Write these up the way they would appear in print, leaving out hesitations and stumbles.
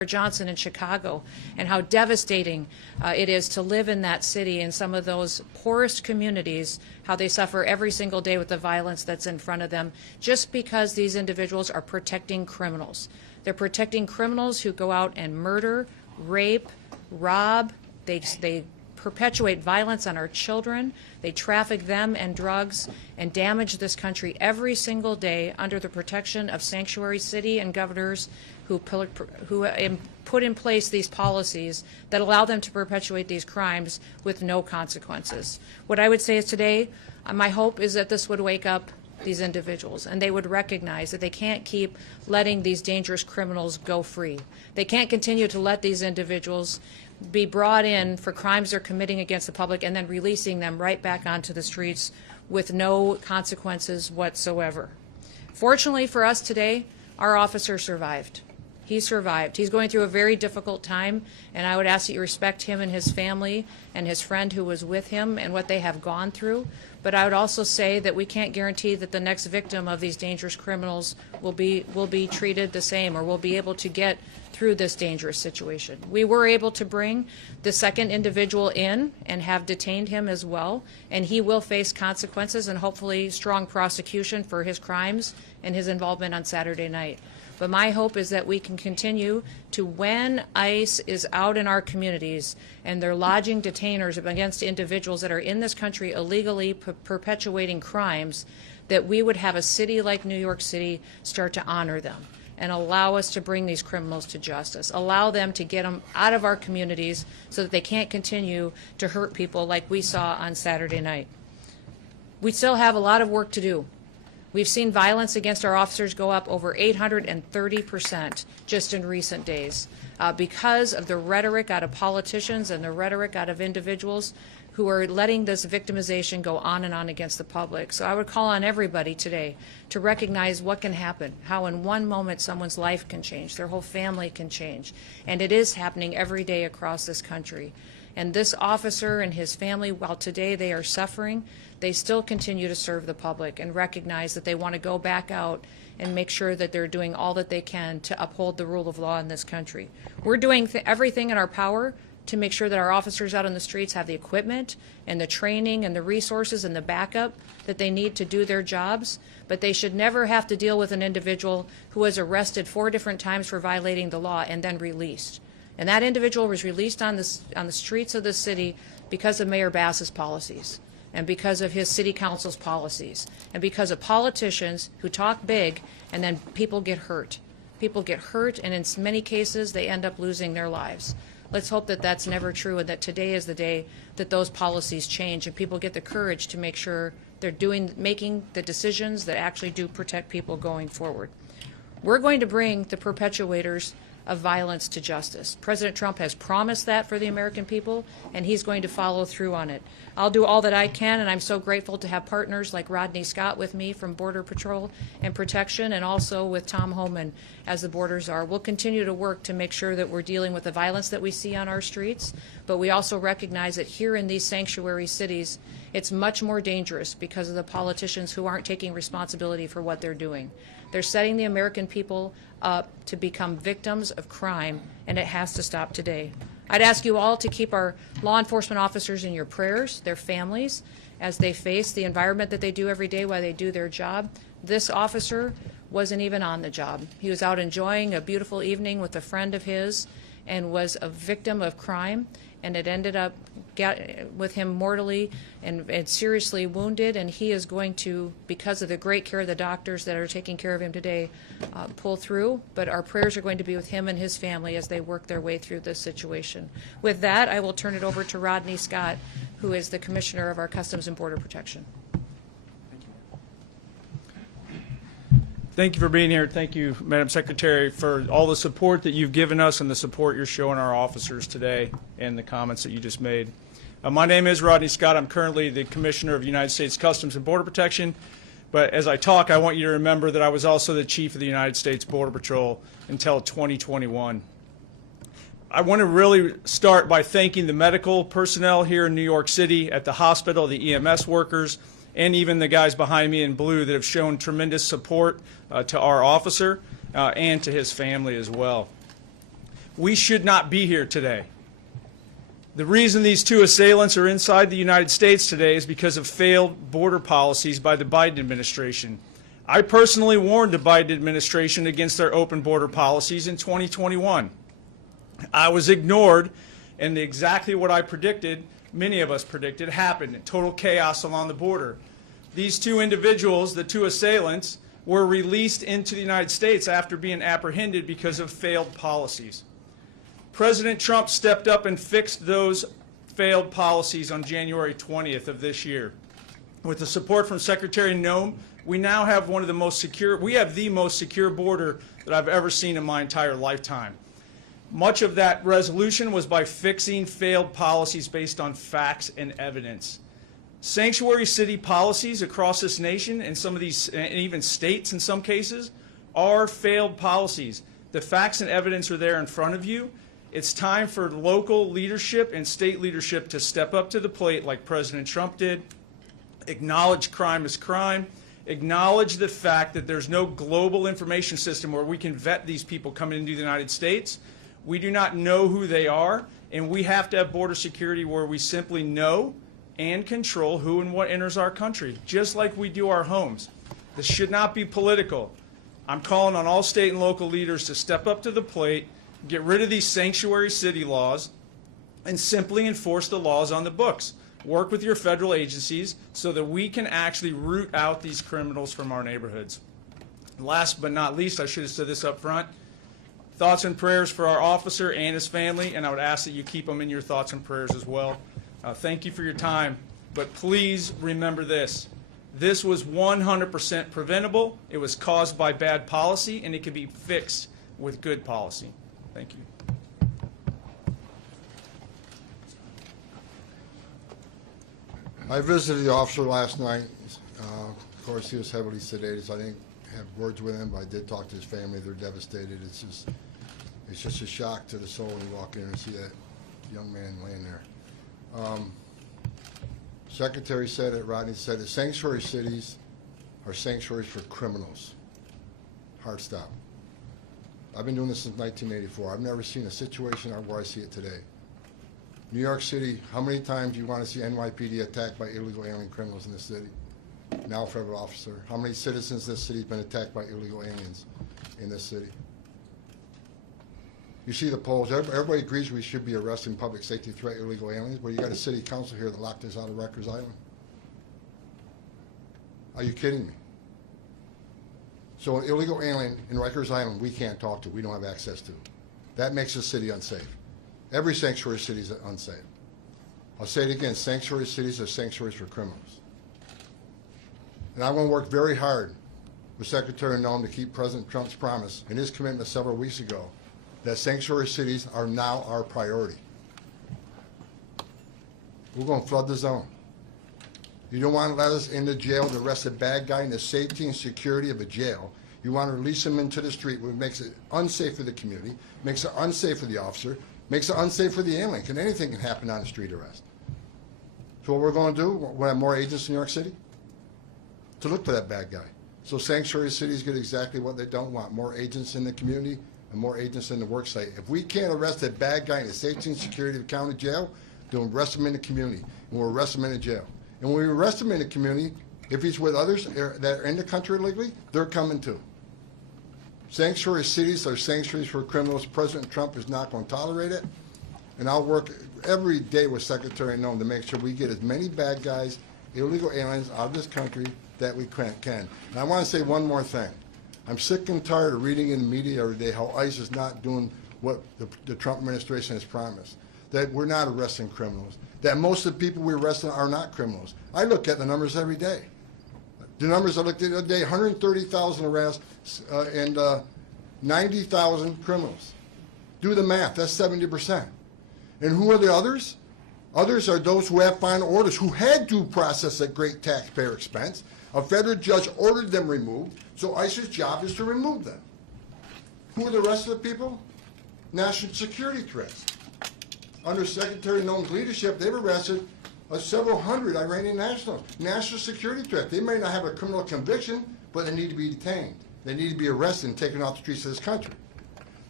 Johnson in Chicago, and how devastating it is to live in that city, in some of those poorest communities, how they suffer every single day with the violence that's in front of them, just because these individuals are protecting criminals. They're protecting criminals who go out and murder, rape, rob. They perpetuate violence on our children. They traffic them and drugs and damage this country every single day under the protection of sanctuary city and governors who put in place these policies that allow them to perpetuate these crimes with no consequences. What I would say is today, my hope is that this would wake up these individuals and they would recognize that they can't keep letting these dangerous criminals go free. They can't continue to let these individuals be brought in for crimes they're committing against the public and then releasing them right back onto the streets with no consequences whatsoever. Fortunately for us today, our officer survived. He survived. He's going through a very difficult time, and I would ask that you respect him and his family and his friend who was with him and what they have gone through. But I would also say that we can't guarantee that the next victim of these dangerous criminals will be treated the same or will be able to get through this dangerous situation. We were able to bring the second individual in and have detained him as well, and he will face consequences and hopefully strong prosecution for his crimes and his involvement on Saturday night. But my hope is that we can continue to, when ICE is out in our communities and they're lodging detainers against individuals that are in this country illegally perpetuating crimes, that we would have a city like New York City start to honor them and allow us to bring these criminals to justice, allow them to get them out of our communities so that they can't continue to hurt people like we saw on Saturday night. We still have a lot of work to do. We've seen violence against our officers go up over 830% just in recent days because of the rhetoric out of politicians and the rhetoric out of individuals who are letting this victimization go on and on against the public. So I would call on everybody today to recognize what can happen, how in one moment someone's life can change, their whole family can change. And it is happening every day across this country. And this officer and his family, while today they are suffering, they still continue to serve the public and recognize that they want to go back out and make sure that they're doing all that they can to uphold the rule of law in this country. We're doing everything in our power to make sure that our officers out on the streets have the equipment and the training and the resources and the backup that they need to do their jobs, but they should never have to deal with an individual who was arrested 4 different times for violating the law and then released. And that individual was released on the streets of the city because of Mayor Bass's policies and because of his city council's policies and because of politicians who talk big and then people get hurt. People get hurt, and in many cases they end up losing their lives. Let's hope that that's never true and that today is the day that those policies change and people get the courage to make sure they're making the decisions that actually do protect people going forward. We're going to bring the perpetuators of violence to justice. President Trump has promised that for the American people, and he's going to follow through on it. I'll do all that I can, and I'm so grateful to have partners like Rodney Scott with me from Border Patrol and Protection, and also with Tom Homan as the border czar. We'll continue to work to make sure that we're dealing with the violence that we see on our streets, but we also recognize that here in these sanctuary cities, it's much more dangerous because of the politicians who aren't taking responsibility for what they're doing. They're setting the American people up to become victims of crime, and it has to stop today. I'd ask you all to keep our law enforcement officers in your prayers, their families, as they face the environment that they do every day while they do their job. This officer wasn't even on the job. He was out enjoying a beautiful evening with a friend of his and was a victim of crime, and it ended up with him mortally and seriously wounded, and he is going to, because of the great care of the doctors that are taking care of him today, pull through. But our prayers are going to be with him and his family as they work their way through this situation. With that, I will turn it over to Rodney Scott, who is the Commissioner of our Customs and Border Protection. Thank you for being here. Thank you, Madam Secretary, for all the support that you've given us and the support you're showing our officers today and the comments that you just made. My name is Rodney Scott. I'm currently the Commissioner of United States Customs and Border Protection. But as I talk, I want you to remember that I was also the Chief of the United States Border Patrol until 2021. I want to really start by thanking the medical personnel here in New York City at the hospital, the EMS workers, and even the guys behind me in blue that have shown tremendous support to our officer and to his family as well. we should not be here today. The reason these two assailants are inside the United States today is because of failed border policies by the Biden administration. I personally warned the Biden administration against their open border policies in 2021. I was ignored, and exactly what I predicted, many of us predicted, happened. Total chaos along the border. These two individuals, the two assailants, were released into the United States after being apprehended because of failed policies. President Trump stepped up and fixed those failed policies on January 20th of this year. With the support from Secretary Noem, we now have one of the most secure, we have the most secure border that I've ever seen in my entire lifetime. Much of that resolution was by fixing failed policies based on facts and evidence. Sanctuary city policies across this nation, and some of these, and even states in some cases, are failed policies. The facts and evidence are there in front of you. It's time for local leadership and state leadership to step up to the plate like President Trump did, acknowledge crime as crime, acknowledge the fact that there's no global information system where we can vet these people coming into the United States. We do not know who they are, and we have to have border security where we simply know and control who and what enters our country, just like we do our homes. This should not be political. I'm calling on all state and local leaders to step up to the plate, get rid of these sanctuary city laws, and simply enforce the laws on the books. Work with your federal agencies so that we can actually root out these criminals from our neighborhoods. Last but not least, I should have said this up front, thoughts and prayers for our officer and his family, and I would ask that you keep them in your thoughts and prayers as well. Thank you for your time, but please remember this. This was 100% preventable. It was caused by bad policy, and it can be fixed with good policy. Thank you. I visited the officer last night. Of course, he was heavily sedated, so I didn't have words with him, but I did talk to his family. They're devastated. It's just a shock to the soul when you walk in and see that young man laying there. Secretary said it, Rodney said it, sanctuary cities are sanctuaries for criminals. Hard stop. I've been doing this since 1984. I've never seen a situation where I see it today. New York City, how many times do you want to see NYPD attacked by illegal alien criminals in this city? Now federal officer. How many citizens in this city have been attacked by illegal aliens in this city? You see the polls. Everybody agrees we should be arresting public safety threat illegal aliens, but you got a city council here that locked us out of Rikers Island. Are you kidding me? So an illegal alien in Rikers Island we can't talk to, we don't have access to. That makes the city unsafe. Every sanctuary city is unsafe. I'll say it again, sanctuary cities are sanctuaries for criminals. And I'm going to work very hard with Secretary Noem to keep President Trump's promise and his commitment several weeks ago that sanctuary cities are now our priority. We're going to flood the zone. You don't want to let us into jail to arrest a bad guy in the safety and security of a jail. You want to release him into the street, which makes it unsafe for the community, makes it unsafe for the officer, makes it unsafe for the alien. Anything can happen on a street arrest. So what we're going to do, we'll have more agents in New York City to look for that bad guy. So sanctuary cities get exactly what they don't want, more agents in the community and more agents in the work site. If we can't arrest a bad guy in the safety and security of the county jail, then we'll arrest him in the community, and we'll arrest him in the jail. And when we arrest him in the community, if he's with others that are in the country illegally, they're coming too. Sanctuary cities are sanctuaries for criminals. President Trump is not going to tolerate it. And I'll work every day with Secretary Noem to make sure we get as many bad guys, illegal aliens out of this country that we can. And I want to say one more thing. I'm sick and tired of reading in the media every day how ICE is not doing what the Trump administration has promised, that we're not arresting criminals, that most of the people we arrest are not criminals. I look at the numbers every day. The numbers I looked at the other day, 130,000 arrests and 90,000 criminals. Do the math, that's 70%. And who are the others? Others are those who have final orders, who had due process at great taxpayer expense. A federal judge ordered them removed, so ICE's job is to remove them. Who are the rest of the people? National security threats. Under Secretary Noem's leadership, they've arrested several hundred Iranian nationals. National security threat. They may not have a criminal conviction, but they need to be detained. They need to be arrested and taken off the streets of this country.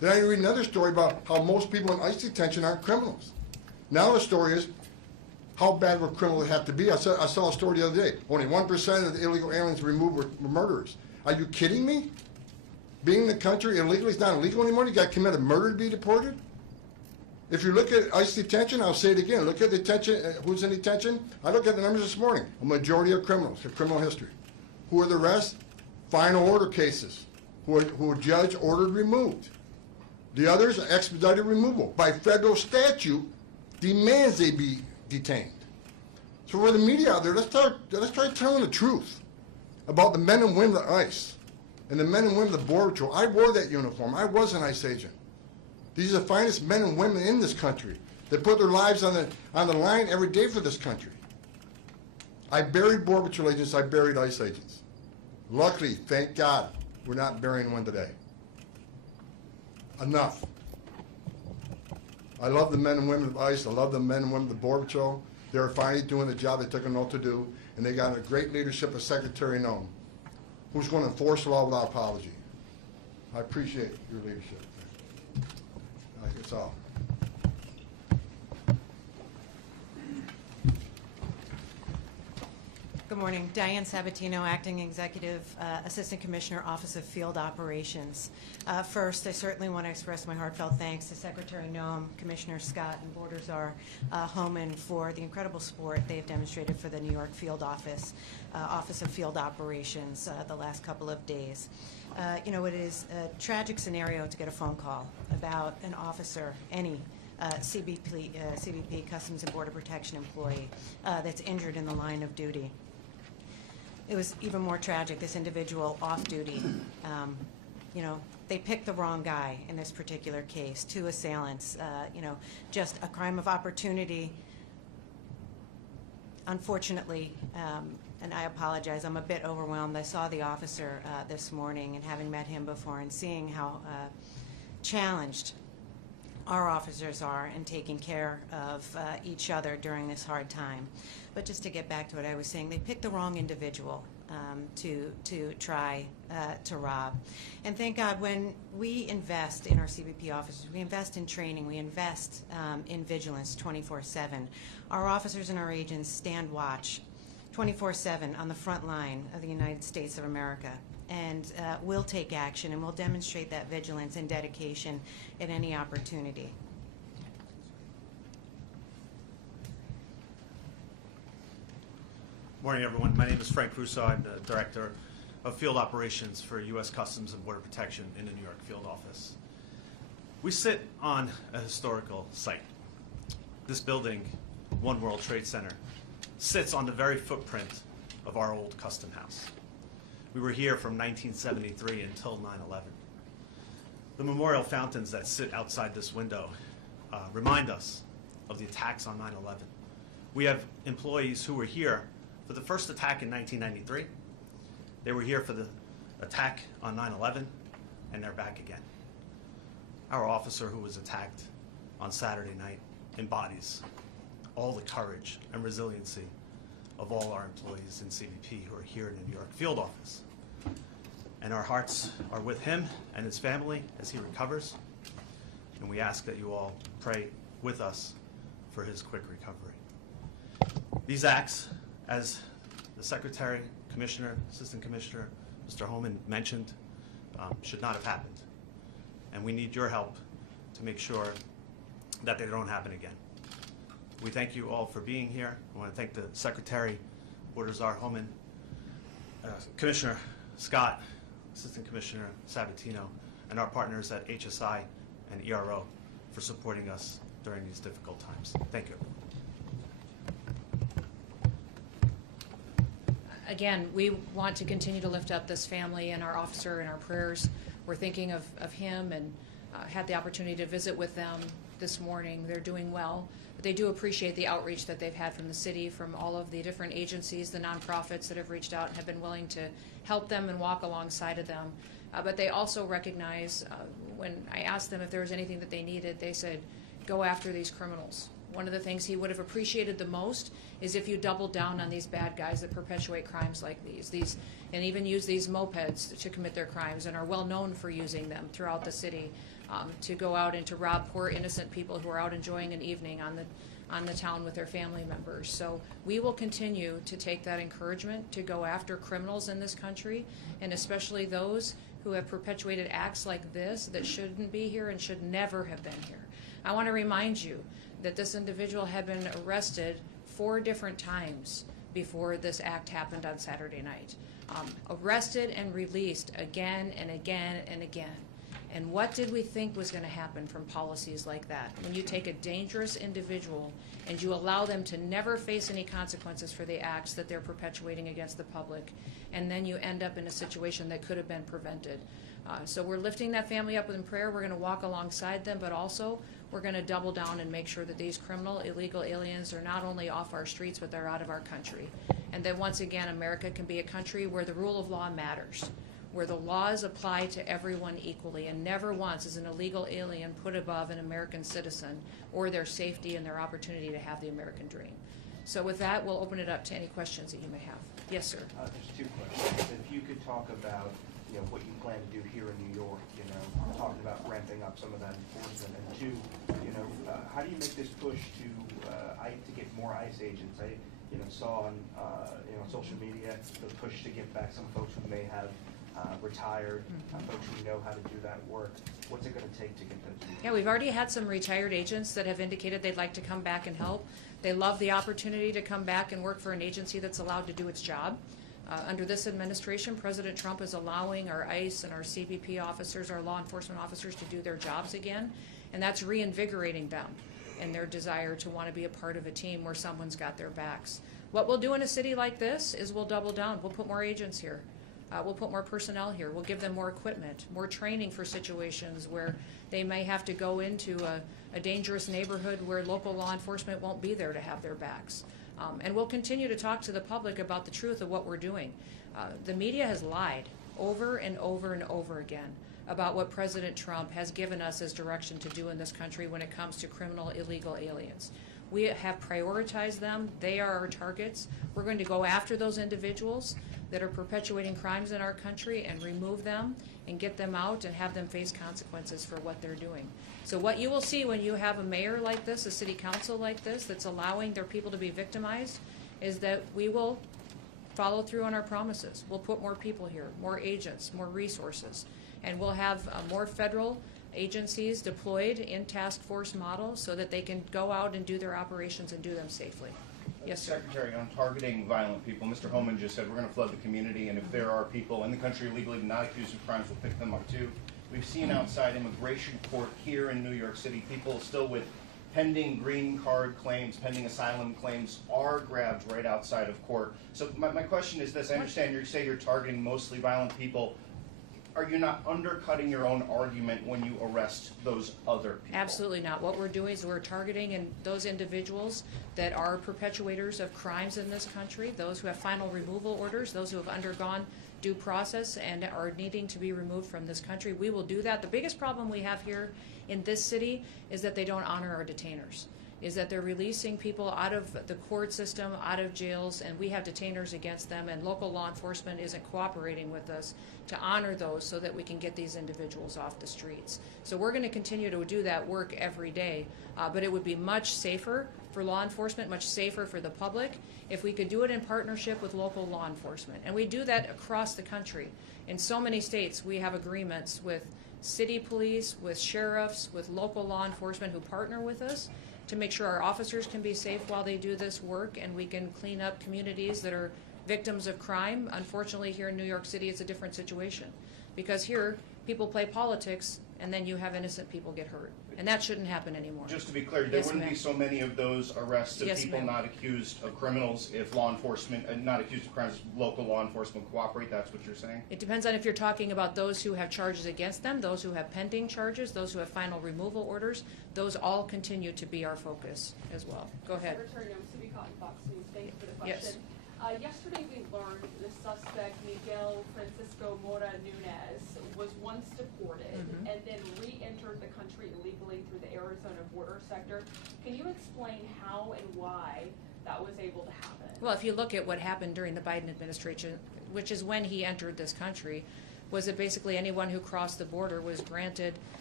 Then I read another story about how most people in ICE detention aren't criminals. Now the story is, how bad would criminals have to be? I saw a story the other day. Only 1% of the illegal aliens removed were murderers. Are you kidding me? Being in the country illegally is not illegal anymore? You got to commit a murder to be deported? If you look at ICE detention, I'll say it again, look at detention, who's in detention? I looked at the numbers this morning. A majority are criminals, a criminal history. Who are the rest? Final order cases, who are judge ordered removed. The others are expedited removal. By federal statute, demands they be detained. So for the media out there, let's try telling the truth about the men and women of ICE and the men and women of the Border Patrol. I wore that uniform. I was an ICE agent. These are the finest men and women in this country that put their lives on the line every day for this country. I buried Border Patrol agents. I buried ICE agents. Luckily, thank God, we're not burying one today. Enough. I love the men and women of ICE. I love the men and women of the Border Patrol. They're finally doing the job they took an oath to do, and they got a great leadership of Secretary Noem, who's going to enforce the law without apology. I appreciate your leadership. That's all. Good morning. Diane Sabatino, Acting Executive Assistant Commissioner, Office of Field Operations. First, I certainly want to express my heartfelt thanks to Secretary Noem, Commissioner Scott, and Border Czar Homan for the incredible support they've demonstrated for the New York Field Office, Office of Field Operations the last couple of days. You know, it is a tragic scenario to get a phone call about an officer, any CBP, Customs and Border Protection employee, that's injured in the line of duty. It was even more tragic, this individual off duty. You know, they picked the wrong guy in this particular case, two assailants, you know, just a crime of opportunity. Unfortunately, and I apologize, I'm a bit overwhelmed. I saw the officer this morning, and having met him before and seeing how challenged our officers are in taking care of each other during this hard time. But just to get back to what I was saying, they picked the wrong individual to try to rob. And thank God, when we invest in our CBP officers, we invest in training, we invest in vigilance 24/7. Our officers and our agents stand watch 24/7 on the front line of the United States of America. And we'll take action, and we'll demonstrate that vigilance and dedication at any opportunity. Morning, everyone. My name is Frank Russo. I'm the Director of Field Operations for U.S. Customs and Border Protection in the New York Field Office. We sit on a historical site. This building, One World Trade Center, sits on the very footprint of our old custom house. We were here from 1973 until 9/11. The memorial fountains that sit outside this window remind us of the attacks on 9/11. We have employees who were here for the first attack in 1993. They were here for the attack on 9/11, and they're back again. Our officer who was attacked on Saturday night embodies all the courage and resiliency of all our employees in CBP who are here in the New York Field Office. And our hearts are with him and his family as he recovers. And we ask that you all pray with us for his quick recovery. These acts, as the Secretary, Commissioner, Assistant Commissioner, Mr. Homan mentioned, should not have happened. And we need your help to make sure that they don't happen again. We thank you all for being here. I want to thank the Secretary, Border Czar Homan, Commissioner Scott, Assistant Commissioner Sabatino, and our partners at HSI and ERO for supporting us during these difficult times. Thank you. Again, we want to continue to lift up this family and our officer in our prayers. We're thinking of him, and had the opportunity to visit with them this morning. They're doing well, but they do appreciate the outreach that they've had from the city, from all of the different agencies, the nonprofits that have reached out and have been willing to help them and walk alongside of them. But they also recognize, when I asked them if there was anything that they needed, they said, go after these criminals. One of the things he would have appreciated the most is if you doubled down on these bad guys that perpetuate crimes like these and even use these mopeds to commit their crimes and are well known for using them throughout the city. to go out and to rob poor innocent people who are out enjoying an evening on the town with their family members. So we will continue to take that encouragement to go after criminals in this country, and especially those who have perpetuated acts like this that shouldn't be here and should never have been here. I want to remind you that this individual had been arrested 4 different times before this act happened on Saturday night. Arrested and released again and again and again. And what did we think was going to happen from policies like that? When you take a dangerous individual and you allow them to never face any consequences for the acts that they're perpetuating against the public, and then you end up in a situation that could have been prevented. So we're lifting that family up in prayer. We're going to walk alongside them, but also we're going to double down and make sure that these criminal, illegal aliens are not only off our streets, but they're out of our country. And that once again, America can be a country where the rule of law matters, where the laws apply to everyone equally, and never once is an illegal alien put above an American citizen or their safety and their opportunity to have the American dream. So with that, we'll open it up to any questions that you may have. Yes, sir. There's 2 questions. If you could talk about, what you plan to do here in New York, talking about ramping up some of that enforcement, and 2, how do you make this push to get more ICE agents? I, saw on, social media the push to get back some folks who may have retired, folks who know how to do that work. What's it going to take to get those people? Yeah, we've already had some retired agents that have indicated they'd like to come back and help. They love the opportunity to come back and work for an agency that's allowed to do its job. Under this administration, President Trump is allowing our ICE and our CBP officers, our law enforcement officers, to do their jobs again, and that's reinvigorating them and their desire to want to be a part of a team where someone's got their backs. What we'll do in a city like this is we'll double down. We'll put more agents here. We'll put more personnel here. We'll give them more equipment, more training for situations where they may have to go into a dangerous neighborhood where local law enforcement won't be there to have their backs. And we'll continue to talk to the public about the truth of what we're doing. The media has lied over and over and over again about what President Trump has given us as direction to do in this country when it comes to criminal, illegal aliens. We have prioritized them. They are our targets. We're going to go after those individuals that are perpetuating crimes in our country and remove them and get them out and have them face consequences for what they're doing. So what you will see when you have a mayor like this, a city council like this, that's allowing their people to be victimized, is that we will follow through on our promises. We'll put more people here, more agents, more resources, and we'll have more federal agencies deployed in task force model so that they can go out and do their operations and do them safely. Yes, sir. Secretary, on targeting violent people, Mr. Homan just said we're going to flood the community, and if there are people in the country illegally not accused of crimes, we'll pick them up too. We've seen outside immigration court here in New York City, people still with pending green card claims, pending asylum claims are grabbed right outside of court. So my question is this: I understand you say you're targeting mostly violent people. Are you not undercutting your own argument when you arrest those other people? Absolutely not. What we're doing is we're targeting those individuals that are perpetuators of crimes in this country, those who have final removal orders, those who have undergone due process and are needing to be removed from this country. We will do that. The biggest problem we have here in this city is that they don't honor our detainers, is that they're releasing people out of the court system, out of jails, and we have detainers against them, and local law enforcement isn't cooperating with us to honor those so that we can get these individuals off the streets. So we're going to continue to do that work every day, but it would be much safer for law enforcement, much safer for the public, if we could do it in partnership with local law enforcement. And we do that across the country. In so many states, we have agreements with city police, with sheriffs, with local law enforcement who partner with us to make sure our officers can be safe while they do this work, and we can clean up communities that are victims of crime. Unfortunately, here in New York City, it's a different situation, because here people play politics and then you have innocent people get hurt, and that shouldn't happen anymore. Just to be clear, there wouldn't be so many of those arrests of people not accused of criminals if law enforcement, not accused of crimes, local law enforcement cooperate. That's what you're saying? It depends on if you're talking about those who have charges against them, those who have pending charges, those who have final removal orders. Those all continue to be our focus as well. Go ahead. Secretary Noem, City Cotton Fox News. Thank you for the Yes. question. Yesterday we learned the suspect, Miguel Mora Nunez, was once deported and then re-entered the country illegally through the Arizona border sector. Can you explain how and why that was able to happen? Well, if you look at what happened during the Biden administration, which is when he entered this country, was that basically anyone who crossed the border was granted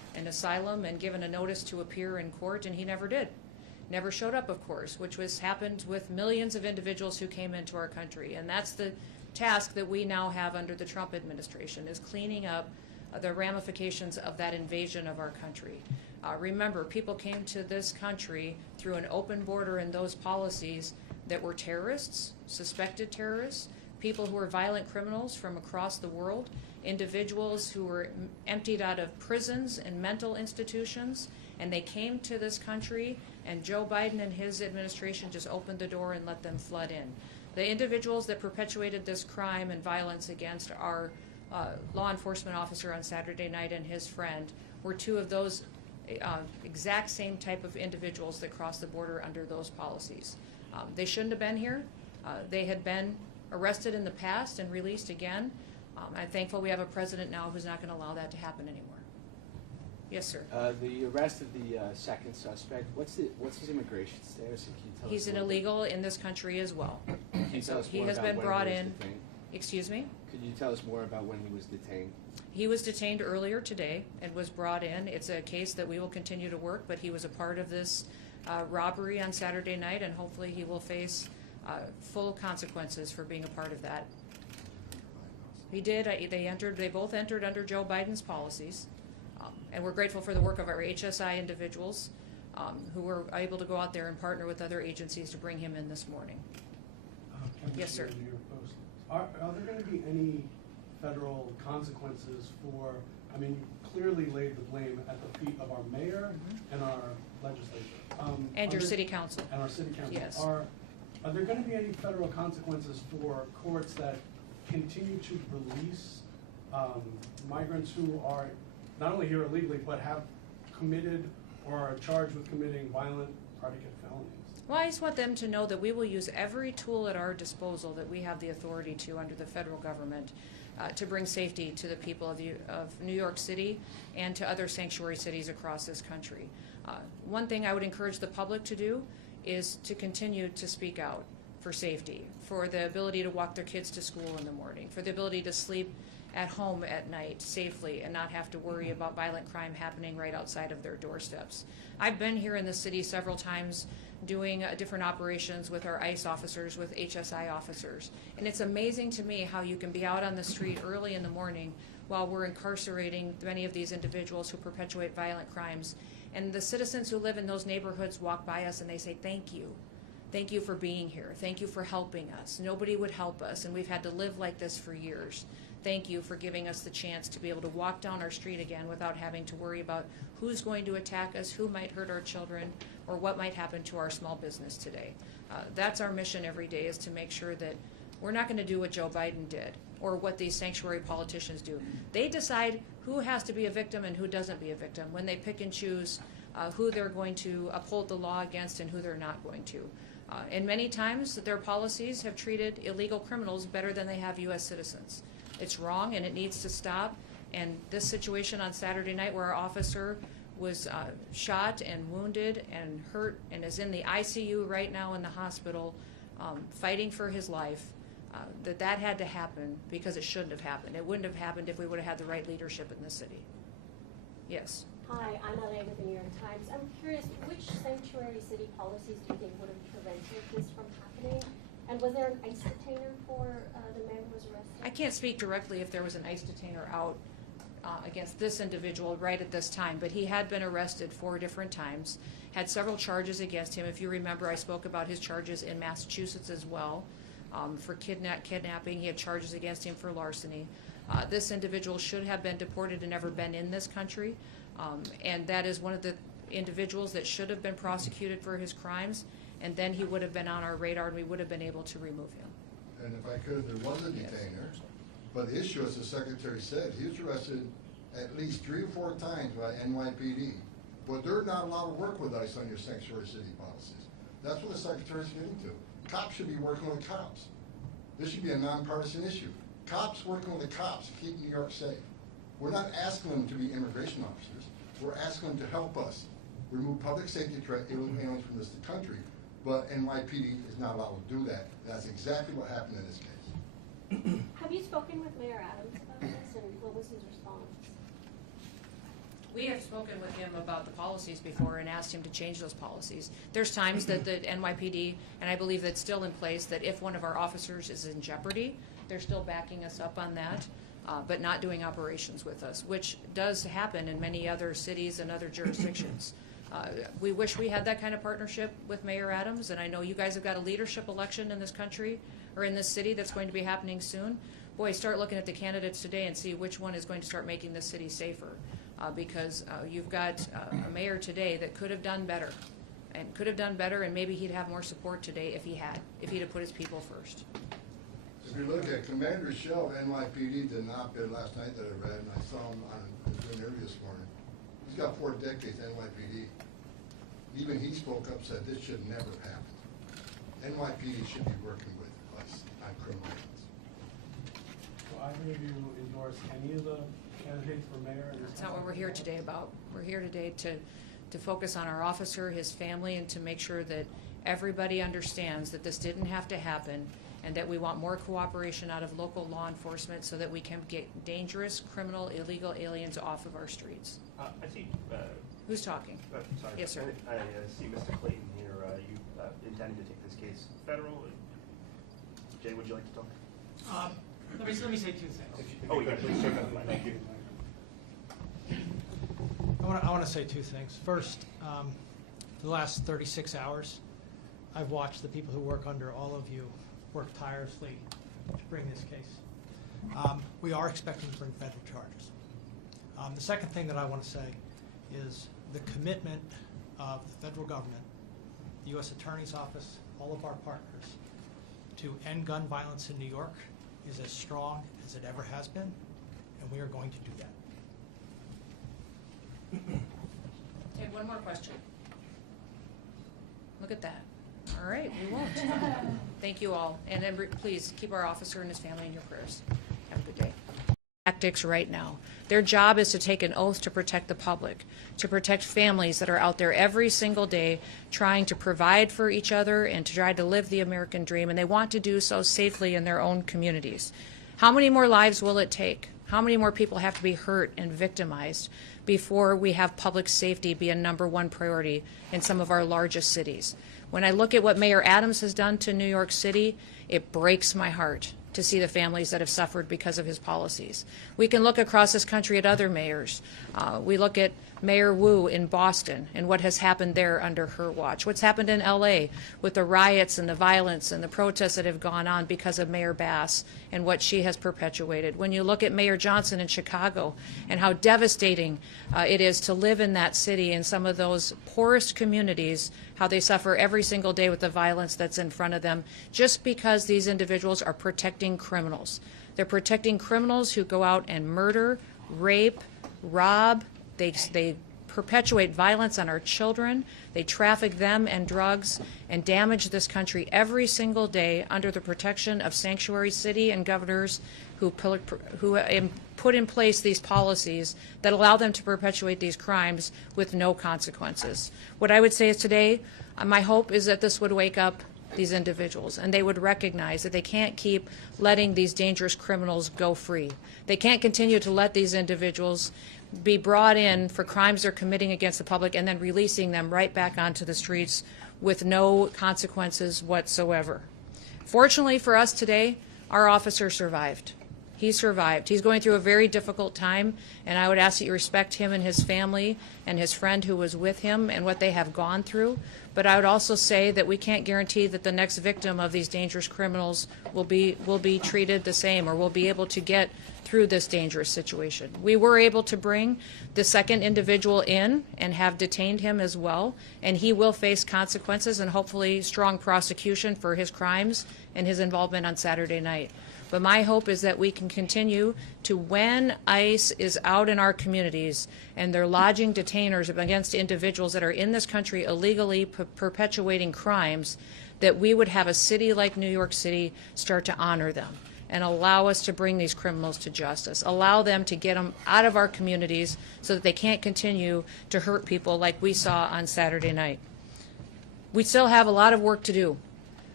an asylum and given a notice to appear in court, and he never did. Never showed up, of course, which happened with millions of individuals who came into our country. And that's the task that we now have under the Trump administration, is cleaning up the ramifications of that invasion of our country. Remember, people came to this country through an open border and those policies that were terrorists, suspected terrorists, people who were violent criminals from across the world, individuals who were emptied out of prisons and mental institutions, and they came to this country, and Joe Biden and his administration just opened the door and let them flood in. The individuals that perpetuated this crime and violence against our law enforcement officer on Saturday night and his friend were two of those exact same type of individuals that crossed the border under those policies. They shouldn't have been here. They had been arrested in the past and released again. I'm thankful we have a president now who's not going to allow that to happen anymore. Yes, sir. The arrest of the second suspect, what's his immigration status? And can you tell us He's an more illegal in this country as well. Can you tell us He more has about been when brought he was in. detained? Excuse me? Could you tell us more about when he was detained? He was detained earlier today and was brought in. It's a case that we will continue to work, but he was a part of this robbery on Saturday night, and hopefully he will face full consequences for being a part of that. He did. They both entered under Joe Biden's policies, and we're grateful for the work of our HSI individuals who were able to go out there and partner with other agencies to bring him in this morning. Yes, sir. Are there going to be any federal consequences for, I mean, you clearly laid the blame at the feet of our mayor and our legislature. And your city council. And our city council. Yes. Are there going to be any federal consequences for courts that continue to release migrants who are not only here illegally, but have committed or are charged with committing violent predicate felonies? Well, I just want them to know that we will use every tool at our disposal that we have the authority to under the federal government to bring safety to the people of New York City and to other sanctuary cities across this country. One thing I would encourage the public to do is to continue to speak out for safety, for the ability to walk their kids to school in the morning, for the ability to sleep at home at night safely and not have to worry about violent crime happening right outside of their doorsteps. I've been here in the city several times doing different operations with our ICE officers, with HSI officers. And it's amazing to me how you can be out on the street early in the morning while we're incarcerating many of these individuals who perpetuate violent crimes. And the citizens who live in those neighborhoods walk by us and they say, "Thank you. Thank you for being here. Thank you for helping us. Nobody would help us, and we've had to live like this for years. Thank you for giving us the chance to be able to walk down our street again without having to worry about who's going to attack us, who might hurt our children, or what might happen to our small business today." That's our mission every day, is to make sure that we're not going to do what Joe Biden did or what these sanctuary politicians do. They decide who has to be a victim and who doesn't be a victim when they pick and choose who they're going to uphold the law against and who they're not going to. And many times their policies have treated illegal criminals better than they have U.S. citizens. It's wrong and it needs to stop. And this situation on Saturday night where our officer was shot and wounded and hurt and is in the ICU right now in the hospital fighting for his life, that had to happen because it shouldn't have happened. It wouldn't have happened if we would have had the right leadership in the city. Yes. Hi, I'm LA with the New York Times. I'm curious, which sanctuary city policies do you think would have prevented this from happening? And was there an ICE detainer for the man who was arrested? I can't speak directly if there was an ICE detainer out against this individual right at this time, but he had been arrested 4 different times, had several charges against him. If you remember, I spoke about his charges in Massachusetts as well for kidnapping. He had charges against him for larceny. This individual should have been deported and never been in this country, and that is one of the individuals that should have been prosecuted for his crimes, and then he would have been on our radar and we would have been able to remove him. And if I could, there was a detainer, but the issue, as the Secretary said, he was arrested at least 3 or 4 times by NYPD. But they're not allowed to work with ICE on your sanctuary city policies. That's what the Secretary's getting to. Cops should be working with cops. This should be a nonpartisan issue. Cops working with the cops to keep New York safe. We're not asking them to be immigration officers. We're asking them to help us remove public safety threat aliens from this country. But NYPD is not allowed to do that. That's exactly what happened in this case. Have you spoken with Mayor Adams about this, and what was his response? We have spoken with him about the policies before and asked him to change those policies. There's times that the NYPD, and I believe that's still in place, that if one of our officers is in jeopardy, they're still backing us up on that, but not doing operations with us, which does happen in many other cities and other jurisdictions. We wish we had that kind of partnership with Mayor Adams, and I know you guys have got a leadership election in this country, or in this city, that's going to be happening soon. Boy, start looking at the candidates today and see which one is going to start making this city safer. Because you've got a mayor today that could have done better, and maybe he'd have more support today if he'd have put his people first. If you look at Commander Shell, NYPD did an op-ed last night that I read, and I saw him on an interview this morning. He's got 4 decades NYPD. Even he spoke up, said this should never happen. NYPD should be working with us on criminal acts. Do either of you endorse any of the candidates for mayor? That's not what we're here today about. We're here today to focus on our officer, his family, and to make sure that everybody understands that this didn't have to happen, and that we want more cooperation out of local law enforcement so that we can get dangerous, criminal, illegal aliens off of our streets. I see. Who's talking? Sorry. Yes, sir. I see Mr. Clayton here. You intending to take this case federal? Jay, would you like to talk? Let me say 2 things. Oh, yeah, please, sir. Thank you. I want to say 2 things. First, the last 36 hours, I've watched the people who work under all of you work tirelessly to bring this case. We are expecting to bring federal charges. The second thing that I want to say is the commitment of the federal government, the U.S. Attorney's Office, all of our partners, to end gun violence in New York is as strong as it ever has been, and we are going to do that. Okay, one more question. Look at that. All right, we won't. Thank you all. And then please keep our officer and his family in your prayers. Have a good day. Tactics right now. Their job is to take an oath to protect the public, to protect families that are out there every single day trying to provide for each other and to try to live the American dream, and they want to do so safely in their own communities. How many more lives will it take? How many more people have to be hurt and victimized before we have public safety be a #1 priority in some of our largest cities? When I look at what Mayor Adams has done to New York City, it breaks my heart to see the families that have suffered because of his policies. We can look across this country at other mayors. We look at Mayor Wu in Boston and what has happened there under her watch. What's happened in LA with the riots and the violence and the protests that have gone on because of Mayor Bass and what she has perpetuated. When you look at Mayor Johnson in Chicago and how devastating it is to live in that city, in some of those poorest communities, how they suffer every single day with the violence that's in front of them, just because these individuals are protecting criminals. They're protecting criminals who go out and murder, rape, rob. They perpetuate violence on our children. They traffic them and drugs and damage this country every single day under the protection of sanctuary city and governors who put in place these policies that allow them to perpetuate these crimes with no consequences. What I would say is today, my hope is that this would wake up these individuals and they would recognize that they can't keep letting these dangerous criminals go free. They can't continue to let these individuals be brought in for crimes they're committing against the public and then releasing them right back onto the streets with no consequences whatsoever. Fortunately for us today, our officer survived. He survived. He's going through a very difficult time, and I would ask that you respect him and his family and his friend who was with him and what they have gone through. But I would also say that we can't guarantee that the next victim of these dangerous criminals will be treated the same or will be able to get through this dangerous situation. We were able to bring the second individual in and have detained him as well, and he will face consequences and hopefully strong prosecution for his crimes and his involvement on Saturday night. But my hope is that we can continue to, when ICE is out in our communities and they're lodging detainers against individuals that are in this country illegally perpetuating crimes, that we would have a city like New York City start to honor them and allow us to bring these criminals to justice, allow them to get them out of our communities so that they can't continue to hurt people like we saw on Saturday night. We still have a lot of work to do.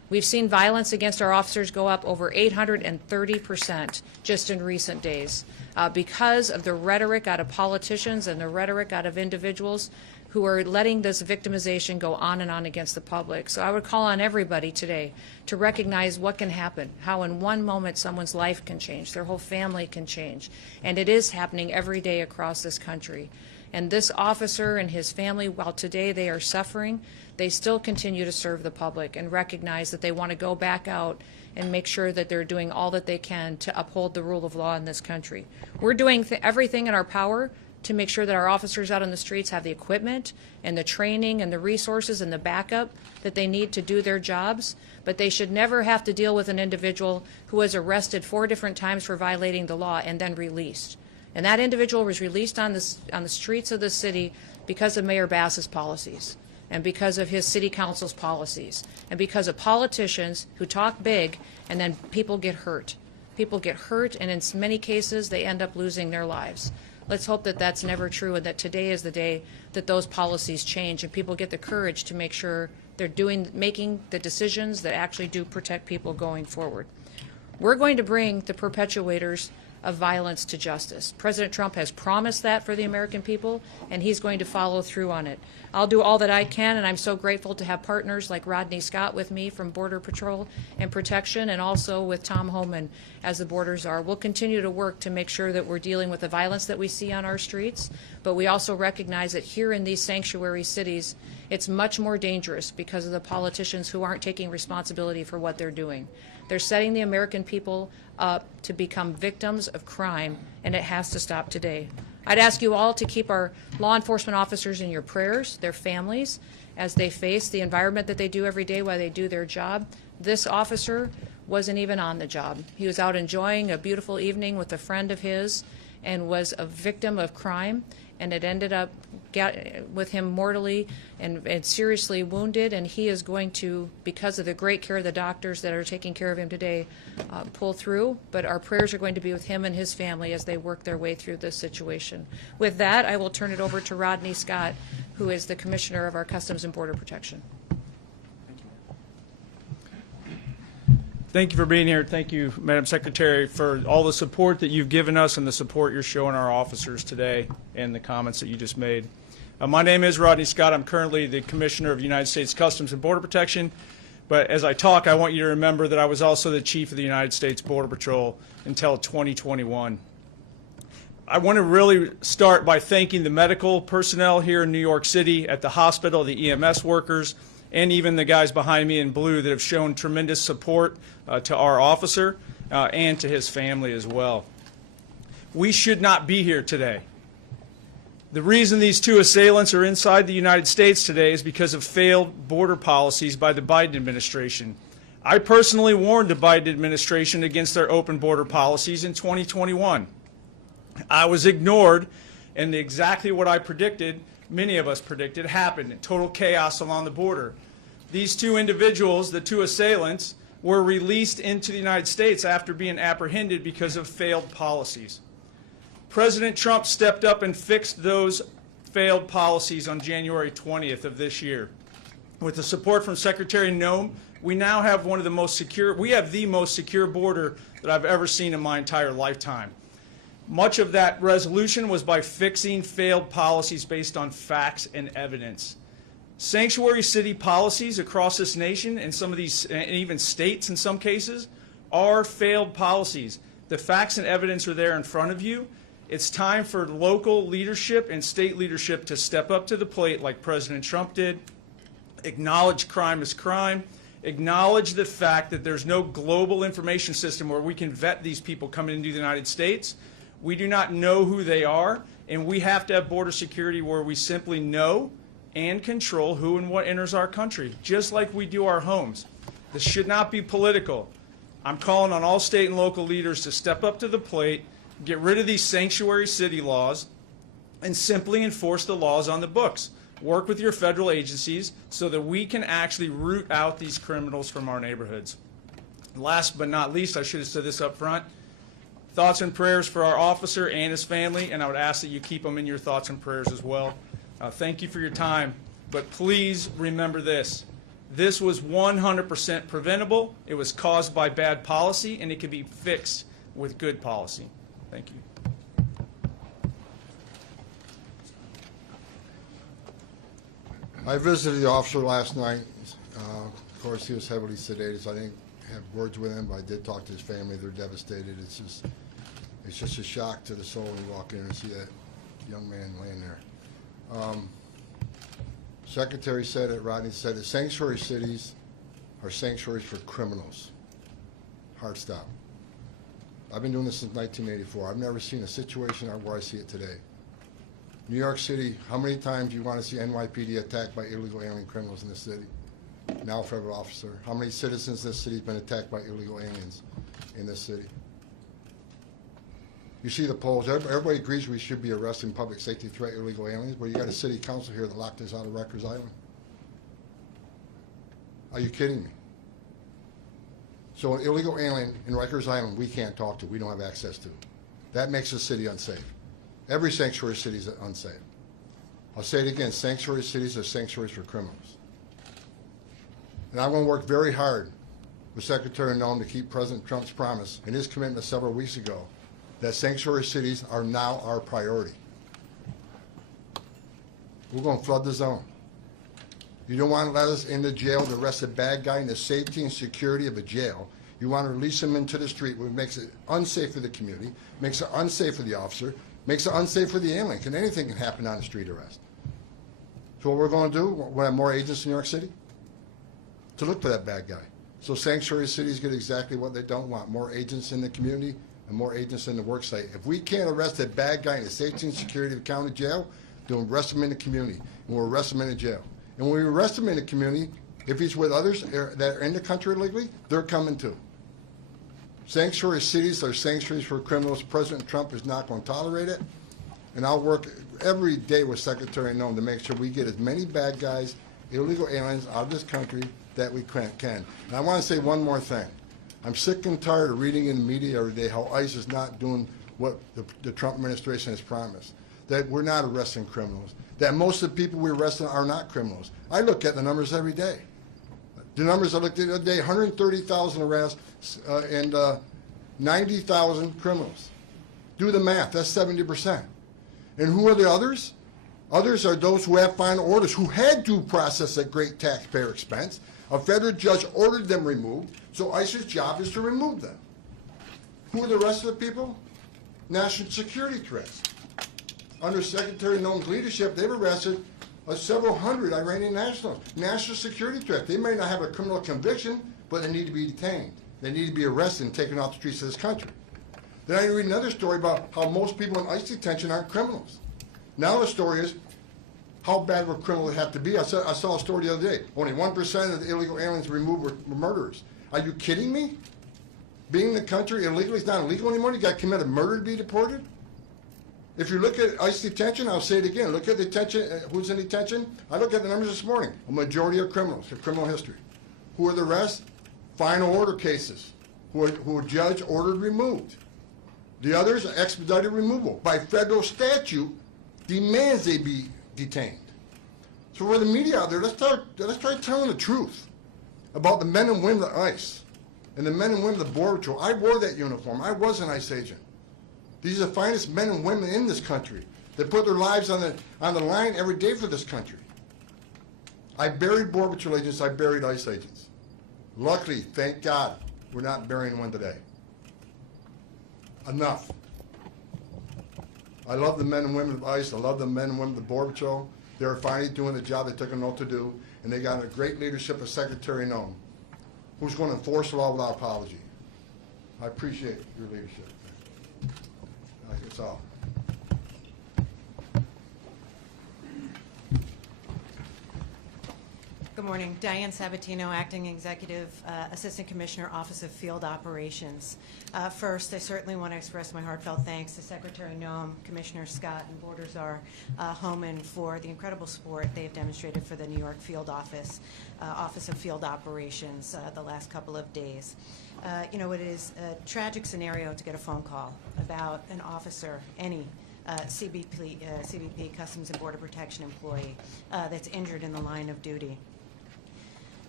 We've seen violence against our officers go up over 830% just in recent days because of the rhetoric out of politicians and the rhetoric out of individuals who are letting this victimization go on and on against the public. So I would call on everybody today to recognize what can happen, how in one moment someone's life can change, their whole family can change. And it is happening every day across this country. And this officer and his family, while today they are suffering, they still continue to serve the public and recognize that they want to go back out and make sure that they're doing all that they can to uphold the rule of law in this country. We're doing everything in our power to make sure that our officers out on the streets have the equipment and the training and the resources and the backup that they need to do their jobs, but they should never have to deal with an individual who was arrested 4 different times for violating the law and then released. And that individual was released on the streets of the city because of Mayor Bass's policies and because of his city council's policies and because of politicians who talk big and then people get hurt. People get hurt, and in many cases they end up losing their lives. Let's hope that that's never true and that today is the day that those policies change and people get the courage to make sure they're making the decisions that actually do protect people going forward. We're going to bring the perpetuators of violence to justice. President Trump has promised that for the American people, and he's going to follow through on it. I'll do all that I can, and I'm so grateful to have partners like Rodney Scott with me from Border Patrol and Protection, and also with Tom Homan as the border czar. We'll continue to work to make sure that we're dealing with the violence that we see on our streets, but we also recognize that here in these sanctuary cities, it's much more dangerous because of the politicians who aren't taking responsibility for what they're doing. They're setting the American people up to become victims of crime, and it has to stop today. I'd ask you all to keep our law enforcement officers in your prayers, their families, as they face the environment that they do every day while they do their job. This officer wasn't even on the job. He was out enjoying a beautiful evening with a friend of his and was a victim of crime, and it ended up with him mortally and seriously wounded, and he is going to, because of the great care of the doctors that are taking care of him today, pull through. But our prayers are going to be with him and his family as they work their way through this situation. With that, I will turn it over to Rodney Scott, who is the Commissioner of our Customs and Border Protection. Thank you for being here. Thank you, Madam Secretary, for all the support that you've given us and the support you're showing our officers today and the comments that you just made. My name is Rodney Scott. I'm currently the Commissioner of United States Customs and Border Protection. But as I talk, I want you to remember that I was also the Chief of the United States Border Patrol until 2021. I want to really start by thanking the medical personnel here in New York City, at the hospital, the EMS workers, and even the guys behind me in blue that have shown tremendous support to our officer and to his family as well. We should not be here today. The reason these 2 assailants are inside the United States today is because of failed border policies by the Biden administration. I personally warned the Biden administration against their open border policies in 2021. I was ignored, and exactly what I predicted, many of us predicted, happened. Total chaos along the border. These 2 individuals, the 2 assailants, were released into the United States after being apprehended because of failed policies. President Trump stepped up and fixed those failed policies on January 20th of this year. With the support from Secretary Noem, we now have the most secure border that I've ever seen in my entire lifetime. Much of that resolution was by fixing failed policies based on facts and evidence. Sanctuary city policies across this nation, and some of these, and even states in some cases, are failed policies. The facts and evidence are there in front of you. It's time for local leadership and state leadership to step up to the plate like President Trump did, acknowledge crime as crime, acknowledge the fact that there's no global information system where we can vet these people coming into the United States. We do not know who they are, and we have to have border security where we simply know and control who and what enters our country, just like we do our homes. This should not be political. I'm calling on all state and local leaders to step up to the plate, get rid of these sanctuary city laws, and simply enforce the laws on the books. Work with your federal agencies so that we can actually root out these criminals from our neighborhoods. Last but not least, I should have said this up front, thoughts and prayers for our officer and his family, and I would ask that you keep them in your thoughts and prayers as well. Thank you for your time, but please remember this. This was 100% preventable. It was caused by bad policy, and it can be fixed with good policy. Thank you. I visited the officer last night. Of course, he was heavily sedated, so I didn't have words with him, but I did talk to his family. They're devastated. It's just a shock to the soul when you walk in and see that young man laying there. Secretary said it, Rodney said it, sanctuary cities are sanctuaries for criminals. Hard stop. I've been doing this since 1984. I've never seen a situation where I see it today. New York City, how many times do you want to see NYPD attacked by illegal alien criminals in this city? Now a federal officer. How many citizens in this city have been attacked by illegal aliens in this city? You see the polls. Everybody agrees we should be arresting public safety threat illegal aliens, but you got a city council here that locked us out of Rikers Island. Are you kidding me? So an illegal alien in Rikers Island we can't talk to, we don't have access to. That makes the city unsafe. Every sanctuary city is unsafe. I'll say it again, sanctuary cities are sanctuaries for criminals. And I'm going to work very hard with Secretary Noem to keep President Trump's promise and his commitment several weeks ago that sanctuary cities are now our priority. We're going to flood the zone. You don't want to let us into jail to arrest a bad guy in the safety and security of a jail. You want to release him into the street, which makes it unsafe for the community, makes it unsafe for the officer, makes it unsafe for the alien. Anything can happen on a street arrest. So what we're going to do, we'll have more agents in New York City to look for that bad guy. So sanctuary cities get exactly what they don't want, more agents in the community and more agents in the work site. If we can't arrest that bad guy in the safety and security of the county jail, then we'll arrest him in the community, and we'll arrest him in the jail. And when we arrest him in the community, if he's with others that are in the country illegally, they're coming too. Sanctuary cities are sanctuaries for criminals. President Trump is not going to tolerate it. And I'll work every day with Secretary Noem to make sure we get as many bad guys, illegal aliens out of this country that we can. And I want to say one more thing. I'm sick and tired of reading in the media every day how ICE is not doing what the Trump administration has promised, that we're not arresting criminals, that most of the people we're arresting are not criminals. I look at the numbers every day. The numbers I looked at the other day, 130,000 arrests and 90,000 criminals. Do the math, that's 70%. And who are the others? Others are those who have final orders, who had due process at great taxpayer expense. A federal judge ordered them removed, so ICE's job is to remove them. Who are the rest of the people? National security threats. Under Secretary Noem's leadership, they've arrested several hundred Iranian nationals. National security threat. They may not have a criminal conviction, but they need to be detained. They need to be arrested and taken off the streets of this country. Then I read another story about how most people in ICE detention aren't criminals. Now the story is, how bad would criminals have to be? I saw a story the other day. Only 1% of the illegal aliens removed were murderers. Are you kidding me? Being in the country illegally is not illegal anymore? You got to commit a murder to be deported? If you look at ICE detention, I'll say it again, look at detention, who's in detention? I looked at the numbers this morning. A majority are criminals, have criminal history. Who are the rest? Final order cases, who a judge ordered removed. The others are expedited removal. By federal statute, demands they be detained. So for the media out there, let's try telling the truth about the men and women of ICE and the men and women of the Border Patrol. I wore that uniform. I was an ICE agent. These are the finest men and women in this country that put their lives on the line every day for this country. I buried Border Patrol agents. I buried ICE agents. Luckily, thank God, we're not burying one today. Enough. I love the men and women of ICE. I love the men and women of the Border Patrol. They're finally doing the job they took an oath to do, and they got a great leadership of Secretary Noem, who's going to enforce the law without apology. I appreciate your leadership. That's all. Good morning. Diane Sabatino, Acting Executive Assistant Commissioner, Office of Field Operations. First, I certainly want to express my heartfelt thanks to Secretary Noem, Commissioner Scott, and Border Czar Homan for the incredible support they have demonstrated for the New York Field Office of Field Operations the last couple of days. You know, it is a tragic scenario to get a phone call about an officer, any CBP, Customs and Border Protection employee, that's injured in the line of duty.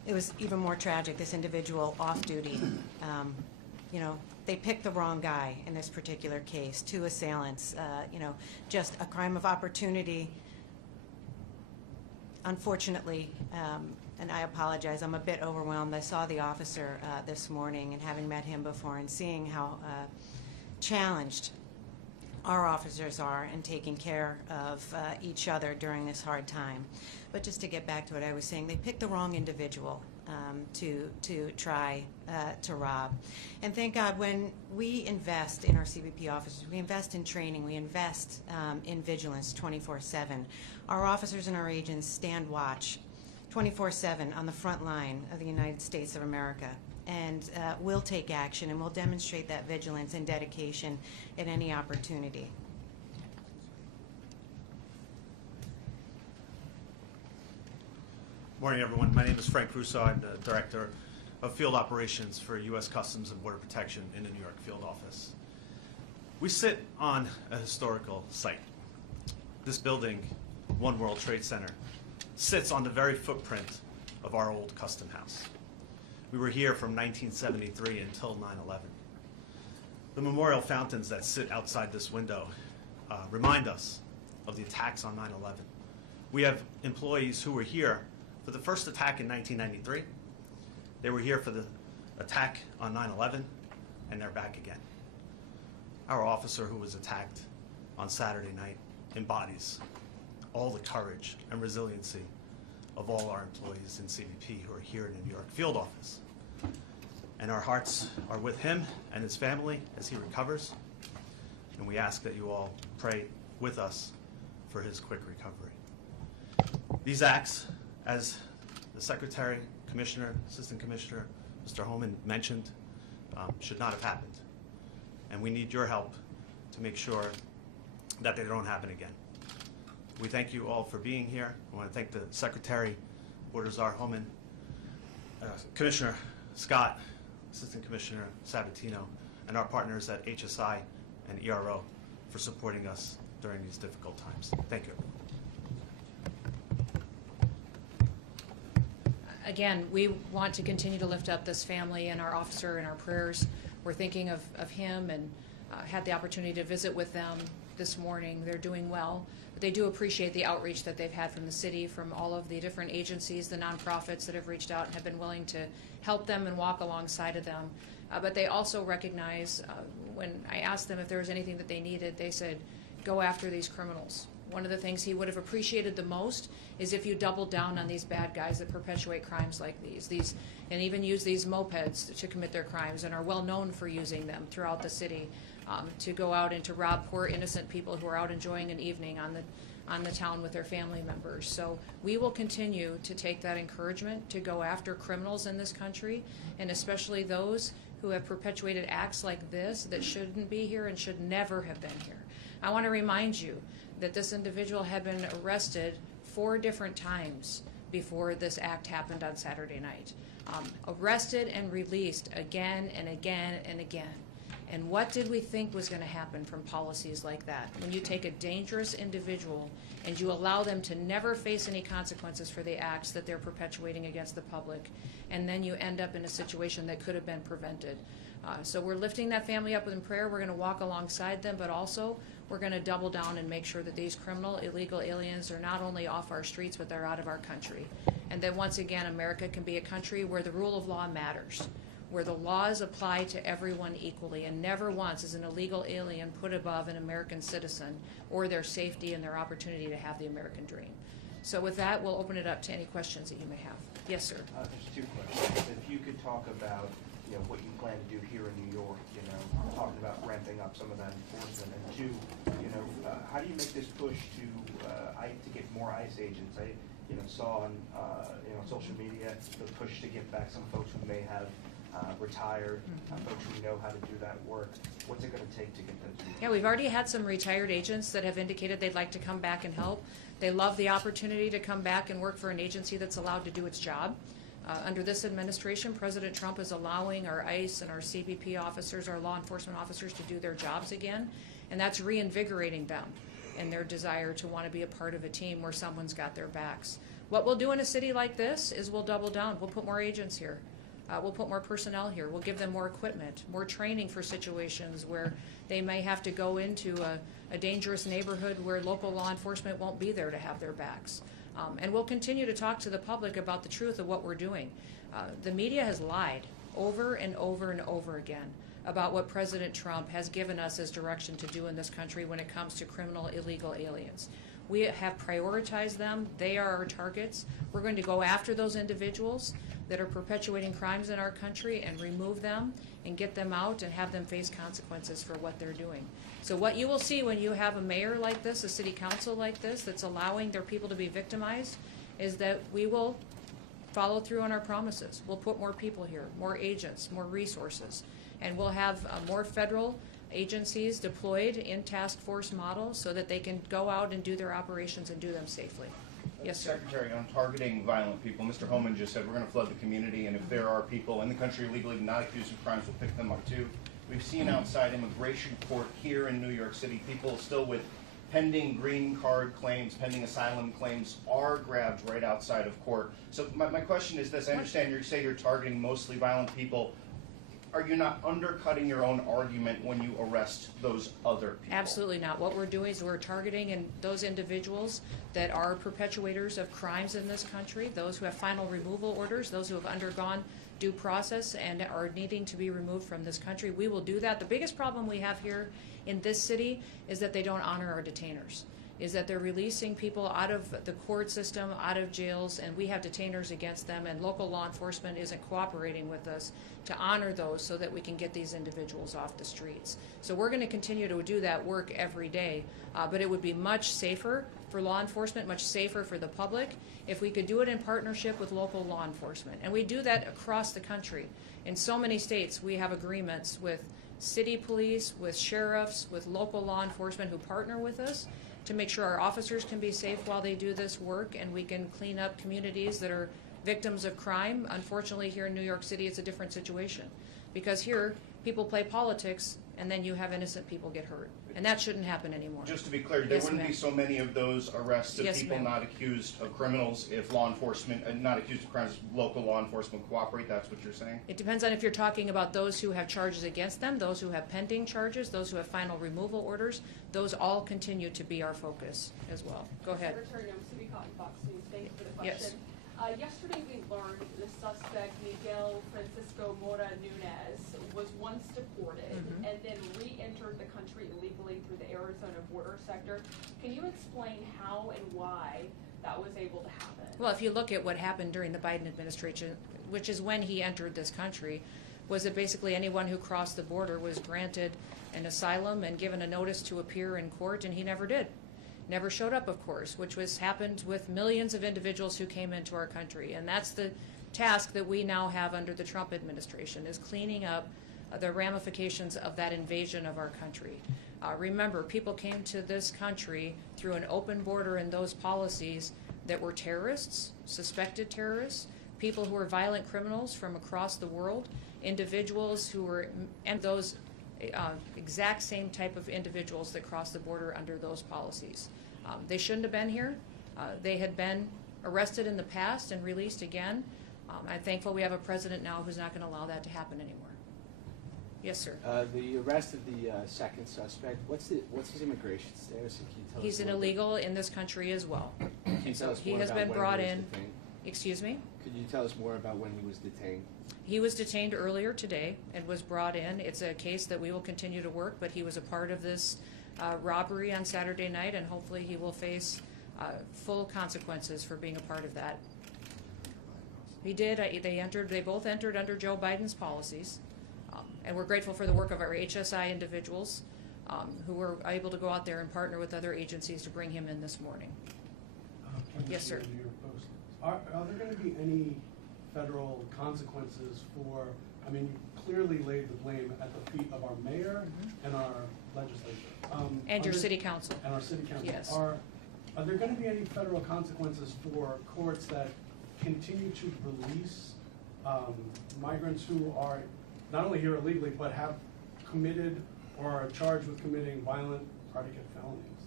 it was even more tragic, this individual off-duty. You know, they picked the wrong guy in this particular case, 2 assailants, you know, just a crime of opportunity. Unfortunately, and I apologize, I'm a bit overwhelmed. I saw the officer this morning, and having met him before and seeing how challenged our officers are in taking care of each other during this hard time. But just to get back to what I was saying, they picked the wrong individual to try to rob. And thank God, when we invest in our CBP officers, we invest in training, we invest in vigilance 24/7. Our officers and our agents stand watch 24/7 on the front line of the United States of America. And we'll take action, and we'll demonstrate that vigilance and dedication at any opportunity. Morning, everyone. My name is Frank Russo. I'm the Director of Field Operations for U.S. Customs and Border Protection in the New York Field Office. We sit on a historical site. This building, One World Trade Center, sits on the very footprint of our old custom house. We were here from 1973 until 9/11. The memorial fountains that sit outside this window remind us of the attacks on 9/11. We have employees who were here for the first attack in 1993. They were here for the attack on 9/11, and they're back again. Our officer who was attacked on Saturday night embodies all the courage and resiliency of all our employees in CBP who are here in the New York Field Office. And our hearts are with him and his family as he recovers. And we ask that you all pray with us for his quick recovery. These acts, as the Secretary, Commissioner, Assistant Commissioner, Mr. Homan mentioned, should not have happened. And we need your help to make sure that they don't happen again. We thank you all for being here. I want to thank the Secretary, Border Czar Homan, Commissioner Scott, Assistant Commissioner Sabatino, and our partners at HSI and ERO for supporting us during these difficult times. Thank you. Again, we want to continue to lift up this family and our officer in our prayers. We're thinking of him, and had the opportunity to visit with them this morning. They're doing well, but they do appreciate the outreach that they've had from the city, from all of the different agencies, the nonprofits that have reached out and have been willing to help them and walk alongside of them. But they also recognize, when I asked them if there was anything that they needed, they said, go after these criminals. One of the things he would have appreciated the most is if you doubled down on these bad guys that perpetuate crimes like these and even use these mopeds to commit their crimes and are well known for using them throughout the city, to go out and to rob poor innocent people who are out enjoying an evening on the town with their family members. So we will continue to take that encouragement to go after criminals in this country, and especially those who have perpetuated acts like this that shouldn't be here and should never have been here. I want to remind you that this individual had been arrested 4 different times before this act happened on Saturday night. Arrested and released again and again and again. And what did we think was going to happen from policies like that? When you take a dangerous individual and you allow them to never face any consequences for the acts that they're perpetuating against the public, and then you end up in a situation that could have been prevented. So we're lifting that family up in prayer. We're going to walk alongside them, but also we're going to double down and make sure that these criminal, illegal aliens are not only off our streets, but they're out of our country. And that once again, America can be a country where the rule of law matters, where the laws apply to everyone equally, and never once is an illegal alien put above an American citizen or their safety and their opportunity to have the American dream. So with that, we'll open it up to any questions that you may have. Yes, sir. There's 2 questions. If you could talk about, what you plan to do here in New York, talking about ramping up some of that enforcement, and 2, how do you make this push to get more ICE agents? I, saw on, social media the push to get back some folks who may have retired, folks who know how to do that work. What's it going to take to get them to do that? Yeah, we've already had some retired agents that have indicated they'd like to come back and help. They love the opportunity to come back and work for an agency that's allowed to do its job. Under this administration, President Trump is allowing our ICE and our CBP officers, our law enforcement officers, to do their jobs again, and that's reinvigorating them in their desire to want to be a part of a team where someone's got their backs. What we'll do in a city like this is we'll double down. We'll put more agents here. We'll put more personnel here. We'll give them more equipment, more training for situations where they may have to go into a dangerous neighborhood where local law enforcement won't be there to have their backs. And we'll continue to talk to the public about the truth of what we're doing. The media has lied over and over and over again about what President Trump has given us as direction to do in this country when it comes to criminal illegal aliens. We have prioritized them. They are our targets. We're going to go after those individuals that are perpetuating crimes in our country and remove them and get them out and have them face consequences for what they're doing. So what you will see when you have a mayor like this, a city council like this, that's allowing their people to be victimized, is that we will follow through on our promises. We'll put more people here, more agents, more resources, and we'll have more federal agencies deployed in task force models so that they can go out and do their operations and do them safely. Yes, sir. Secretary, on targeting violent people, Mr. Homan just said we're going to flood the community, and if there are people in the country legally not accused of crimes, we'll pick them up too. We've seen outside immigration court here in New York City, people still with pending green card claims, pending asylum claims are grabbed right outside of court. So my question is this: I understand you say you're targeting mostly violent people. Are you not undercutting your own argument when you arrest those other people? Absolutely not. What we're doing is we're targeting those individuals that are perpetuators of crimes in this country, those who have final removal orders, those who have undergone due process and are needing to be removed from this country. We will do that. The biggest problem we have here in this city is that they don't honor our detainers, is that they're releasing people out of the court system, out of jails, and we have detainers against them, and local law enforcement isn't cooperating with us to honor those so that we can get these individuals off the streets. So we're going to continue to do that work every day, but it would be much safer for law enforcement, much safer for the public, if we could do it in partnership with local law enforcement. And we do that across the country. In so many states, we have agreements with city police, with sheriffs, with local law enforcement who partner with us to make sure our officers can be safe while they do this work, and we can clean up communities that are victims of crime. Unfortunately, here in New York City, it's a different situation, because here people play politics and then you have innocent people get hurt, and that shouldn't happen anymore. Just to be clear, there wouldn't be so many of those arrests of people not accused of criminals if law enforcement, not accused of crimes, local law enforcement cooperate. That's what you're saying? It depends on if you're talking about those who have charges against them, those who have pending charges, those who have final removal orders. Those all continue to be our focus as well. Go ahead. Secretary Noem, City Cotton, Fox News. Thank you for the Yes. question. Yesterday we learned the suspect, Miguel Mora Nunez, was once deported and then re-entered the country illegally through the Arizona border sector. Can you explain how and why that was able to happen? Well, if you look at what happened during the Biden administration, which is when he entered this country, was that basically anyone who crossed the border was granted an asylum and given a notice to appear in court, and he never did. Never showed up, of course, which was happened with millions of individuals who came into our country. And that's the task that we now have under the Trump administration, is cleaning up the ramifications of that invasion of our country. Remember, people came to this country through an open border and those policies that were terrorists, suspected terrorists, people who were violent criminals from across the world, individuals who were, and those exact same type of individuals that crossed the border under those policies. They shouldn't have been here. They had been arrested in the past and released again. I'm thankful we have a president now who's not going to allow that to happen anymore. Yes, sir. The arrest of the second suspect, what's his immigration status? Can you tell He's us an illegal in this country as well. Can you tell us He more has about been when brought he was in. detained? Excuse me? Could you tell us more about when he was detained? He was detained earlier today and was brought in. It's a case that we will continue to work, but he was a part of this robbery on Saturday night, and hopefully he will face full consequences for being a part of that. He did. They both entered under Joe Biden's policies, and we're grateful for the work of our HSI individuals who were able to go out there and partner with other agencies to bring him in this morning. Yes, sir. Are there going to be any federal consequences for, I mean, you clearly laid the blame at the feet of our mayor and our legislature. And your city council. And our city council. Yes. Are there going to be any federal consequences for courts that continue to release migrants who are not only here illegally, but have committed or are charged with committing violent predicate felonies?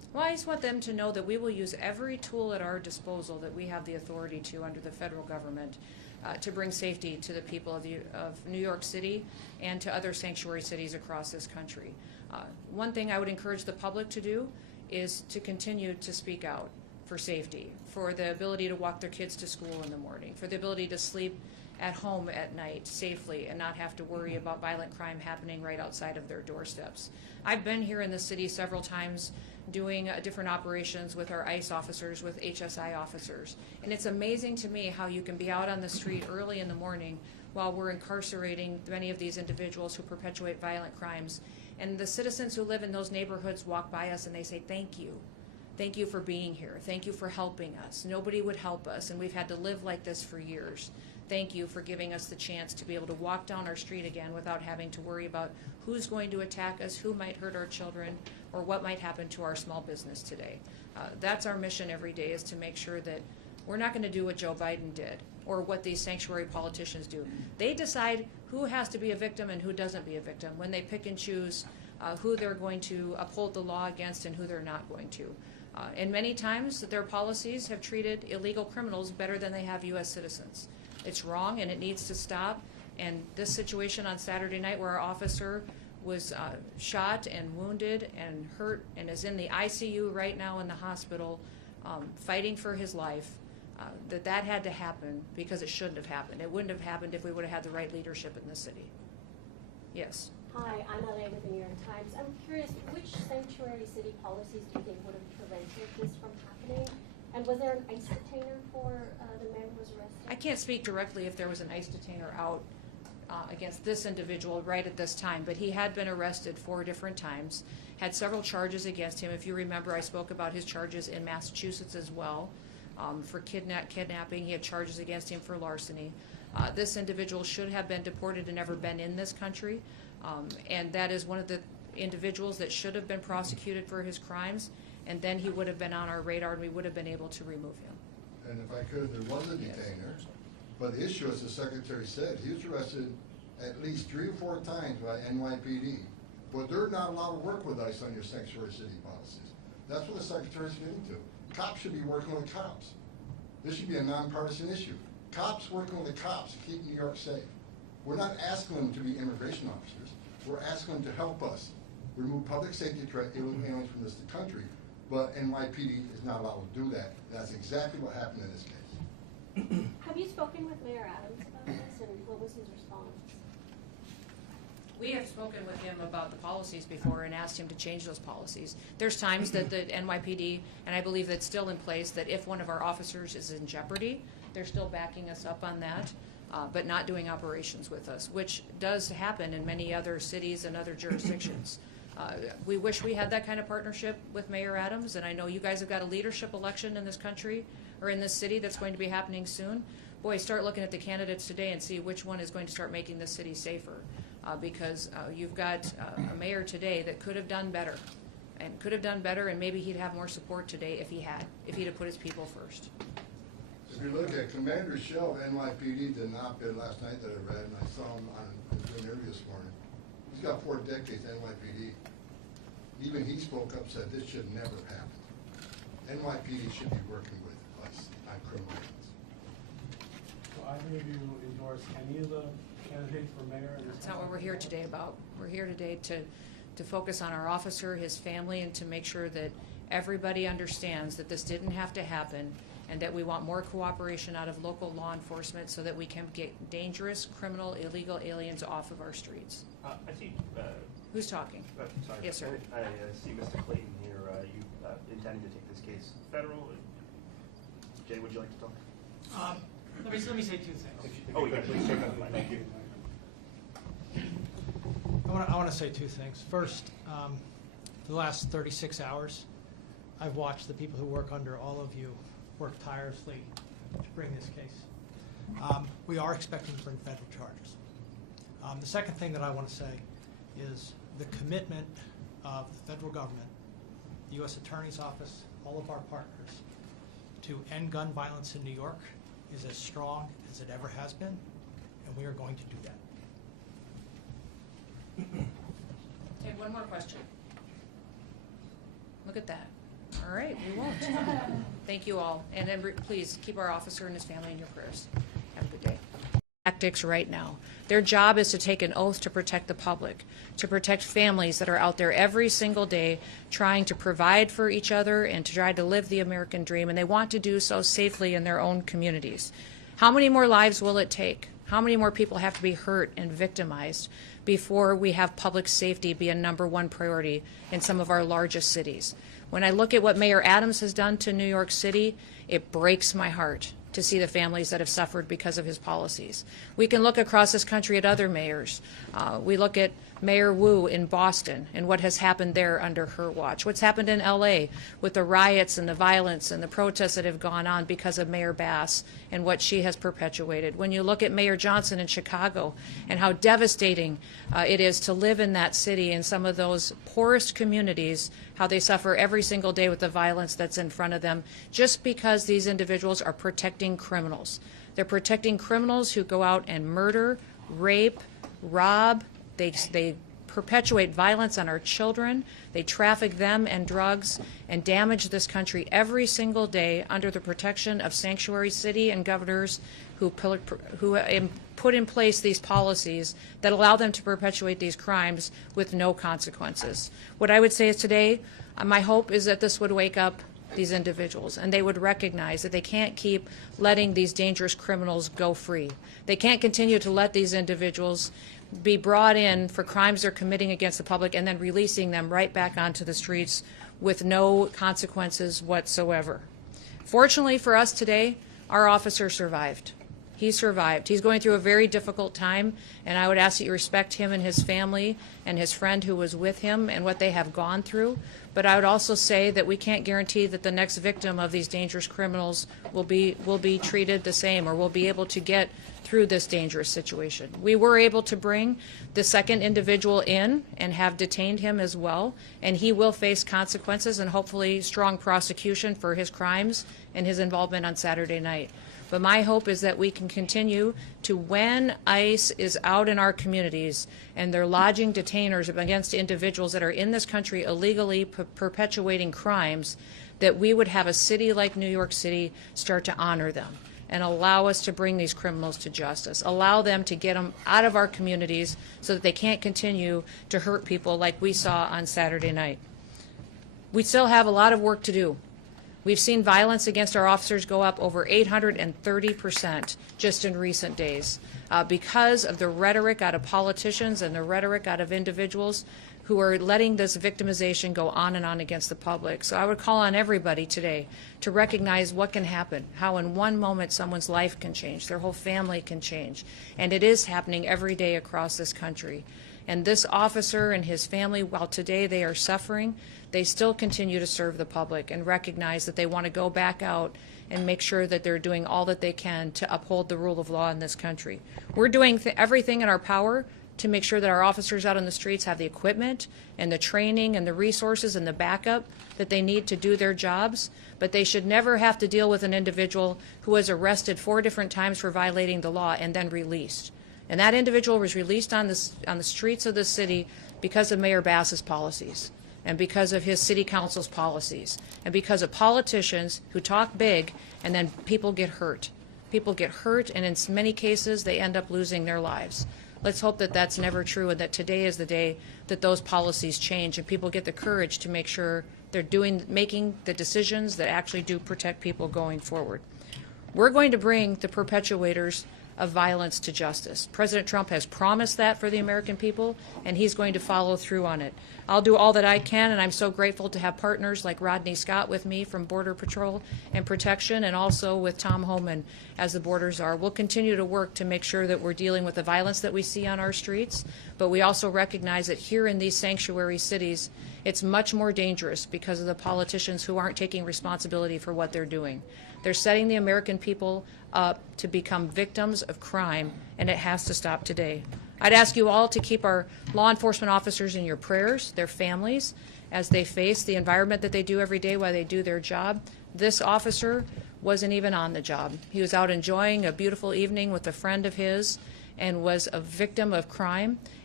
Well, I just want them to know that we will use every tool at our disposal that we have the authority to under the federal government to bring safety to the people of New York City and to other sanctuary cities across this country. One thing I would encourage the public to do is to continue to speak out for safety, for the ability to walk their kids to school in the morning, for the ability to sleep at home at night safely and not have to worry about violent crime happening right outside of their doorsteps. I've been here in the city several times doing different operations with our ICE officers, with HSI officers. And it's amazing to me how you can be out on the street early in the morning while we're incarcerating many of these individuals who perpetuate violent crimes. And the citizens who live in those neighborhoods walk by us and they say, thank you. Thank you for being here. Thank you for helping us. Nobody would help us, and we've had to live like this for years. Thank you for giving us the chance to be able to walk down our street again without having to worry about who's going to attack us, who might hurt our children, or what might happen to our small business today. That's our mission every day, is to make sure that we're not going to do what Joe Biden did or what these sanctuary politicians do. They decide who has to be a victim and who doesn't be a victim when they pick and choose who they're going to uphold the law against and who they're not going to. And many times their policies have treated illegal criminals better than they have U.S. citizens. It's wrong and it needs to stop. And this situation on Saturday night where our officer was shot and wounded and hurt and is in the ICU right now in the hospital fighting for his life, that had to happen because it shouldn't have happened. It wouldn't have happened if we would have had the right leadership in the city. Yes. Hi, I'm Elaine with the New York Times. I'm curious, which sanctuary city policies do you think would have prevented this from happening? And was there an ICE detainer for the man who was arrested? I can't speak directly if there was an ICE detainer out against this individual right at this time, but he had been arrested 4 different times, had several charges against him. If you remember, I spoke about his charges in Massachusetts as well for kidnapping. He had charges against him for larceny. This individual should have been deported and never been in this country, and that is one of the individuals that should have been prosecuted for his crimes, and then he would have been on our radar and we would have been able to remove him. And if I could, there was a detainer, but the issue, as the Secretary said, he was arrested at least 3 or 4 times by NYPD, but they're not allowed to work with ICE on your sanctuary city policies. That's what the Secretary's getting to. Cops should be working with cops. This should be a nonpartisan issue. Cops working with the cops to keep New York safe. We're not asking them to be immigration officers. We're asking them to help us remove public safety threat aliens from this country, but NYPD is not allowed to do that. That's exactly what happened in this case. Have you spoken with Mayor Adams about this, and what was his response? We have spoken with him about the policies before and asked him to change those policies. There's times that the NYPD, and I believe that's still in place, that if one of our officers is in jeopardy, they're still backing us up on that, but not doing operations with us, which does happen in many other cities and other jurisdictions. We wish we had that kind of partnership with Mayor Adams, and I know you guys have got a leadership election in this country or in this city that's going to be happening soon. Boy, start looking at the candidates today and see which one is going to start making this city safer, because you've got a mayor today that could have done better, and maybe he'd have more support today if he'd have put his people first. If you look at Commander Shell of NYPD did an op-ed last night that I read, and I saw him on an interview this morning. He's got 4 decades NYPD. Even he spoke up, said this should never happen. NYPD should be working with us on criminal acts. So either of you endorse any of the candidates for mayor? That's not what we're here today about. We're here today to focus on our officer, his family, and to make sure that everybody understands that this didn't have to happen, and that we want more cooperation out of local law enforcement so that we can get dangerous, criminal, illegal aliens off of our streets. I see. Who's talking? Sorry. Yes, sir. I see Mr. Clayton here. You intending to take this case federal? Jay, would you like to talk? Let me say 2 things. Oh, you please take that. Thank you. I want to say 2 things. First, for the last 36 hours, I've watched the people who work under all of you work tirelessly to bring this case. We are expecting to bring federal charges. The second thing that I want to say is the commitment of the federal government, the U.S. Attorney's Office, all of our partners, to end gun violence in New York is as strong as it ever has been, and we are going to do that. Take one more question. Look at that. All right, we won't. Thank you all. And then please keep our officer and his family in your prayers. Have a good day. Tactics right now. Their job is to take an oath to protect the public, to protect families that are out there every single day trying to provide for each other and to try to live the American dream, and they want to do so safely in their own communities. How many more lives will it take? How many more people have to be hurt and victimized before we have public safety be a #1 priority in some of our largest cities? When I look at what Mayor Adams has done to New York City, it breaks my heart to see the families that have suffered because of his policies. We can look across this country at other mayors. We look at Mayor Wu in Boston and what has happened there under her watch. What's happened in LA with the riots and the violence and the protests that have gone on because of Mayor Bass and what she has perpetuated. When you look at Mayor Johnson in Chicago and how devastating it is to live in that city in some of those poorest communities, how they suffer every single day with the violence that's in front of them just because these individuals are protecting criminals. They're protecting criminals who go out and murder, rape, rob. They perpetuate violence on our children. They traffic them and drugs and damage this country every single day under the protection of sanctuary city and governors who put in place these policies that allow them to perpetuate these crimes with no consequences. What I would say is today, my hope is that this would wake up these individuals and they would recognize that they can't keep letting these dangerous criminals go free. They can't continue to let these individuals be brought in for crimes they're committing against the public and then releasing them right back onto the streets with no consequences whatsoever. Fortunately for us today, our officer survived. He survived. He's going through a very difficult time, and I would ask that you respect him and his family and his friend who was with him and what they have gone through. But I would also say that we can't guarantee that the next victim of these dangerous criminals will be treated the same or will be able to get through this dangerous situation. We were able to bring the second individual in and have detained him as well, and he will face consequences and hopefully strong prosecution for his crimes and his involvement on Saturday night. But my hope is that we can continue to, when ICE is out in our communities and they're lodging detainers against individuals that are in this country illegally perpetuating crimes, that we would have a city like New York City start to honor them and allow us to bring these criminals to justice, allow them to get them out of our communities so that they can't continue to hurt people like we saw on Saturday night. We still have a lot of work to do. We've seen violence against our officers go up over 830% just in recent days because of the rhetoric out of politicians and the rhetoric out of individuals who are letting this victimization go on and on against the public. So I would call on everybody today to recognize what can happen, how in one moment someone's life can change, their whole family can change. And it is happening every day across this country. And this officer and his family, while today they are suffering, they still continue to serve the public and recognize that they want to go back out and make sure that they're doing all that they can to uphold the rule of law in this country. We're doing everything in our power to make sure that our officers out on the streets have the equipment and the training and the resources and the backup that they need to do their jobs, but they should never have to deal with an individual who was arrested 4 different times for violating the law and then released. And that individual was released on the streets of the city because of Mayor Bass's policies and because of his city council's policies and because of politicians who talk big and then people get hurt. People get hurt, and in many cases they end up losing their lives. Let's hope that that's never true and that today is the day that those policies change and people get the courage to make sure they're making the decisions that actually do protect people going forward. We're going to bring the perpetuators of violence to justice. President Trump has promised that for the American people, and he's going to follow through on it. I'll do all that I can, and I'm so grateful to have partners like Rodney Scott with me from Border Patrol and Protection, and also with Tom Homan as the Border Czar. We'll continue to work to make sure that we're dealing with the violence that we see on our streets, but we also recognize that here in these sanctuary cities, it's much more dangerous because of the politicians who aren't taking responsibility for what they're doing. They're setting the American people up to become victims of crime, and it has to stop today. I'd ask you all to keep our law enforcement officers in your prayers, their families, as they face the environment that they do every day while they do their job. This officer wasn't even on the job. He was out enjoying a beautiful evening with a friend of his and was a victim of crime.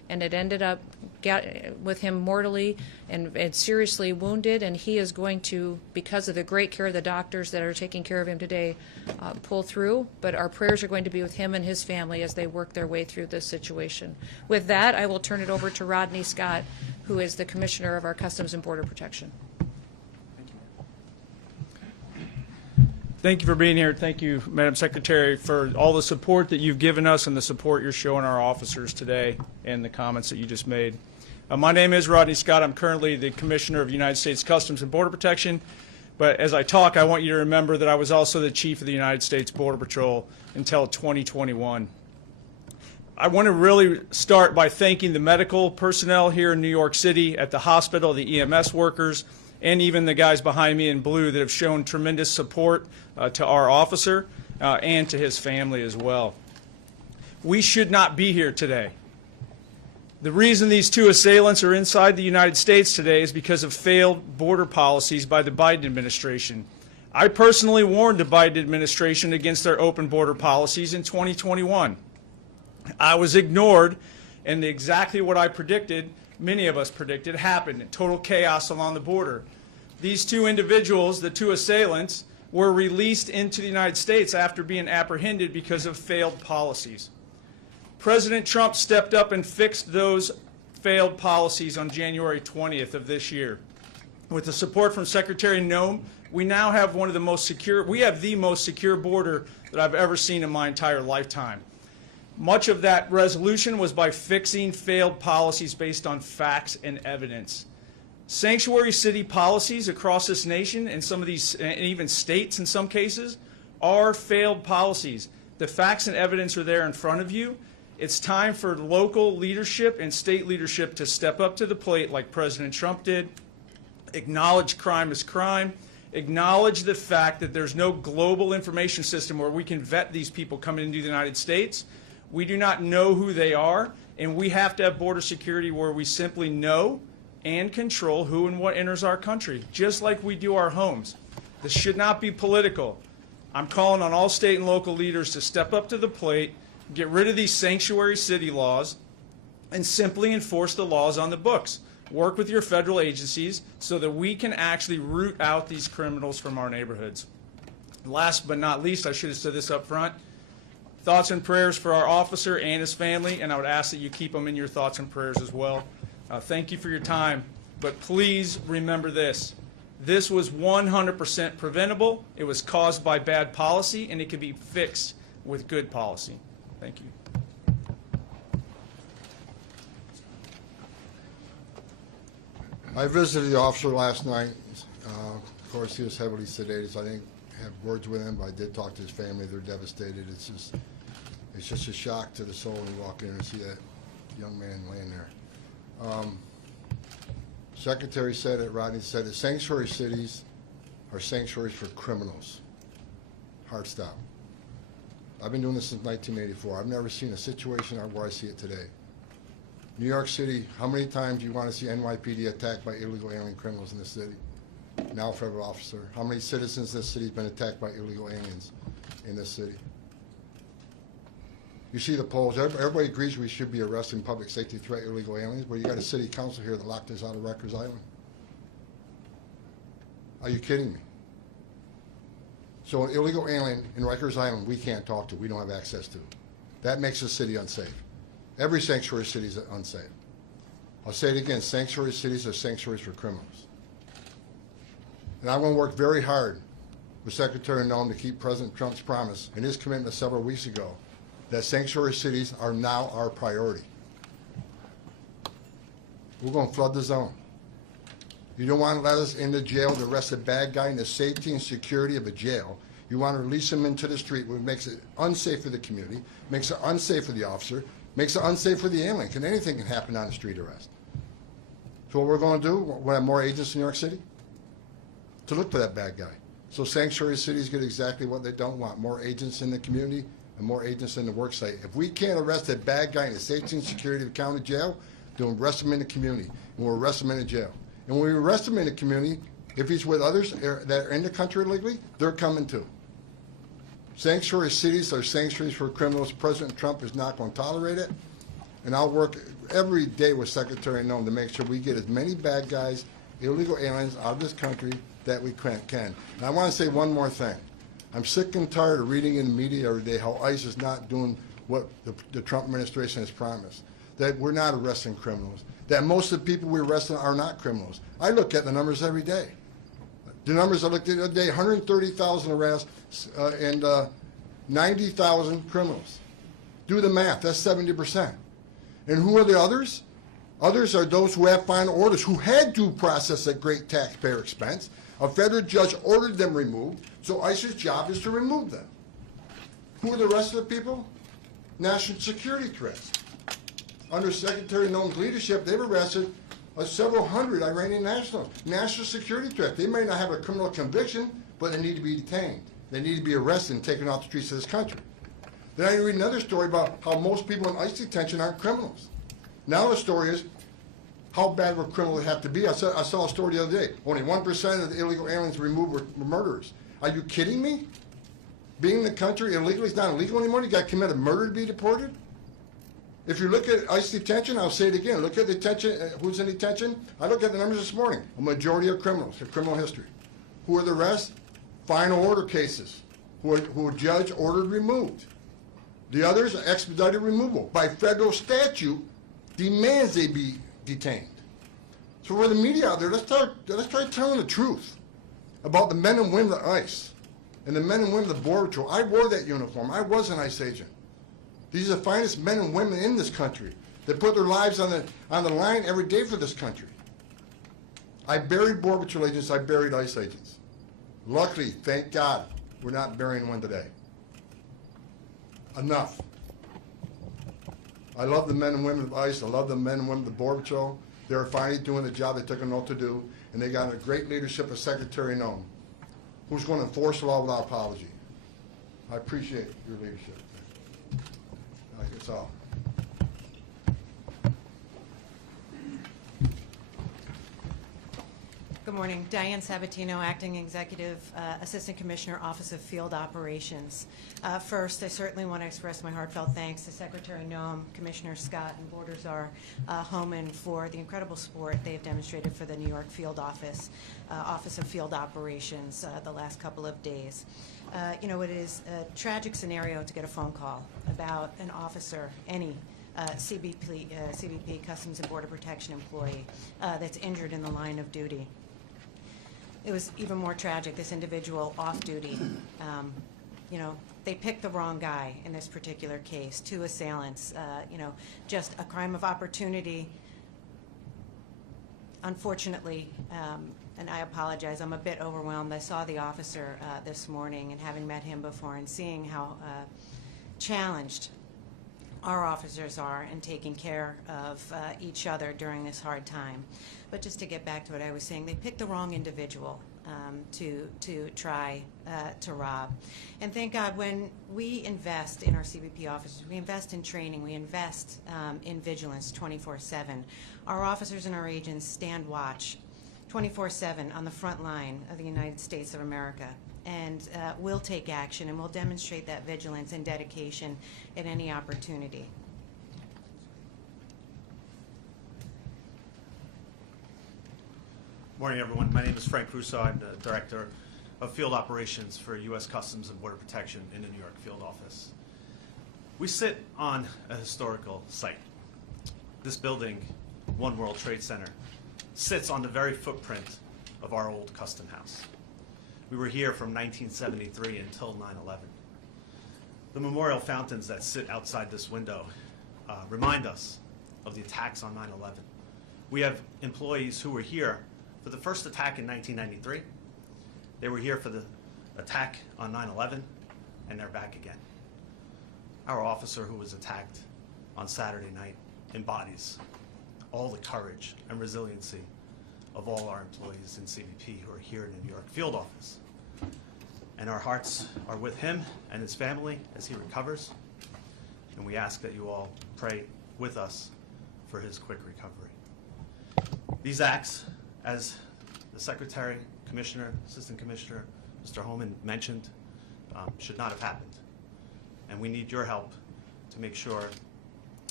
and it ended up with him mortally and seriously wounded, and he is going to, because of the great care of the doctors that are taking care of him today, pull through. But our prayers are going to be with him and his family as they work their way through this situation. With that, I will turn it over to Rodney Scott, who is the Commissioner of our Customs and Border Protection. Thank you for being here. Thank you, Madam Secretary, for all the support that you've given us and the support you're showing our officers today and the comments that you just made. My name is Rodney Scott. I'm currently the Commissioner of United States Customs and Border Protection. But as I talk, I want you to remember that I was also the Chief of the United States Border Patrol until 2021. I want to really start by thanking the medical personnel here in New York City, at the hospital, the EMS workers, and even the guys behind me in blue that have shown tremendous support to our officer and to his family as well. We should not be here today. The reason these two assailants are inside the United States today is because of failed border policies by the Biden administration. I personally warned the Biden administration against their open border policies in 2021. I was ignored, and exactly what I predicted, many of us predicted, happened. Total chaos along the border. These two individuals, the two assailants, were released into the United States after being apprehended because of failed policies. President Trump stepped up and fixed those failed policies on January 20th of this year. With the support from Secretary Noem, we now have the most secure border that I've ever seen in my entire lifetime. Much of that resolution was by fixing failed policies based on facts and evidence. Sanctuary city policies across this nation, and some of these, and even states in some cases, are failed policies. The facts and evidence are there in front of you. It's time for local leadership and state leadership to step up to the plate like President Trump did, acknowledge crime as crime, acknowledge the fact that there's no global information system where we can vet these people coming into the United States. We do not know who they are, and we have to have border security where we simply know and control who and what enters our country, just like we do our homes. This should not be political. I'm calling on all state and local leaders to step up to the plate, get rid of these sanctuary city laws, and simply enforce the laws on the books. Work with your federal agencies so that we can actually root out these criminals from our neighborhoods. Last but not least, I should have said this up front, thoughts and prayers for our officer and his family, and I would ask that you keep them in your thoughts and prayers as well. Thank you for your time, but please remember this. This was 100% preventable. It was caused by bad policy, and it can be fixed with good policy. Thank you. I visited the officer last night. Of course, he was heavily sedated, so I didn't have words with him, but I did talk to his family. They're devastated. It's just a shock to the soul when you walk in and see that young man laying there. Secretary said it, Rodney said it, sanctuary cities are sanctuaries for criminals. Hard stop. I've been doing this since 1984. I've never seen a situation where I see it today. New York City, how many times do you want to see NYPD attacked by illegal alien criminals in this city? Now federal officer. How many citizens in this city have been attacked by illegal aliens in this city? You see the polls. Everybody agrees we should be arresting public safety threat illegal aliens, but you got a city council here that locked us out of Rikers Island. Are you kidding me? So an illegal alien in Rikers Island we can't talk to, we don't have access to. That makes the city unsafe. Every sanctuary city is unsafe. I'll say it again, sanctuary cities are sanctuaries for criminals. And I'm going to work very hard with Secretary Noem to keep President Trump's promise and his commitment several weeks ago that sanctuary cities are now our priority. We're going to flood the zone. You don't want to let us into jail to arrest a bad guy in the safety and security of a jail. You want to release him into the street, which makes it unsafe for the community, makes it unsafe for the officer, makes it unsafe for the alien. Anything can happen on a street arrest. So what we're going to do, we'll have more agents in New York City to look for that bad guy. So sanctuary cities get exactly what they don't want, more agents in the community and more agents in the work site. If we can't arrest a bad guy in the safety and security of the county jail, then we'll arrest him in the community, and we'll arrest him in the jail. And when we arrest him in the community, if he's with others that are in the country illegally, they're coming too. Sanctuary cities are sanctuaries for criminals. President Trump is not going to tolerate it. and I'll work every day with Secretary Noem to make sure we get as many bad guys, illegal aliens out of this country that we can. And I want to say one more thing. I'm sick and tired of reading in the media every day how ICE is not doing what the Trump administration has promised, that we're not arresting criminals, that most of the people we're arresting are not criminals. I look at the numbers every day. The numbers I looked at the other day, 130,000 arrests and 90,000 criminals. Do the math, that's 70%. And who are the others? Others are those who have final orders, who had due process at great taxpayer expense. A federal judge ordered them removed, so ICE's job is to remove them. Who are the rest of the people? National security threats. Under Secretary Noem's leadership, they've arrested several hundred Iranian nationals. National security threat. They may not have a criminal conviction, but they need to be detained. They need to be arrested and taken off the streets of this country. Then I read another story about how most people in ICE detention aren't criminals. Now the story is, how bad would criminals have to be? I saw a story the other day. Only 1% of the illegal aliens removed were murderers. Are you kidding me? Being in the country illegally is not illegal anymore? You got to commit a murder to be deported? If you look at ICE detention, I'll say it again. Look at detention, who's in detention. I looked at the numbers this morning. A majority of criminals, have criminal history. Who are the rest? Final order cases, who a judge ordered removed. The others are expedited removal. By federal statute, demands they be detained. So for the media out there, let's try telling the truth about the men and women of ICE and the men and women of the Border Patrol. I wore that uniform. I was an ICE agent. These are the finest men and women in this country that put their lives on the line every day for this country. I buried Border Patrol agents. I buried ICE agents. Luckily, thank God, we're not burying one today. Enough. I love the men and women of ICE. I love the men and women of the Border Patrol. They're finally doing the job they took an oath to do, and they got a great leadership of Secretary Noem, who's going to enforce the law without apology. I appreciate your leadership. That's all. Good morning. Diane Sabatino, Acting Executive Assistant Commissioner, Office of Field Operations. First, I certainly want to express my heartfelt thanks to Secretary Noem, Commissioner Scott, and Border Czar Homan for the incredible support they have demonstrated for the New York Field Office, Office of Field Operations the last couple of days. You know, it is a tragic scenario to get a phone call about an officer, any CBP, Customs and Border Protection employee, that's injured in the line of duty. It was even more tragic, this individual off duty. You know, they picked the wrong guy in this particular case, two assailants, you know, just a crime of opportunity. Unfortunately, and I apologize, I'm a bit overwhelmed. I saw the officer this morning, and having met him before and seeing how challenged our officers are in taking care of each other during this hard time. But just to get back to what I was saying, they picked the wrong individual to try to rob. And thank God, when we invest in our CBP officers, we invest in training, we invest in vigilance 24/7. Our officers and our agents stand watch 24/7 on the front line of the United States of America. And we'll take action, and we'll demonstrate that vigilance and dedication at any opportunity. Morning, everyone. My name is Frank Russo. I'm the Director of Field Operations for U.S. Customs and Border Protection in the New York Field Office. We sit on a historical site. This building, One World Trade Center, sits on the very footprint of our old custom house. We were here from 1973 until 9/11. The memorial fountains that sit outside this window remind us of the attacks on 9/11. We have employees who were here for the first attack in 1993. They were here for the attack on 9/11, and they're back again. Our officer who was attacked on Saturday night embodies all the courage and resiliency of all our employees in CBP who are here in the New York Field Office. And our hearts are with him and his family as he recovers. And we ask that you all pray with us for his quick recovery. These acts, as the Secretary, Commissioner, Assistant Commissioner, Mr. Homan mentioned, should not have happened. And we need your help to make sure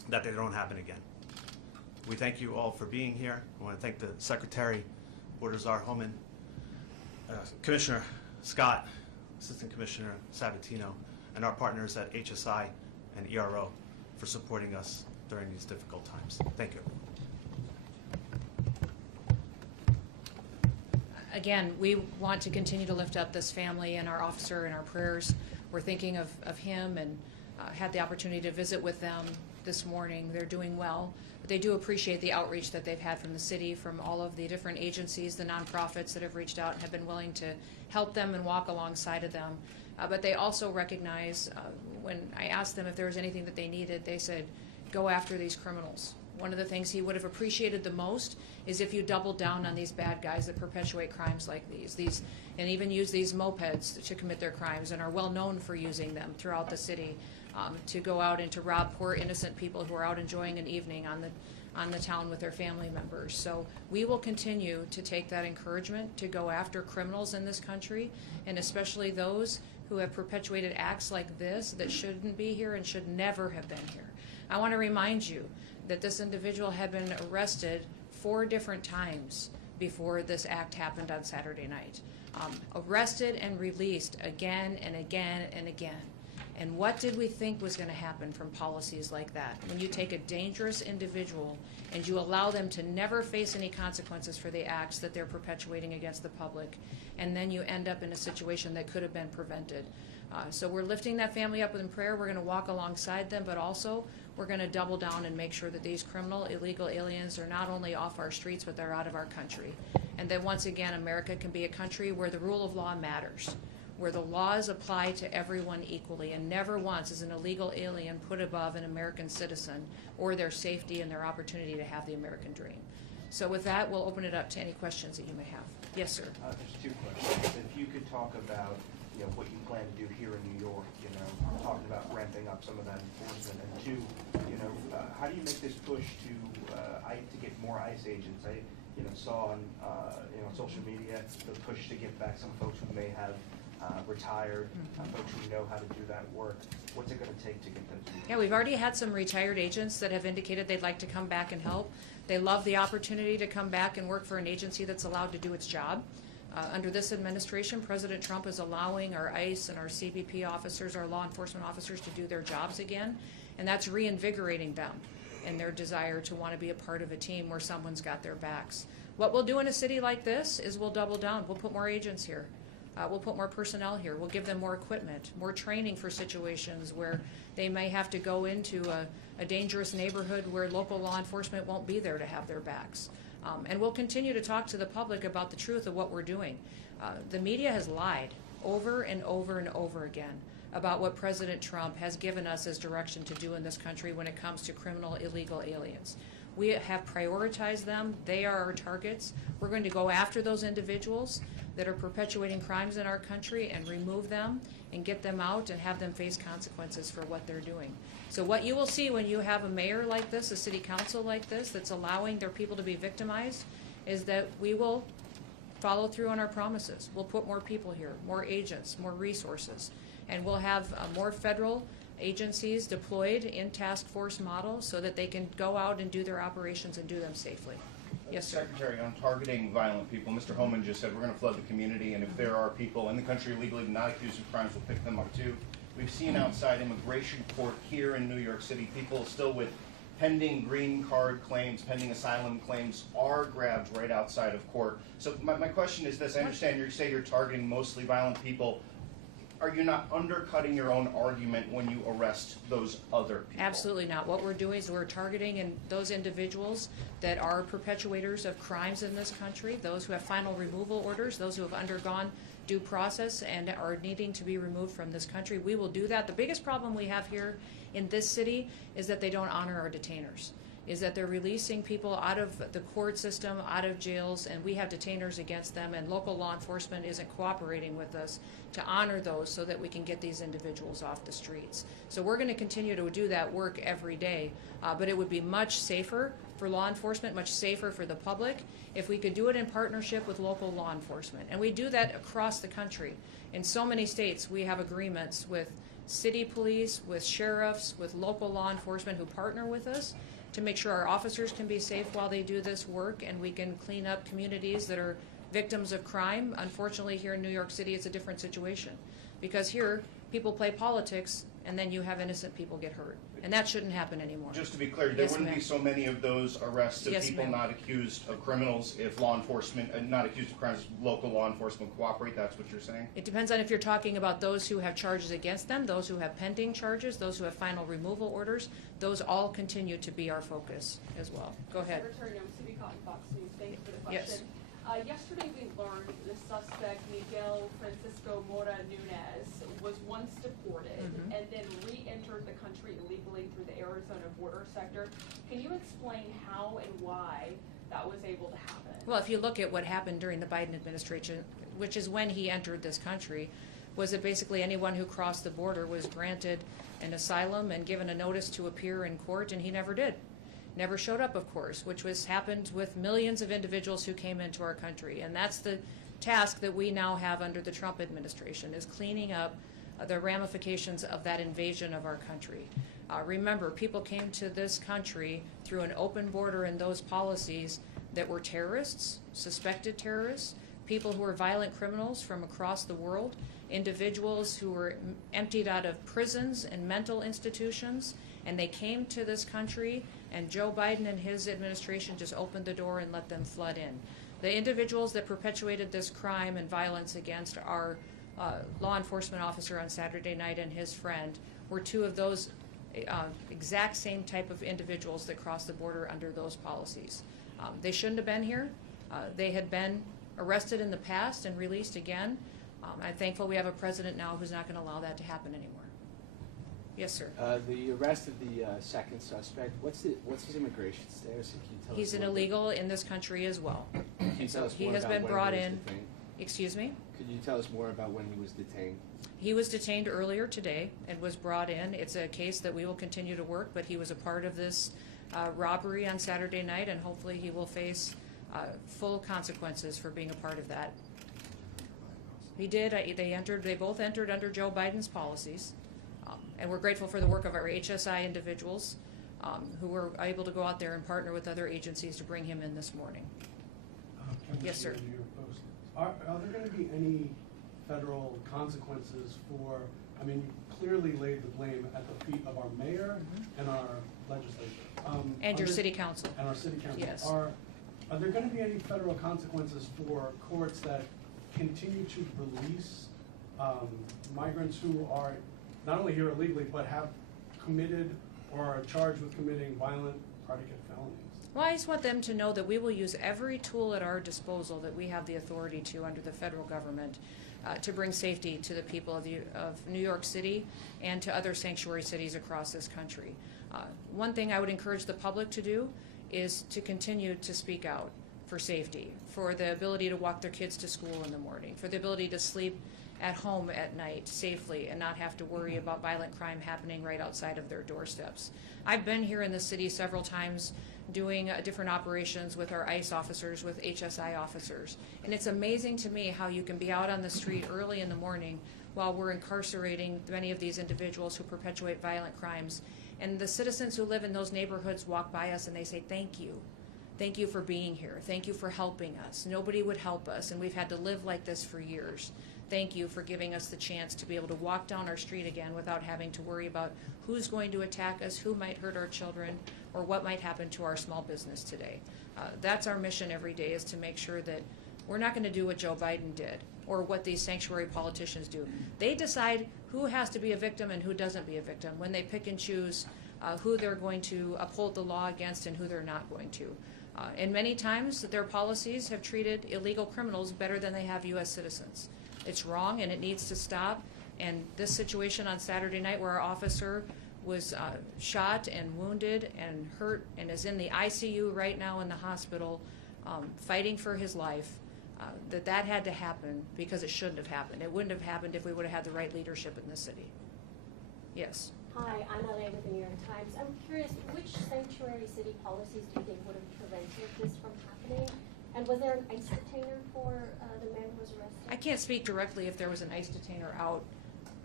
that they don't happen again. We thank you all for being here. I want to thank the Secretary, Border Czar Homan, Commissioner Scott, Assistant Commissioner Sabatino, and our partners at HSI and ERO for supporting us during these difficult times. Thank you. Again, we want to continue to lift up this family and our officer in our prayers. We're thinking of him and had the opportunity to visit with them this morning. They're doing well, but they do appreciate the outreach that they've had from the city, from all of the different agencies, the nonprofits that have reached out and have been willing to help them and walk alongside of them. But they also recognize, when I asked them if there was anything that they needed, they said, go after these criminals. One of the things he would have appreciated the most is if you doubled down on these bad guys that perpetuate crimes like these and even use these mopeds to commit their crimes and are well known for using them throughout the city, to go out and to rob poor innocent people who are out enjoying an evening on the town with their family members. So we will continue to take that encouragement to go after criminals in this country, and especially those who have perpetuated acts like this that shouldn't be here and should never have been here. I want to remind you that this individual had been arrested 4 different times before this act happened on Saturday night. Arrested and released again and again and again. And what did we think was going to happen from policies like that? When you take a dangerous individual and you allow them to never face any consequences for the acts that they're perpetuating against the public, and then you end up in a situation that could have been prevented. So we're lifting that family up in prayer. We're going to walk alongside them, but also we're going to double down and make sure that these criminal, illegal aliens are not only off our streets, but they're out of our country. And that once again, America can be a country where the rule of law matters, where the laws apply to everyone equally, and never once is an illegal alien put above an American citizen or their safety and their opportunity to have the American dream. So with that, we'll open it up to any questions that you may have. Yes, sir. There's 2 questions. If you could talk about, what you plan to do here in New York, talking about ramping up some of that enforcement, and 2, how do you make this push to get more ICE agents? I, saw on, social media the push to get back some folks who may have retired, folks who know how to do that work. What's it going to take to get them to do that? Yeah, we've already had some retired agents that have indicated they'd like to come back and help. They love the opportunity to come back and work for an agency that's allowed to do its job. Under this administration, President Trump is allowing our ICE and our CBP officers, our law enforcement officers, to do their jobs again, and that's reinvigorating them in their desire to want to be a part of a team where someone's got their backs. What we'll do in a city like this is we'll double down. We'll put more agents here. We'll put more personnel here. We'll give them more equipment, more training for situations where they may have to go into a dangerous neighborhood where local law enforcement won't be there to have their backs. And we'll continue to talk to the public about the truth of what we're doing. The media has lied over and over and over again about what President Trump has given us as direction to do in this country when it comes to criminal, illegal aliens. We have prioritized them. They are our targets. We're going to go after those individuals that are perpetuating crimes in our country and remove them and get them out and have them face consequences for what they're doing. So what you will see when you have a mayor like this, a city council like this, that's allowing their people to be victimized, is that we will follow through on our promises. We'll put more people here, more agents, more resources, and we'll have more federal agencies deployed in task force model so that they can go out and do their operations and do them safely. Yes, sir. Secretary, on targeting violent people, Mr. Homan just said we're going to flood the community, and if there are people in the country illegally not accused of crimes, we'll pick them up too. We've seen outside immigration court here in New York City, people still with pending green card claims, pending asylum claims are grabbed right outside of court. So my question is this: I understand you say you're targeting mostly violent people. Are you not undercutting your own argument when you arrest those other people? Absolutely not. What we're doing is we're targeting those individuals that are perpetuators of crimes in this country, those who have final removal orders, those who have undergone due process and are needing to be removed from this country. We will do that. The biggest problem we have here in this city is that they don't honor our detainers, is that they're releasing people out of the court system, out of jails, and we have detainers against them, and local law enforcement isn't cooperating with us to honor those so that we can get these individuals off the streets. So we're going to continue to do that work every day, but it would be much safer for law enforcement, much safer for the public, if we could do it in partnership with local law enforcement. And we do that across the country. In so many states, we have agreements with city police, with sheriffs, with local law enforcement who partner with us to make sure our officers can be safe while they do this work, and we can clean up communities that are victims of crime. Unfortunately, here in New York City, it's a different situation, because here people play politics and then you have innocent people get hurt, and that shouldn't happen anymore. Just to be clear, there Yes, wouldn't be ma'am. so many of those arrests of Yes, people ma'am. not accused of criminals if law enforcement, not accused of crimes, local law enforcement cooperate, that's what you're saying? It depends on if you're talking about those who have charges against them, those who have pending charges, those who have final removal orders. Those all continue to be our focus as well. Go ahead. Secretary Noem, City Cotton, Fox News. Thank you for the Yes. question. Yesterday we learned the suspect, Miguel Mora Nunez, was once deported and then re-entered the country illegally through the Arizona border sector. Can you explain how and why that was able to happen? Well, if you look at what happened during the Biden administration, which is when he entered this country, was that basically anyone who crossed the border was granted an asylum and given a notice to appear in court, and he never did. Never showed up, of course, which was happened with millions of individuals who came into our country. And that's the task that we now have under the Trump administration, is cleaning up the ramifications of that invasion of our country. Remember, people came to this country through an open border and those policies that were terrorists, suspected terrorists, people who were violent criminals from across the world, individuals who were emptied out of prisons and mental institutions, and they came to this country, and Joe Biden and his administration just opened the door and let them flood in. The individuals that perpetuated this crime and violence against our law enforcement officer on Saturday night and his friend were two of those exact same type of individuals that crossed the border under those policies. They shouldn't have been here. They had been arrested in the past and released again. I'm thankful we have a president now who's not going to allow that to happen anymore. Yes, sir. The arrest of the second suspect, what's his immigration status? Can you tell us He's an more about- illegal in this country as well. Can you tell us He more has about been when brought he was in. detained? Excuse me? Could you tell us more about when he was detained? He was detained earlier today and was brought in. It's a case that we will continue to work, but he was a part of this robbery on Saturday night, and hopefully he will face full consequences for being a part of that. He did. They both entered under Joe Biden's policies, and we're grateful for the work of our HSI individuals who were able to go out there and partner with other agencies to bring him in this morning. Yes, sir. Are there going to be any federal consequences for, I mean, you clearly laid the blame at the feet of our mayor and our legislature. And your city council. And our city council. Yes. Are there going to be any federal consequences for courts that continue to release migrants who are not only here illegally, but have committed or are charged with committing violent predicate felonies? Well, I just want them to know that we will use every tool at our disposal that we have the authority to under the federal government to bring safety to the people of New York City and to other sanctuary cities across this country. One thing I would encourage the public to do is to continue to speak out for safety, for the ability to walk their kids to school in the morning, for the ability to sleep at home at night safely and not have to worry about violent crime happening right outside of their doorsteps. I've been here in the city several times doing different operations with our ICE officers, with HSI officers. And it's amazing to me how you can be out on the street early in the morning while we're incarcerating many of these individuals who perpetuate violent crimes. And the citizens who live in those neighborhoods walk by us and they say, "Thank you. Thank you for being here. Thank you for helping us. Nobody would help us, and we've had to live like this for years. Thank you for giving us the chance to be able to walk down our street again without having to worry about who's going to attack us, who might hurt our children, or what might happen to our small business today." That's our mission every day, is to make sure that we're not going to do what Joe Biden did or what these sanctuary politicians do. They decide who has to be a victim and who doesn't be a victim when they pick and choose who they're going to uphold the law against and who they're not going to. And many times their policies have treated illegal criminals better than they have U.S. citizens. It's wrong and it needs to stop. And this situation on Saturday night where our officer was shot and wounded and hurt and is in the ICU right now in the hospital fighting for his life, that had to happen because it shouldn't have happened. It wouldn't have happened if we would have had the right leadership in the city. Yes. Hi, I'm LA with the New York Times. I'm curious, which sanctuary city policies do you think would have prevented this from happening? And was there an ICE detainer for the man who was arrested? I can't speak directly if there was an ICE detainer out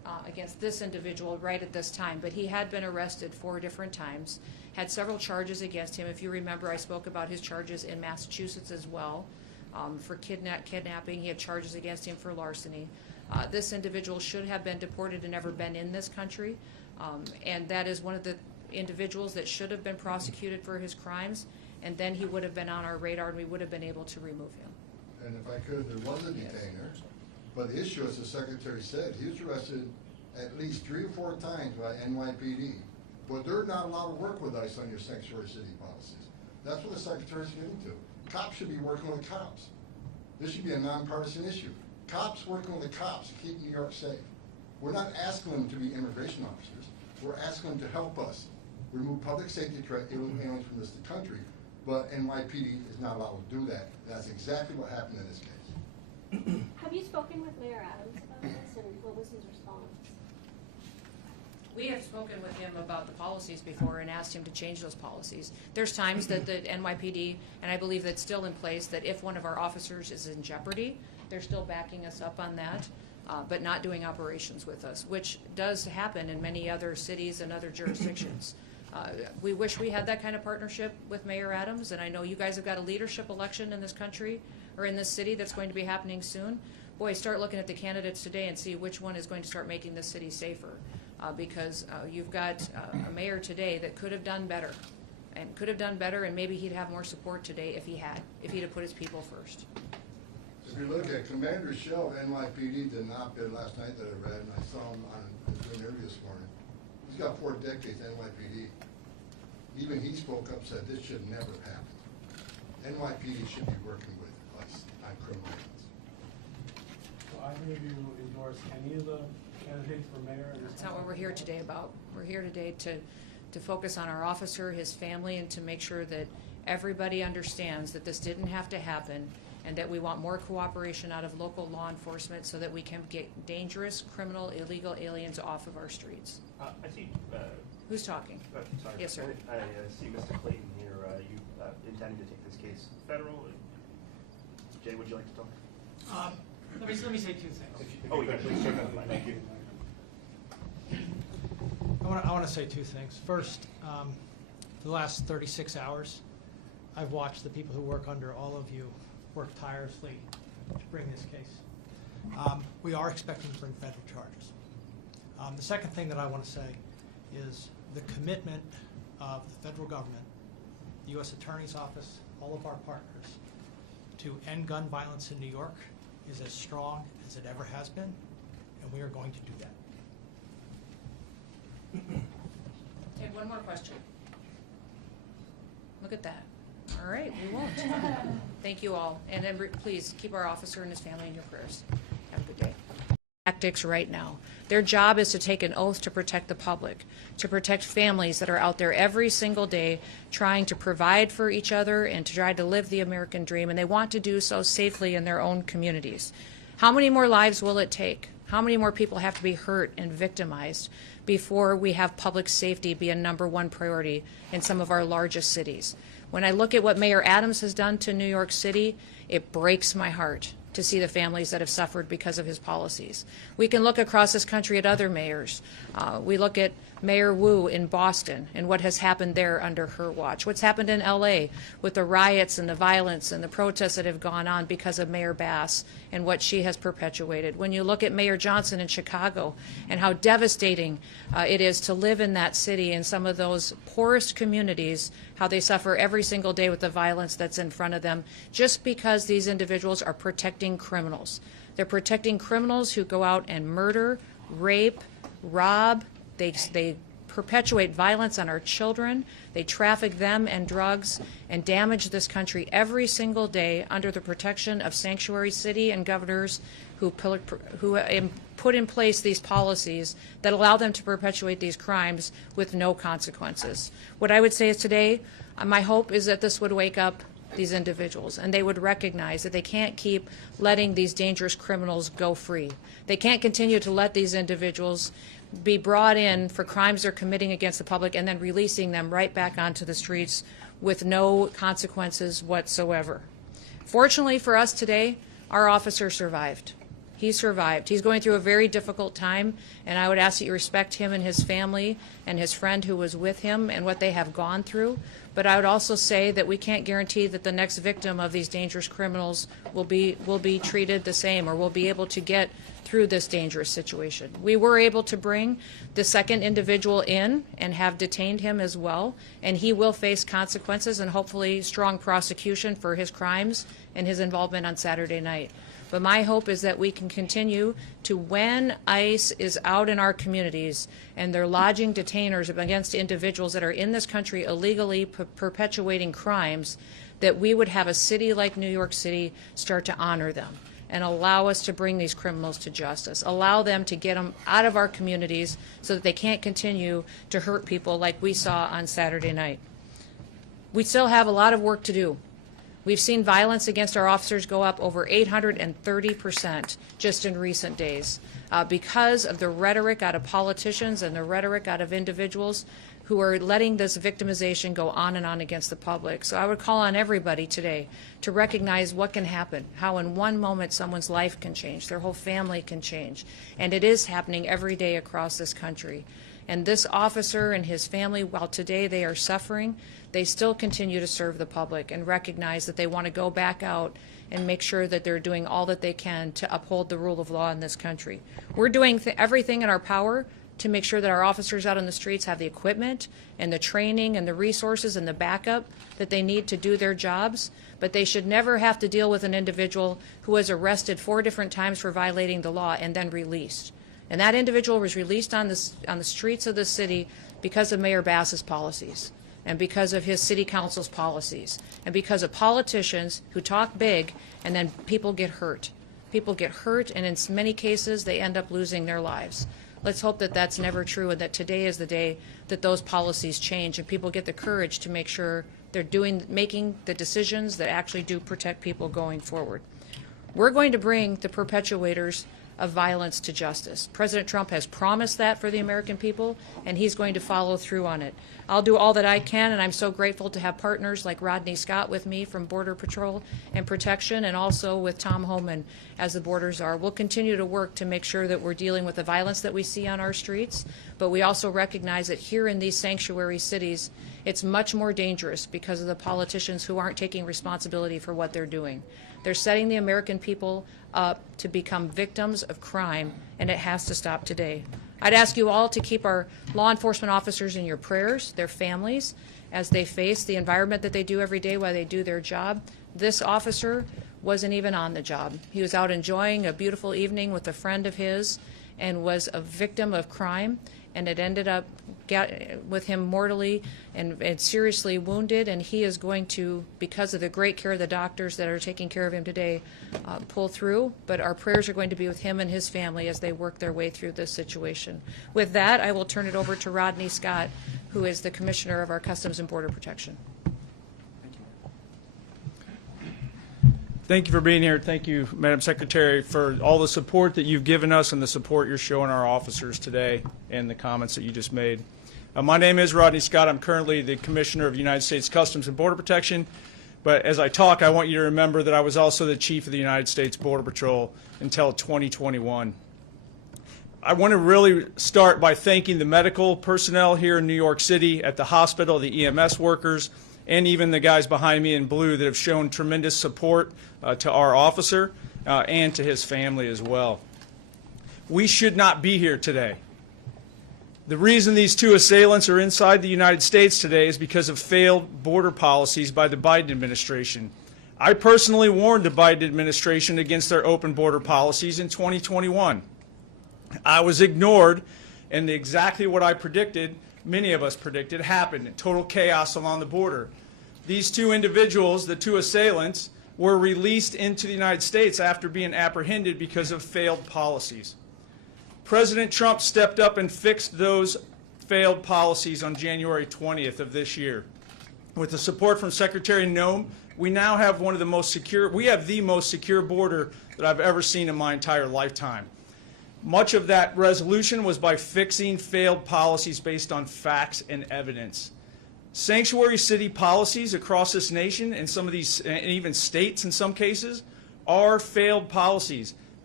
against this individual right at this time, but he had been arrested 4 different times, had several charges against him. If you remember, I spoke about his charges in Massachusetts as well. For kidnapping, he had charges against him for larceny. This individual should have been deported and never been in this country, and that is one of the individuals that should have been prosecuted for his crimes, and then he would have been on our radar and we would have been able to remove him. And if I could, there was a detainer, but the issue, as the Secretary said, he was arrested at least 3 or 4 times by NYPD, but they're not allowed to work with ICE on your sanctuary city policies. That's what the Secretary's getting to. Cops should be working with cops. This should be a nonpartisan issue. Cops working with the cops to keep New York safe. We're not asking them to be immigration officers. We're asking them to help us remove public safety threat aliens from this country, but NYPD is not allowed to do that. That's exactly what happened in this case. Have you spoken with Mayor Adams about this, and what was his response? We have spoken with him about the policies before and asked him to change those policies. There's times that the NYPD, and I believe that's still in place, that if one of our officers is in jeopardy, they're still backing us up on that, but not doing operations with us, which does happen in many other cities and other jurisdictions. We wish we had that kind of partnership with Mayor Adams, and I know you guys have got a leadership election in this country, or in this city, that's going to be happening soon. Boy, start looking at the candidates today and see which one is going to start making this city safer. Because you've got a mayor today that could have done better, and maybe he'd have more support today if he'd have put his people first. If you look at Commander Shell of NYPD did an op-ed last night that I read, and I saw him on his interview this morning. He's got 4 decades NYPD. Even he spoke up, said this should never happen. NYPD should be working with us on criminal acts. So either of you endorse any of the candidates for mayor? That's not what we're here today about. We're here today to focus on our officer, his family, and to make sure that everybody understands that this didn't have to happen, and that we want more cooperation out of local law enforcement so that we can get dangerous, criminal, illegal aliens off of our streets. I see. Who's talking? Sorry. Yes, sir. I see Mr. Clayton here. You intending to take this case federal? Jay, would you like to talk? Let me say 2 things. Oh, yeah, please, sir. Thank you. I want to say 2 things. First, the last 36 hours, I've watched the people who work under all of you work tirelessly to bring this case. We are expecting to bring federal charges. The second thing that I want to say is the commitment of the federal government, the U.S. Attorney's Office, all of our partners, to end gun violence in New York is as strong as it ever has been, and we are going to do that. Take one more question. Look at that. All right, we won't. Thank you all. And then please keep our officer and his family in your prayers. Have a good day. Tactics right now. Their job is to take an oath to protect the public, to protect families that are out there every single day trying to provide for each other and to try to live the American dream, and they want to do so safely in their own communities. How many more lives will it take? How many more people have to be hurt and victimized before we have public safety be a #1 priority in some of our largest cities? When I look at what Mayor Adams has done to New York City, it breaks my heart to see the families that have suffered because of his policies. We can look across this country at other mayors. We look at Mayor Wu in Boston and what has happened there under her watch. What's happened in LA with the riots and the violence and the protests that have gone on because of Mayor Bass and what she has perpetuated. When you look at Mayor Johnson in Chicago and how devastating it is to live in that city, in some of those poorest communities, how they suffer every single day with the violence that's in front of them, just because these individuals are protecting criminals. They're protecting criminals who go out and murder, rape, rob. They perpetuate violence on our children. They traffic them and drugs and damage this country every single day under the protection of sanctuary city and governors who put in place these policies that allow them to perpetuate these crimes with no consequences. What I would say is today, my hope is that this would wake up these individuals and they would recognize that they can't keep letting these dangerous criminals go free. They can't continue to let these individuals be brought in for crimes they're committing against the public and then releasing them right back onto the streets with no consequences whatsoever. Fortunately for us today, our officer survived. He survived. He's going through a very difficult time, and I would ask that you respect him and his family and his friend who was with him and what they have gone through. But I would also say that we can't guarantee that the next victim of these dangerous criminals will be treated the same or will be able to get through this dangerous situation. We were able to bring the second individual in and have detained him as well, and he will face consequences and hopefully strong prosecution for his crimes and his involvement on Saturday night. But my hope is that we can continue to, when ICE is out in our communities and they're lodging detainers against individuals that are in this country illegally perpetuating crimes, that we would have a city like New York City start to honor them and allow us to bring these criminals to justice, allow them to get them out of our communities so that they can't continue to hurt people like we saw on Saturday night. We still have a lot of work to do. We've seen violence against our officers go up over 830% just in recent days because of the rhetoric out of politicians and the rhetoric out of individuals who are letting this victimization go on and on against the public. So I would call on everybody today to recognize what can happen, how in one moment someone's life can change, their whole family can change. And it is happening every day across this country. And this officer and his family, while today they are suffering, they still continue to serve the public and recognize that they want to go back out and make sure that they're doing all that they can to uphold the rule of law in this country. We're doing everything in our power to make sure that our officers out on the streets have the equipment and the training and the resources and the backup that they need to do their jobs, but they should never have to deal with an individual who was arrested 4 different times for violating the law and then released. And that individual was released on the streets of the city because of Mayor Bass's policies and because of his city council's policies and because of politicians who talk big and then people get hurt. People get hurt, and in many cases they end up losing their lives. Let's hope that that's never true and that today is the day that those policies change and people get the courage to make sure they're making the decisions that actually do protect people going forward. We're going to bring the perpetuators of violence to justice. President Trump has promised that for the American people, and he's going to follow through on it. I'll do all that I can, and I'm so grateful to have partners like Rodney Scott with me from Border Patrol and Protection, and also with Tom Homan as the Border Czar. We'll continue to work to make sure that we're dealing with the violence that we see on our streets, but we also recognize that here in these sanctuary cities, it's much more dangerous because of the politicians who aren't taking responsibility for what they're doing. They're setting the American people up to become victims of crime, and it has to stop today. I'd ask you all to keep our law enforcement officers in your prayers, their families, as they face the environment that they do every day while they do their job. This officer wasn't even on the job. He was out enjoying a beautiful evening with a friend of his and was a victim of crime, and it ended up with him mortally and seriously wounded, and he is going to, because of the great care of the doctors that are taking care of him today, pull through. But our prayers are going to be with him and his family as they work their way through this situation. With that, I will turn it over to Rodney Scott, who is the Commissioner of our Customs and Border Protection. Thank you for being here. Thank you, Madam Secretary, for all the support that you've given us and the support you're showing our officers today and the comments that you just made. My name is Rodney Scott. I'm currently the Commissioner of United States Customs and Border Protection. But as I talk, I want you to remember that I was also the Chief of the United States Border Patrol until 2021. I want to really start by thanking the medical personnel here in New York City at the hospital, the EMS workers, and even the guys behind me in blue that have shown tremendous support to our officer and to his family as well. We should not be here today. The reason these 2 assailants are inside the United States today is because of failed border policies by the Biden administration. I personally warned the Biden administration against their open border policies in 2021. I was ignored, and exactly what I predicted, many of us predicted, happened. Total chaos along the border. These 2 individuals, the 2 assailants, were released into the United States after being apprehended because of failed policies. President Trump stepped up and fixed those failed policies on January 20th of this year. With the support from Secretary Noem, we now have the most secure border that I've ever seen in my entire lifetime. Much of that resolution was by fixing failed policies based on facts and evidence. Sanctuary city policies across this nation, and some of these, and even states in some cases, are failed policies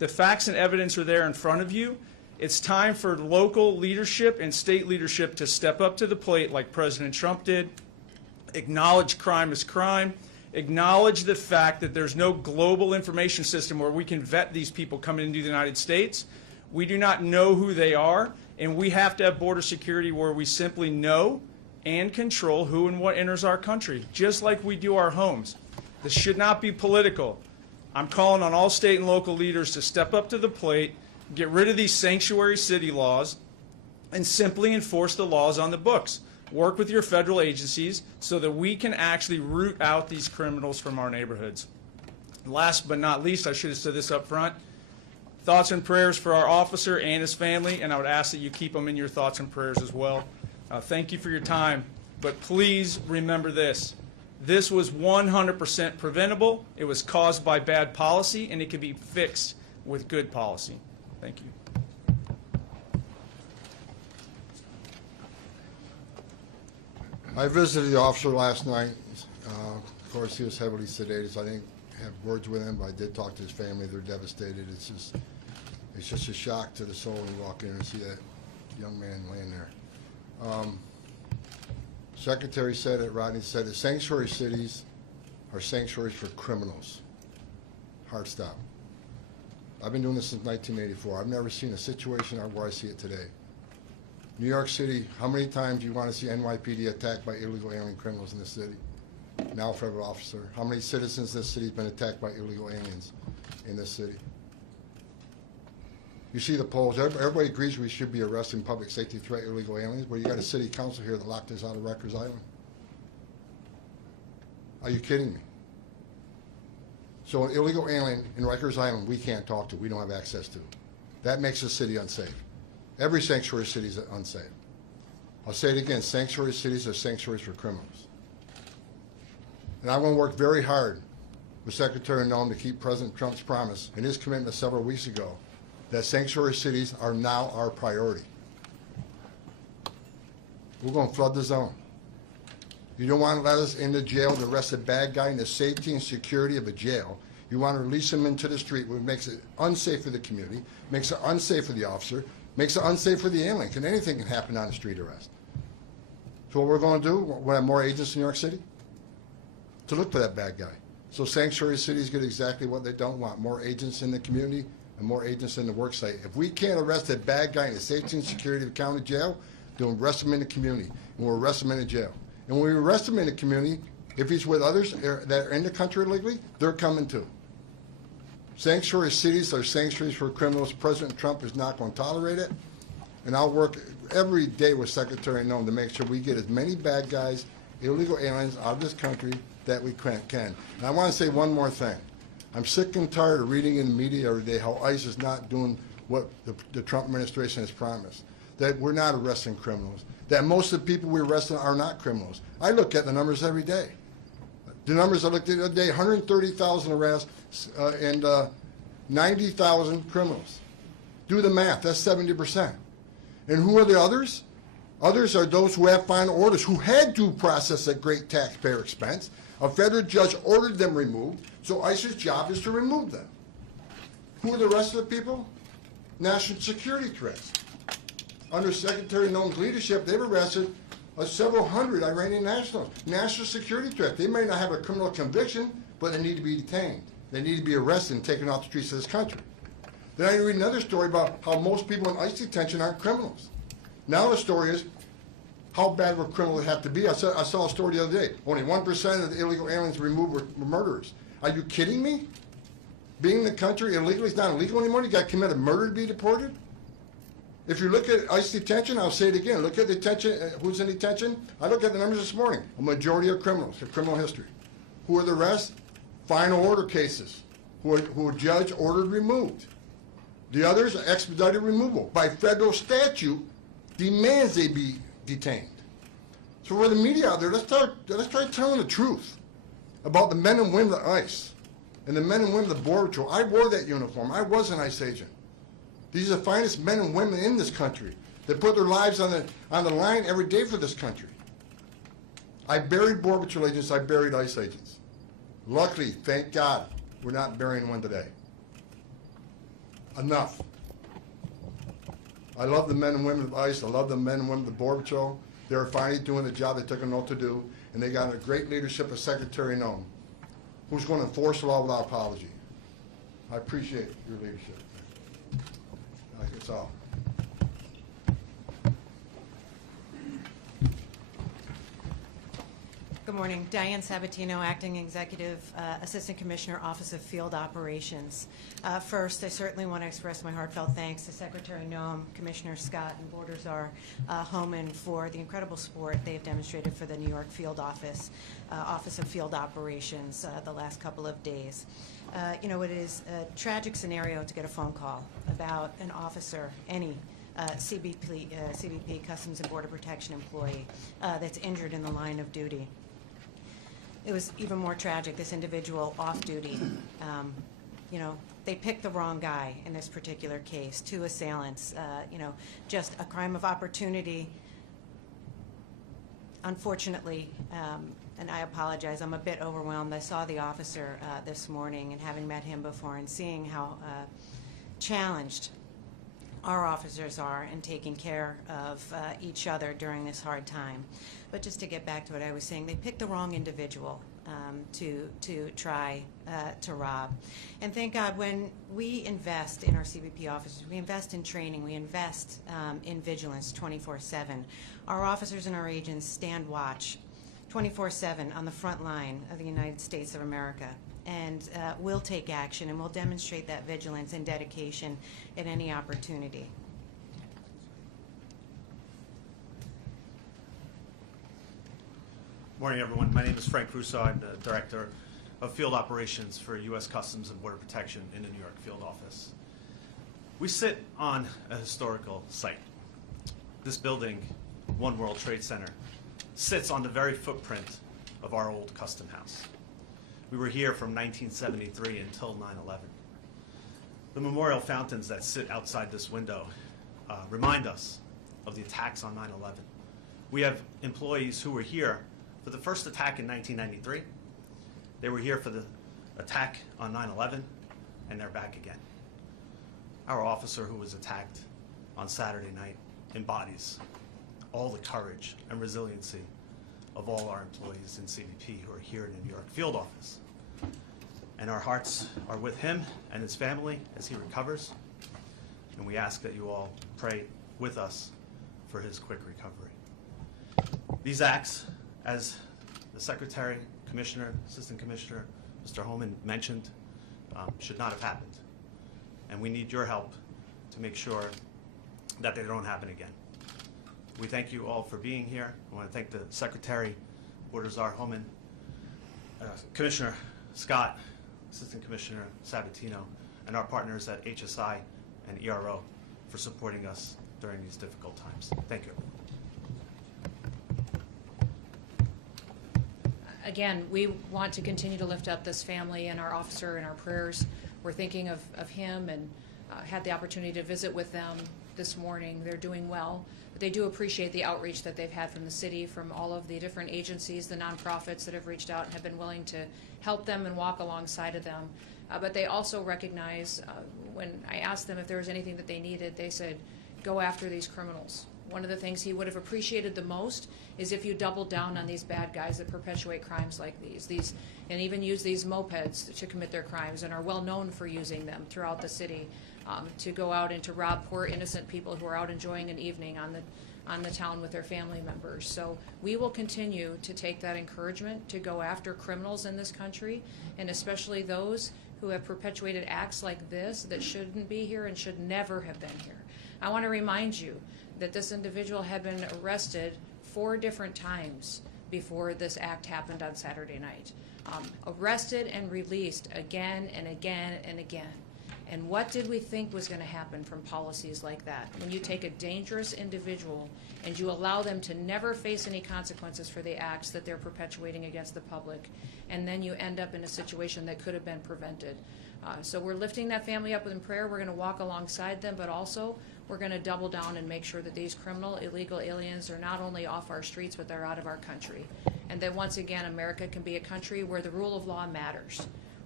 The facts and evidence are there in front of you. It's time for local leadership and state leadership to step up to the plate like President Trump did, acknowledge crime as crime, acknowledge the fact that there's no global information system where we can vet these people coming into the United States. We do not know who they are, and we have to have border security where we simply know and control who and what enters our country, just like we do our homes. This should not be political. I'm calling on all state and local leaders to step up to the plate, get rid of these sanctuary city laws, and simply enforce the laws on the books. Work with your federal agencies so that we can actually root out these criminals from our neighborhoods. Last but not least, I should have said this up front, thoughts and prayers for our officer and his family, and I would ask that you keep them in your thoughts and prayers as well. Thank you for your time, but please remember this. This was 100% preventable. It was caused by bad policy, and it can be fixed with good policy. Thank you. I visited the officer last night. Of course, he was heavily sedated, so I didn't have words with him, but I did talk to his family. They're devastated. It's just a shock to the soul when you walk in and see that young man laying there. Secretary said it, Rodney said it, sanctuary cities are sanctuaries for criminals. Hard stop. I've been doing this since 1984. I've never seen a situation where I see it today. New York City, how many times do you want to see NYPD attacked by illegal alien criminals in this city? Now a federal officer. How many citizens in this city have been attacked by illegal aliens in this city? You see the polls. Everybody agrees we should be arresting public safety threat illegal aliens, but you got a city council here that locked us out of Rikers Island. Are you kidding me? So an illegal alien in Rikers Island we can't talk to, we don't have access to. That makes the city unsafe. Every sanctuary city is unsafe. I'll say it again, sanctuary cities are sanctuaries for criminals. And I'm going to work very hard with Secretary Noem to keep President Trump's promise and his commitment several weeks ago that sanctuary cities are now our priority. We're going to flood the zone. You don't want to let us into jail to arrest a bad guy in the safety and security of a jail. You want to release him into the street, which makes it unsafe for the community, makes it unsafe for the officer, makes it unsafe for the alien. Anything can happen on a street arrest. So what we're going to do, we'll have more agents in New York City to look for that bad guy. So sanctuary cities get exactly what they don't want, more agents in the community and more agents in the work site. If we can't arrest a bad guy in the safety and security of the county jail, then we'll arrest him in the community, and we'll arrest him in the jail. And when we arrest him in the community, if he's with others that are in the country illegally, they're coming too. Sanctuary cities are sanctuaries for criminals. President Trump is not going to tolerate it. And I'll work every day with Secretary Noem to make sure we get as many bad guys, illegal aliens out of this country that we can. And I want to say one more thing. I'm sick and tired of reading in the media every day how ICE is not doing what the Trump administration has promised, that we're not arresting criminals, that most of the people we're arresting are not criminals. I look at the numbers every day. The numbers I looked at the other day, 130,000 arrests and 90,000 criminals. Do the math, that's 70%. And who are the others? Others are those who have final orders, who had due process at great taxpayer expense. A federal judge ordered them removed, so ICE's job is to remove them. Who are the rest of the people? National security threats. Under Secretary Noem's leadership, they've arrested several hundred Iranian nationals. National security threat. They may not have a criminal conviction, but they need to be detained. They need to be arrested and taken off the streets of this country. Then I read another story about how most people in ICE detention aren't criminals. Now the story is, how bad would criminals have to be? I saw a story the other day. Only 1% of the illegal aliens removed were murderers. Are you kidding me? Being in the country illegally is not illegal anymore? You got to commit a murder to be deported? If you look at ICE detention, I'll say it again, look at detention, who's in detention? I looked at the numbers this morning. A majority are criminals, a criminal history. Who are the rest? Final order cases, who a judge ordered removed. The others are expedited removal. By federal statute, demands they be detained. So for the media out there, let's try telling the truth about the men and women of ICE and the men and women of the Border Patrol. I wore that uniform. I was an ICE agent. These are the finest men and women in this country that put their lives on the line every day for this country. I buried Border Patrol agents. I buried ICE agents. Luckily, thank God, we're not burying one today. Enough. I love the men and women of ICE. I love the men and women of the Border Patrol. They're finally doing the job they took an oath to do, and they got a great leadership of Secretary Noem, who's going to enforce the law without apology. I appreciate your leadership. That's all. Good morning. Diane Sabatino, Acting Executive Assistant Commissioner, Office of Field Operations. First, I certainly want to express my heartfelt thanks to Secretary Noem, Commissioner Scott, and Border Czar Homan for the incredible support they have demonstrated for the New York Field Office, Office of Field Operations the last couple of days. You know, it is a tragic scenario to get a phone call about an officer, any CBP, Customs and Border Protection employee, that's injured in the line of duty. It was even more tragic, this individual off duty. You know, they picked the wrong guy in this particular case, 2 assailants, you know, just a crime of opportunity. Unfortunately, and I apologize, I'm a bit overwhelmed. I saw the officer this morning, and having met him before and seeing how challenged our officers are in taking care of each other during this hard time. But just to get back to what I was saying, they picked the wrong individual to try to rob. And thank God, when we invest in our CBP officers, we invest in training, we invest in vigilance 24/7. Our officers and our agents stand watch 24/7 on the front line of the United States of America. And we'll take action, and we'll demonstrate that vigilance and dedication at any opportunity. Morning, everyone. My name is Frank Russo. I'm the Director of Field Operations for U.S. Customs and Border Protection in the New York Field Office. We sit on a historical site. This building, One World Trade Center, sits on the very footprint of our old custom house. We were here from 1973 until 9/11. The memorial fountains that sit outside this window remind us of the attacks on 9/11. We have employees who were here for the first attack in 1993. They were here for the attack on 9/11, and they're back again. Our officer who was attacked on Saturday night embodies all the courage and resiliency of all our employees in CBP who are here in the New York Field Office. And our hearts are with him and his family as he recovers. And we ask that you all pray with us for his quick recovery. These acts, as the Secretary, Commissioner, Assistant Commissioner, Mr. Homan mentioned, should not have happened. And we need your help to make sure that they don't happen again. We thank you all for being here. I want to thank the Secretary, Border Czar Homan, Commissioner Scott, Assistant Commissioner Sabatino, and our partners at HSI and ERO for supporting us during these difficult times. Thank you. Again, we want to continue to lift up this family and our officer in our prayers. We're thinking of him, and had the opportunity to visit with them this morning. They're doing well. But they do appreciate the outreach that they've had from the city, from all of the different agencies, the nonprofits that have reached out and have been willing to help them and walk alongside of them. But they also recognize, when I asked them if there was anything that they needed, they said, go after these criminals. One of the things he would have appreciated the most is if you doubled down on these bad guys that perpetuate crimes like these, and even use these mopeds to commit their crimes and are well known for using them throughout the city. To go out and to rob poor innocent people who are out enjoying an evening on the town with their family members. So we will continue to take that encouragement to go after criminals in this country, and especially those who have perpetuated acts like this that shouldn't be here and should never have been here. I want to remind you that this individual had been arrested 4 different times before this act happened on Saturday night. Arrested and released again and again and again. And what did we think was going to happen from policies like that? When you take a dangerous individual and you allow them to never face any consequences for the acts that they're perpetuating against the public, and then you end up in a situation that could have been prevented. So we're lifting that family up in prayer. We're going to walk alongside them, but also we're going to double down and make sure that these criminal, illegal aliens are not only off our streets, but they're out of our country. And that once again, America can be a country where the rule of law matters,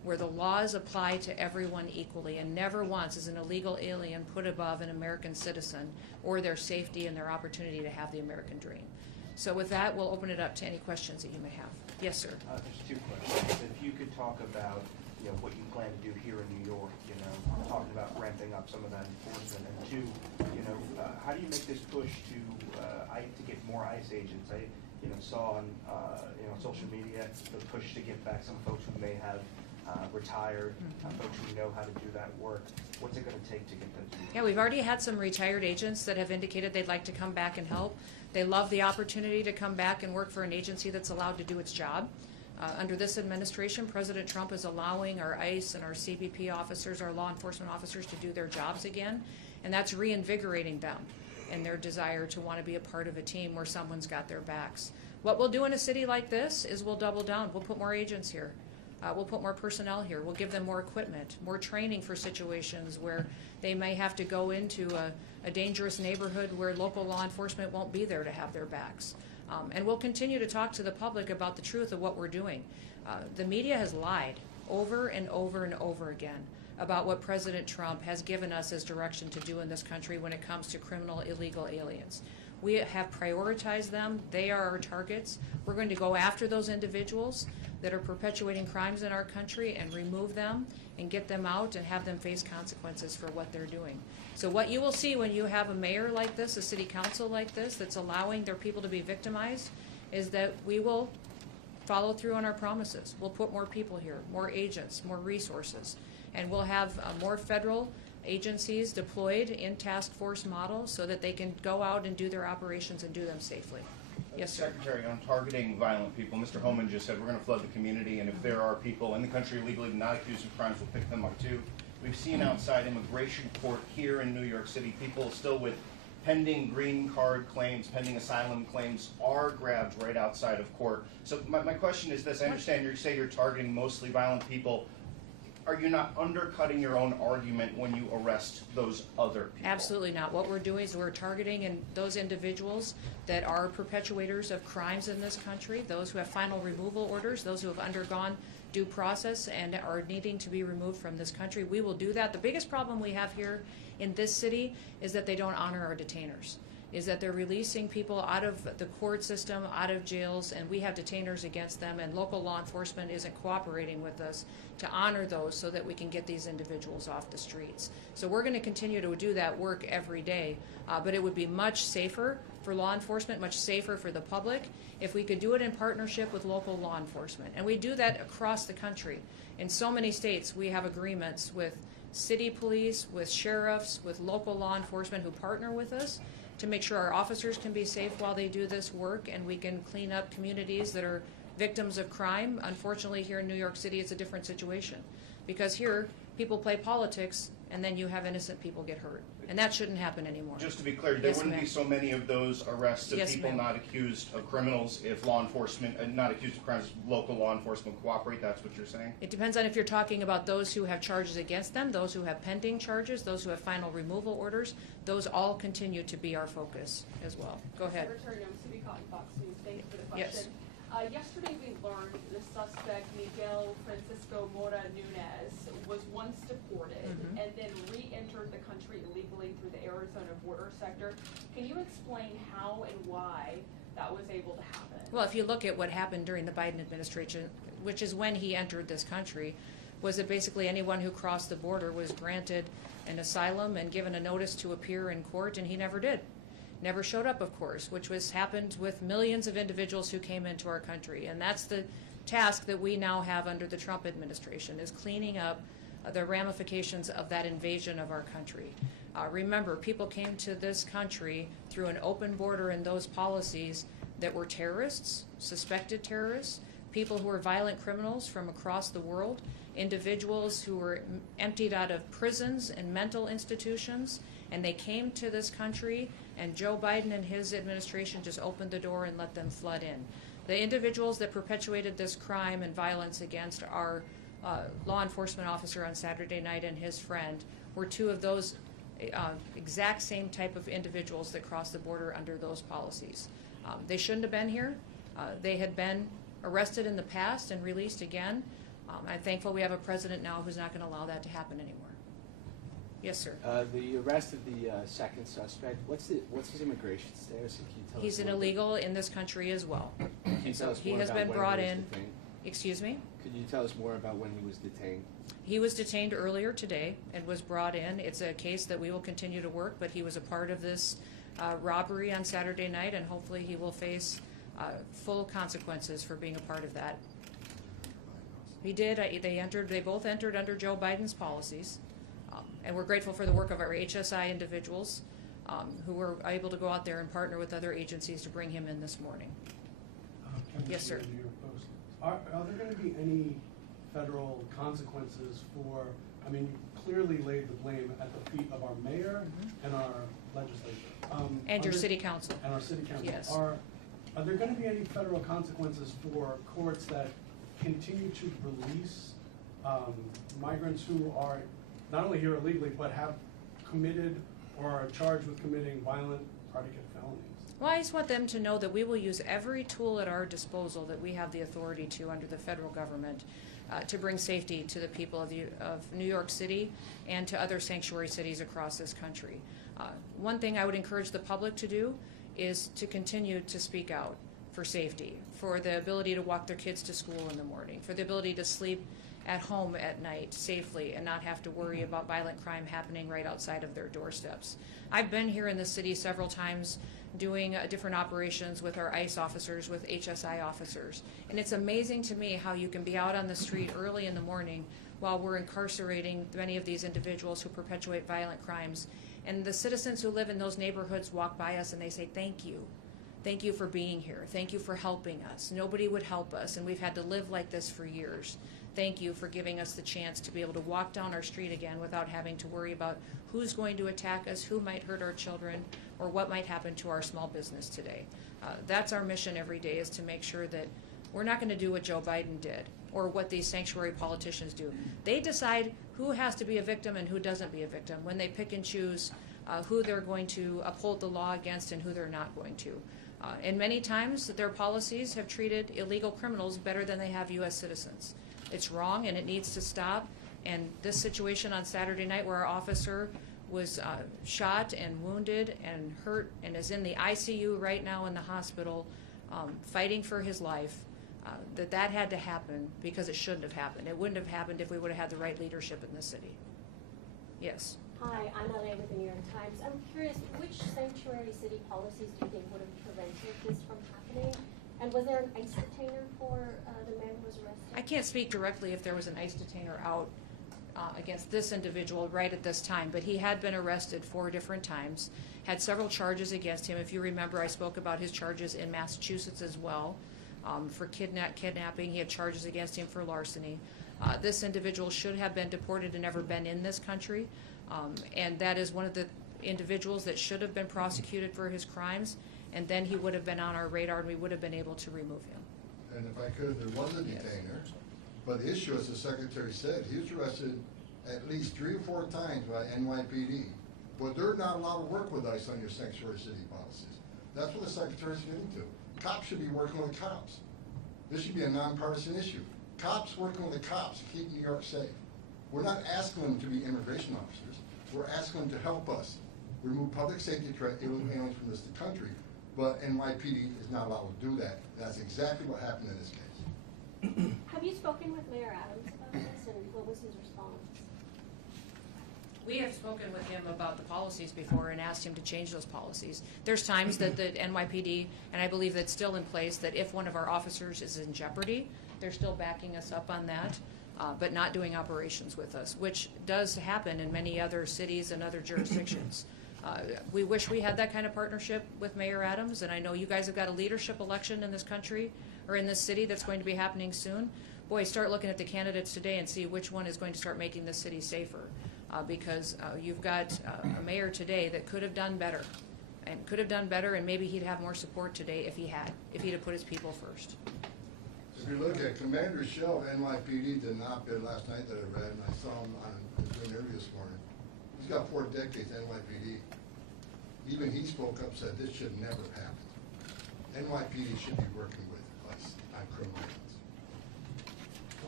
where the laws apply to everyone equally, and never once is an illegal alien put above an American citizen or their safety and their opportunity to have the American dream. So with that, we'll open it up to any questions that you may have. Yes, sir. There's two questions. If you could talk about, what you plan to do here in New York, talking about ramping up some of that enforcement, and two, how do you make this push to get more ICE agents? I, saw on, social media the push to get back some folks who may have retired, folks who know how to do that work. What's it going to take to get them to do that? Yeah, we've already had some retired agents that have indicated they'd like to come back and help. They love the opportunity to come back and work for an agency that's allowed to do its job. Under this administration, President Trump is allowing our ICE and our CBP officers, our law enforcement officers, to do their jobs again, and that's reinvigorating them in their desire to want to be a part of a team where someone's got their backs. What we'll do in a city like this is we'll double down. We'll put more agents here. We'll put more personnel here. We'll give them more equipment, more training for situations where they may have to go into a dangerous neighborhood where local law enforcement won't be there to have their backs. And we'll continue to talk to the public about the truth of what we're doing. The media has lied over and over and over again about what President Trump has given us as direction to do in this country when it comes to criminal illegal aliens. We have prioritized them. They are our targets. We're going to go after those individuals that are perpetuating crimes in our country and remove them and get them out and have them face consequences for what they're doing. So what you will see when you have a mayor like this, a city council like this, that's allowing their people to be victimized, is that we will follow through on our promises. We'll put more people here, more agents, more resources, and we'll have more federal agencies deployed in task force models so that they can go out and do their operations and do them safely. Yes, sir. Secretary, on targeting violent people, Mr. Homan just said we're going to flood the community, and if there are people in the country legally not accused of crimes, we'll pick them up too. We've seen outside immigration court here in New York City, people still with pending green card claims, pending asylum claims are grabbed right outside of court. So my question is this: I understand you say you're targeting mostly violent people. Are you not undercutting your own argument when you arrest those other people? Absolutely not. What we're doing is we're targeting those individuals that are perpetuators of crimes in this country, those who have final removal orders, those who have undergone due process and are needing to be removed from this country. We will do that. The biggest problem we have here in this city is that they don't honor our detainers, is that they're releasing people out of the court system, out of jails, and we have detainers against them, and local law enforcement isn't cooperating with us to honor those so that we can get these individuals off the streets. So we're going to continue to do that work every day, but it would be much safer for law enforcement, much safer for the public, if we could do it in partnership with local law enforcement. And we do that across the country. In so many states, we have agreements with city police, with sheriffs, with local law enforcement who partner with us to make sure our officers can be safe while they do this work, and we can clean up communities that are victims of crime. Unfortunately, here in New York City, it's a different situation, because here people play politics and then you have innocent people get hurt, and that shouldn't happen anymore. Just to be clear, there wouldn't be so many of those arrests of people not accused of criminals if law enforcement, not accused of crimes, local law enforcement cooperate. That's what you're saying? It depends on if you're talking about those who have charges against them, those who have pending charges, those who have final removal orders. Those all continue to be our focus as well. Go ahead. Secretary Noem, City Cotton, Fox News. Thank you for the question. Yes. Yesterday we learned the suspect, Miguel Mora Nunez, was once deported and then re-entered the country illegally through the Arizona border sector. Can you explain how and why that was able to happen? Well, if you look at what happened during the Biden administration, which is when he entered this country, was that basically anyone who crossed the border was granted an asylum and given a notice to appear in court, and he never did. Never showed up, of course, which happened with millions of individuals who came into our country. And that's the task that we now have under the Trump administration, is cleaning up the ramifications of that invasion of our country. Remember, people came to this country through an open border and those policies that were terrorists, suspected terrorists, people who were violent criminals from across the world, individuals who were emptied out of prisons and mental institutions, and they came to this country, and Joe Biden and his administration just opened the door and let them flood in. The individuals that perpetuated this crime and violence against our law enforcement officer on Saturday night and his friend were two of those exact same type of individuals that crossed the border under those policies. They shouldn't have been here. They had been arrested in the past and released again. I'm thankful we have a president now who's not going to allow that to happen anymore. Yes, sir. The arrest of the second suspect, what's his immigration status? Can you tell He's us an more about- illegal in this country as well. Can you So tell us he more has about been when brought he was in. detained? Excuse me? Could you tell us more about when he was detained? He was detained earlier today and was brought in. It's a case that we will continue to work, but he was a part of this robbery on Saturday night, and hopefully he will face full consequences for being a part of that. He did. They both entered under Joe Biden's policies, and we're grateful for the work of our HSI individuals who were able to go out there and partner with other agencies to bring him in this morning. Yes, sir. Are there going to be any federal consequences for, I mean, you clearly laid the blame at the feet of our mayor and our legislature. And your city council. And our city council. Yes. Are there going to be any federal consequences for courts that continue to release migrants who are not only here illegally, but have committed or are charged with committing violent predicate felonies? Well, I just want them to know that we will use every tool at our disposal that we have the authority to under the federal government to bring safety to the people of New York City and to other sanctuary cities across this country. One thing I would encourage the public to do is to continue to speak out for safety, for the ability to walk their kids to school in the morning, for the ability to sleep at home at night safely and not have to worry about violent crime happening right outside of their doorsteps. I've been here in the city several times doing different operations with our ICE officers, with HSI officers. And it's amazing to me how you can be out on the street early in the morning while we're incarcerating many of these individuals who perpetuate violent crimes. And the citizens who live in those neighborhoods walk by us and they say, thank you. Thank you for being here. Thank you for helping us. Nobody would help us, and we've had to live like this for years. Thank you for giving us the chance to be able to walk down our street again without having to worry about who's going to attack us, who might hurt our children, or what might happen to our small business today. That's our mission every day, is to make sure that we're not going to do what Joe Biden did or what these sanctuary politicians do. They decide who has to be a victim and who doesn't be a victim when they pick and choose who they're going to uphold the law against and who they're not going to. And many times their policies have treated illegal criminals better than they have U.S. citizens. It's wrong and it needs to stop. And this situation on Saturday night where our officer was shot and wounded and hurt and is in the ICU right now in the hospital fighting for his life, that had to happen because it shouldn't have happened. It wouldn't have happened if we would have had the right leadership in the city. Yes. Hi, I'm LA with the New York Times. I'm curious, which sanctuary city policies do you think would have prevented this from happening? And was there an ICE detainer for the man who was arrested? I can't speak directly if there was an ICE detainer out against this individual right at this time, but he had been arrested 4 different times, had several charges against him. If you remember, I spoke about his charges in Massachusetts as well for kidnapping. He had charges against him for larceny. This individual should have been deported and never been in this country, and that is one of the individuals that should have been prosecuted for his crimes, and then he would have been on our radar and we would have been able to remove him. And if I could, there was a detainer, but the issue, as the Secretary said, he was arrested at least 3 or 4 times by NYPD, but they're not allowed to work with ICE on your sanctuary city policies. That's what the Secretary's getting to. Cops should be working with cops. This should be a nonpartisan issue. Cops working with the cops to keep New York safe. We're not asking them to be immigration officers. We're asking them to help us remove public safety threat aliens from this country, but NYPD is not allowed to do that. That's exactly what happened in this case. Have you spoken with Mayor Adams about this, and what was his response? We have spoken with him about the policies before and asked him to change those policies. There's times that the NYPD, and I believe that's still in place, that if one of our officers is in jeopardy, they're still backing us up on that, but not doing operations with us, which does happen in many other cities and other jurisdictions. We wish we had that kind of partnership with Mayor Adams, and I know you guys have got a leadership election in this country, or in this city, that's going to be happening soon. Boy, start looking at the candidates today and see which one is going to start making this city safer, because you've got a mayor today that could have done better, and maybe he'd have more support today if he'd have put his people first. If you look at Commander Shell of NYPD did an op-ed last night that I read, and I saw him on his interview this morning. He's got 4 decades NYPD. Even he spoke up, said this should never happen. NYPD should be working with us on criminal acts.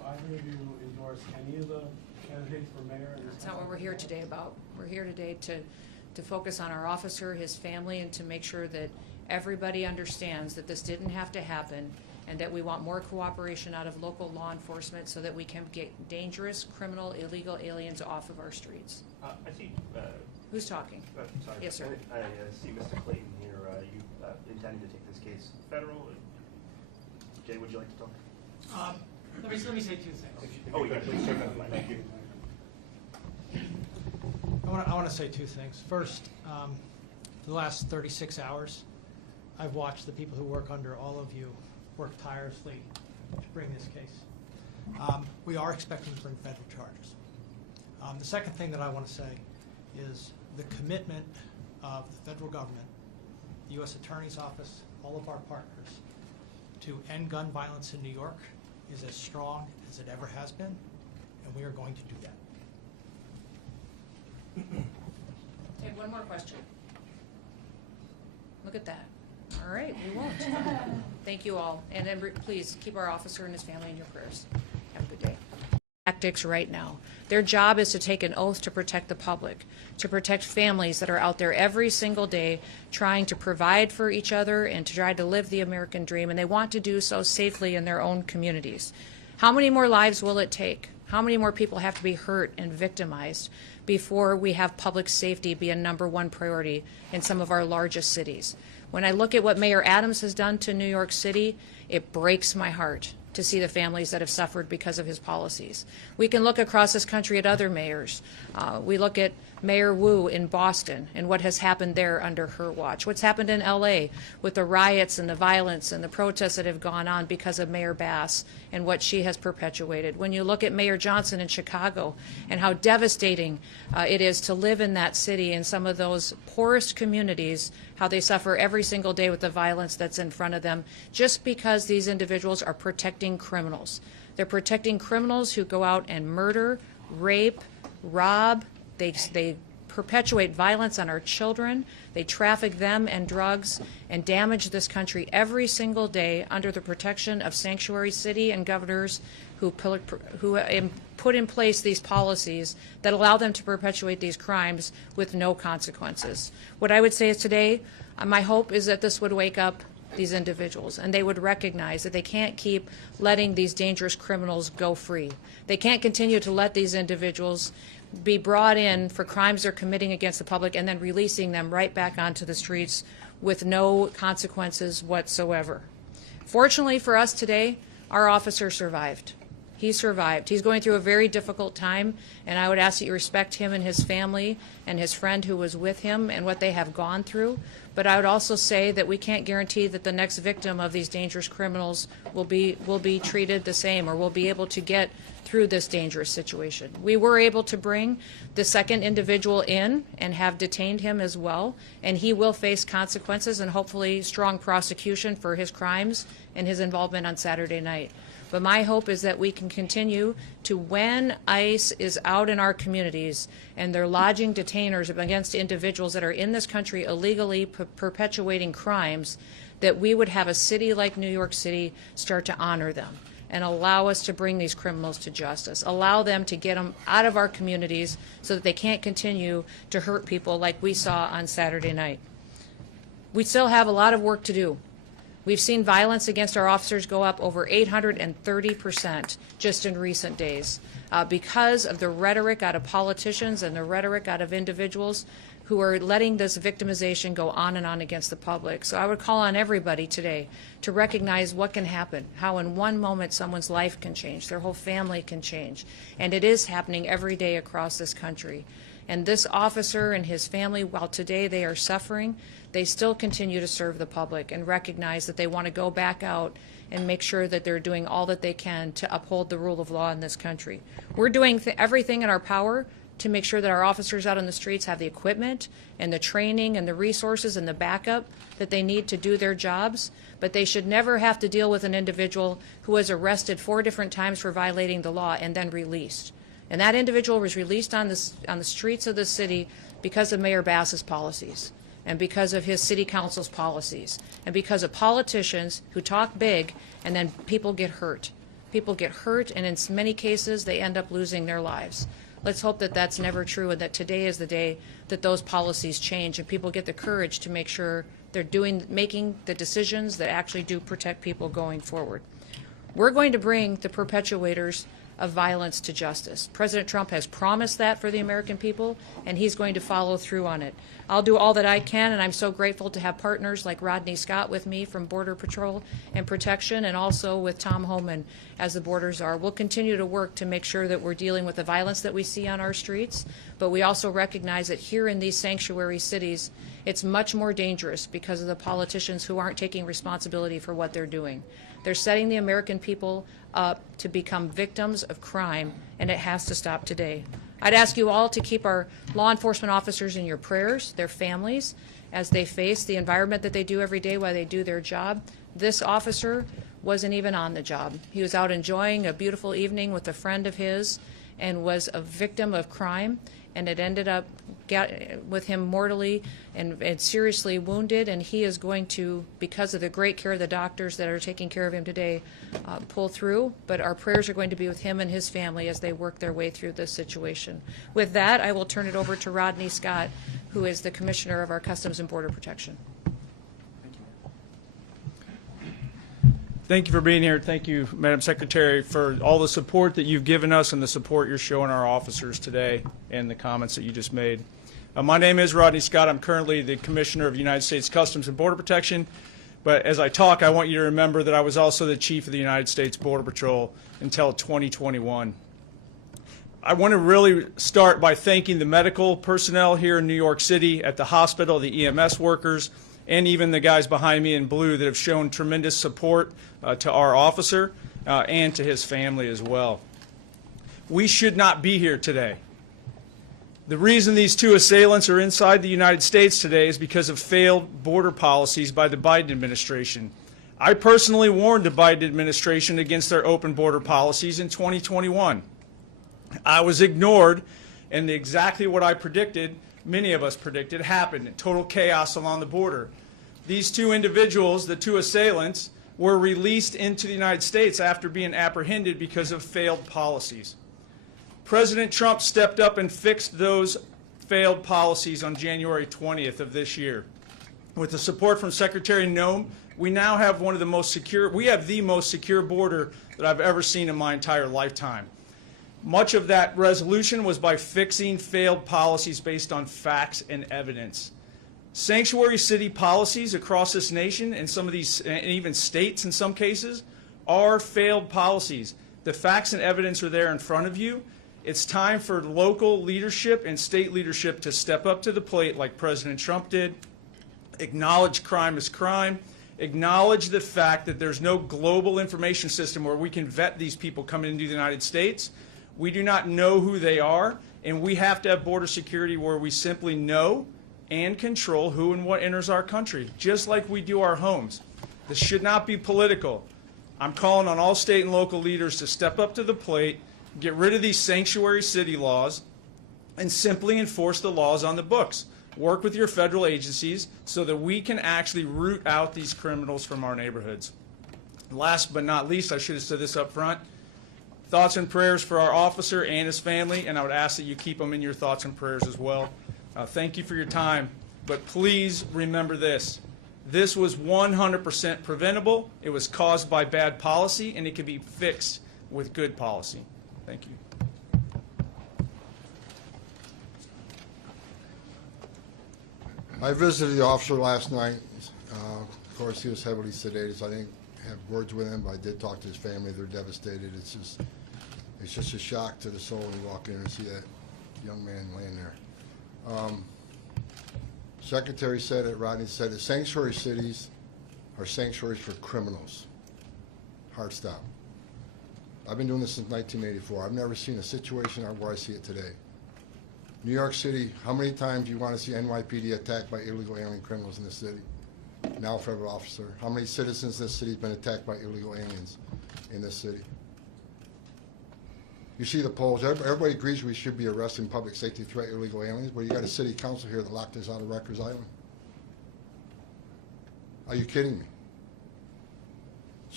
either of you endorse any of the candidates for mayor? That's not what we're here today about. We're here today to focus on our officer, his family, and to make sure that everybody understands that this didn't have to happen and that we want more cooperation out of local law enforcement so that we can get dangerous, criminal, illegal aliens off of our streets. I see. Who's talking? Sorry. Yes, sir. I see Mr. Clayton here. You intending to take this case federal? Jay, would you like to talk? Let me say two things. Oh, yeah, please, sir. Thank you. I want to say two things. First, for the last 36 hours, I've watched the people who work under all of you work tirelessly to bring this case. We are expecting to bring federal charges. The second thing that I want to say is the commitment of the federal government, the U.S. Attorney's Office, all of our partners, to end gun violence in New York is as strong as it ever has been, and we are going to do that. Take one more question. Look at that. All right, we won't. Thank you all. And then please keep our officer and his family in your prayers. Have a good day. Tactics right now. Their job is to take an oath to protect the public, to protect families that are out there every single day trying to provide for each other and to try to live the American dream, and they want to do so safely in their own communities. How many more lives will it take? How many more people have to be hurt and victimized before we have public safety be a #1 priority in some of our largest cities? When I look at what Mayor Adams has done to New York City, it breaks my heart to see the families that have suffered because of his policies. We can look across this country at other mayors. We look at Mayor Wu in Boston and what has happened there under her watch. What's happened in LA with the riots and the violence and the protests that have gone on because of Mayor Bass and what she has perpetuated. When you look at Mayor Johnson in Chicago and how devastating it is to live in that city in some of those poorest communities, how they suffer every single day with the violence that's in front of them just because these individuals are protecting criminals. They're protecting criminals who go out and murder, rape, rob. They perpetuate violence on our children. They traffic them and drugs and damage this country every single day under the protection of sanctuary city and governors who put in place these policies that allow them to perpetuate these crimes with no consequences. What I would say is today, my hope is that this would wake up these individuals and they would recognize that they can't keep letting these dangerous criminals go free. They can't continue to let these individuals be brought in for crimes they're committing against the public and then releasing them right back onto the streets with no consequences whatsoever. Fortunately for us today, our officer survived. He survived. He's going through a very difficult time, and I would ask that you respect him and his family and his friend who was with him and what they have gone through. But I would also say that we can't guarantee that the next victim of these dangerous criminals will be treated the same or will be able to get through this dangerous situation. We were able to bring the second individual in and have detained him as well, and he will face consequences and hopefully strong prosecution for his crimes and his involvement on Saturday night. But my hope is that we can continue to, when ICE is out in our communities and they're lodging detainers against individuals that are in this country illegally perpetuating crimes, that we would have a city like New York City start to honor them and allow us to bring these criminals to justice, allow them to get them out of our communities so that they can't continue to hurt people like we saw on Saturday night. We still have a lot of work to do. We've seen violence against our officers go up over 830% just in recent days because of the rhetoric out of politicians and the rhetoric out of individuals who are letting this victimization go on and on against the public. So I would call on everybody today to recognize what can happen, how in one moment someone's life can change, their whole family can change. And it is happening every day across this country. And this officer and his family, while today they are suffering, they still continue to serve the public and recognize that they want to go back out and make sure that they're doing all that they can to uphold the rule of law in this country. We're doing everything in our power to make sure that our officers out on the streets have the equipment and the training and the resources and the backup that they need to do their jobs, but they should never have to deal with an individual who was arrested 4 different times for violating the law and then released. And that individual was released on the streets of the city because of Mayor Bass's policies and because of his city council's policies and because of politicians who talk big and then people get hurt. People get hurt, and in many cases, they end up losing their lives. Let's hope that that's never true, and that today is the day that those policies change and people get the courage to make sure they're making the decisions that actually do protect people going forward. We're going to bring the perpetuators of violence to justice. President Trump has promised that for the American people, and he's going to follow through on it. I'll do all that I can, and I'm so grateful to have partners like Rodney Scott with me from Border Patrol and Protection, and also with Tom Homan as the Border Czar. We'll continue to work to make sure that we're dealing with the violence that we see on our streets, but we also recognize that here in these sanctuary cities, it's much more dangerous because of the politicians who aren't taking responsibility for what they're doing. They're setting the American people up to become victims of crime, and it has to stop today. I'd ask you all to keep our law enforcement officers in your prayers, their families, as they face the environment that they do every day while they do their job. This officer wasn't even on the job. He was out enjoying a beautiful evening with a friend of his and was a victim of crime, and it ended up with him mortally and seriously wounded, and he is going to, because of the great care of the doctors that are taking care of him today, pull through. But our prayers are going to be with him and his family as they work their way through this situation. With that, I will turn it over to Rodney Scott, who is the Commissioner of our Customs and Border Protection. Thank you for being here. Thank you, Madam Secretary, for all the support that you've given us and the support you're showing our officers today and the comments that you just made. My name is Rodney Scott. I'm currently the Commissioner of United States Customs and Border Protection. But as I talk, I want you to remember that I was also the Chief of the United States Border Patrol until 2021. I want to really start by thanking the medical personnel here in New York City at the hospital, the EMS workers, and even the guys behind me in blue that have shown tremendous support to our officer and to his family as well. We should not be here today. The reason these two assailants are inside the United States today is because of failed border policies by the Biden administration. I personally warned the Biden administration against their open border policies in 2021. I was ignored, and exactly what I predicted, many of us predicted, happened. Total chaos along the border. These two individuals, the two assailants, were released into the United States after being apprehended because of failed policies. President Trump stepped up and fixed those failed policies on January 20th of this year. With the support from Secretary Noem, we now have the most secure border that I've ever seen in my entire lifetime. Much of that resolution was by fixing failed policies based on facts and evidence. Sanctuary city policies across this nation, and some of these, and even states in some cases, are failed policies. The facts and evidence are there in front of you. It's time for local leadership and state leadership to step up to the plate like President Trump did, acknowledge crime as crime, acknowledge the fact that there's no global information system where we can vet these people coming into the United States. We do not know who they are, and we have to have border security where we simply know and control who and what enters our country, just like we do our homes. This should not be political. I'm calling on all state and local leaders to step up to the plate, get rid of these sanctuary city laws, and simply enforce the laws on the books. Work with your federal agencies so that we can actually root out these criminals from our neighborhoods. Last but not least, I should have said this up front, thoughts and prayers for our officer and his family, and I would ask that you keep them in your thoughts and prayers as well. Thank you for your time, but please remember this. This was 100% preventable. It was caused by bad policy, and it can be fixed with good policy. Thank you. I visited the officer last night. Of course, he was heavily sedated, so I didn't have words with him, but I did talk to his family. They're devastated. It's just a shock to the soul when you walk in and see that young man laying there. Secretary said it, Rodney said it, sanctuary cities are sanctuaries for criminals. Hard stop. I've been doing this since 1984. I've never seen a situation where I see it today. New York City, how many times do you want to see NYPD attacked by illegal alien criminals in this city? Now a federal officer. How many citizens in this city have been attacked by illegal aliens in this city? You see the polls. Everybody agrees we should be arresting public safety threat illegal aliens, but you got a city council here that locked us out of Rikers Island. Are you kidding me?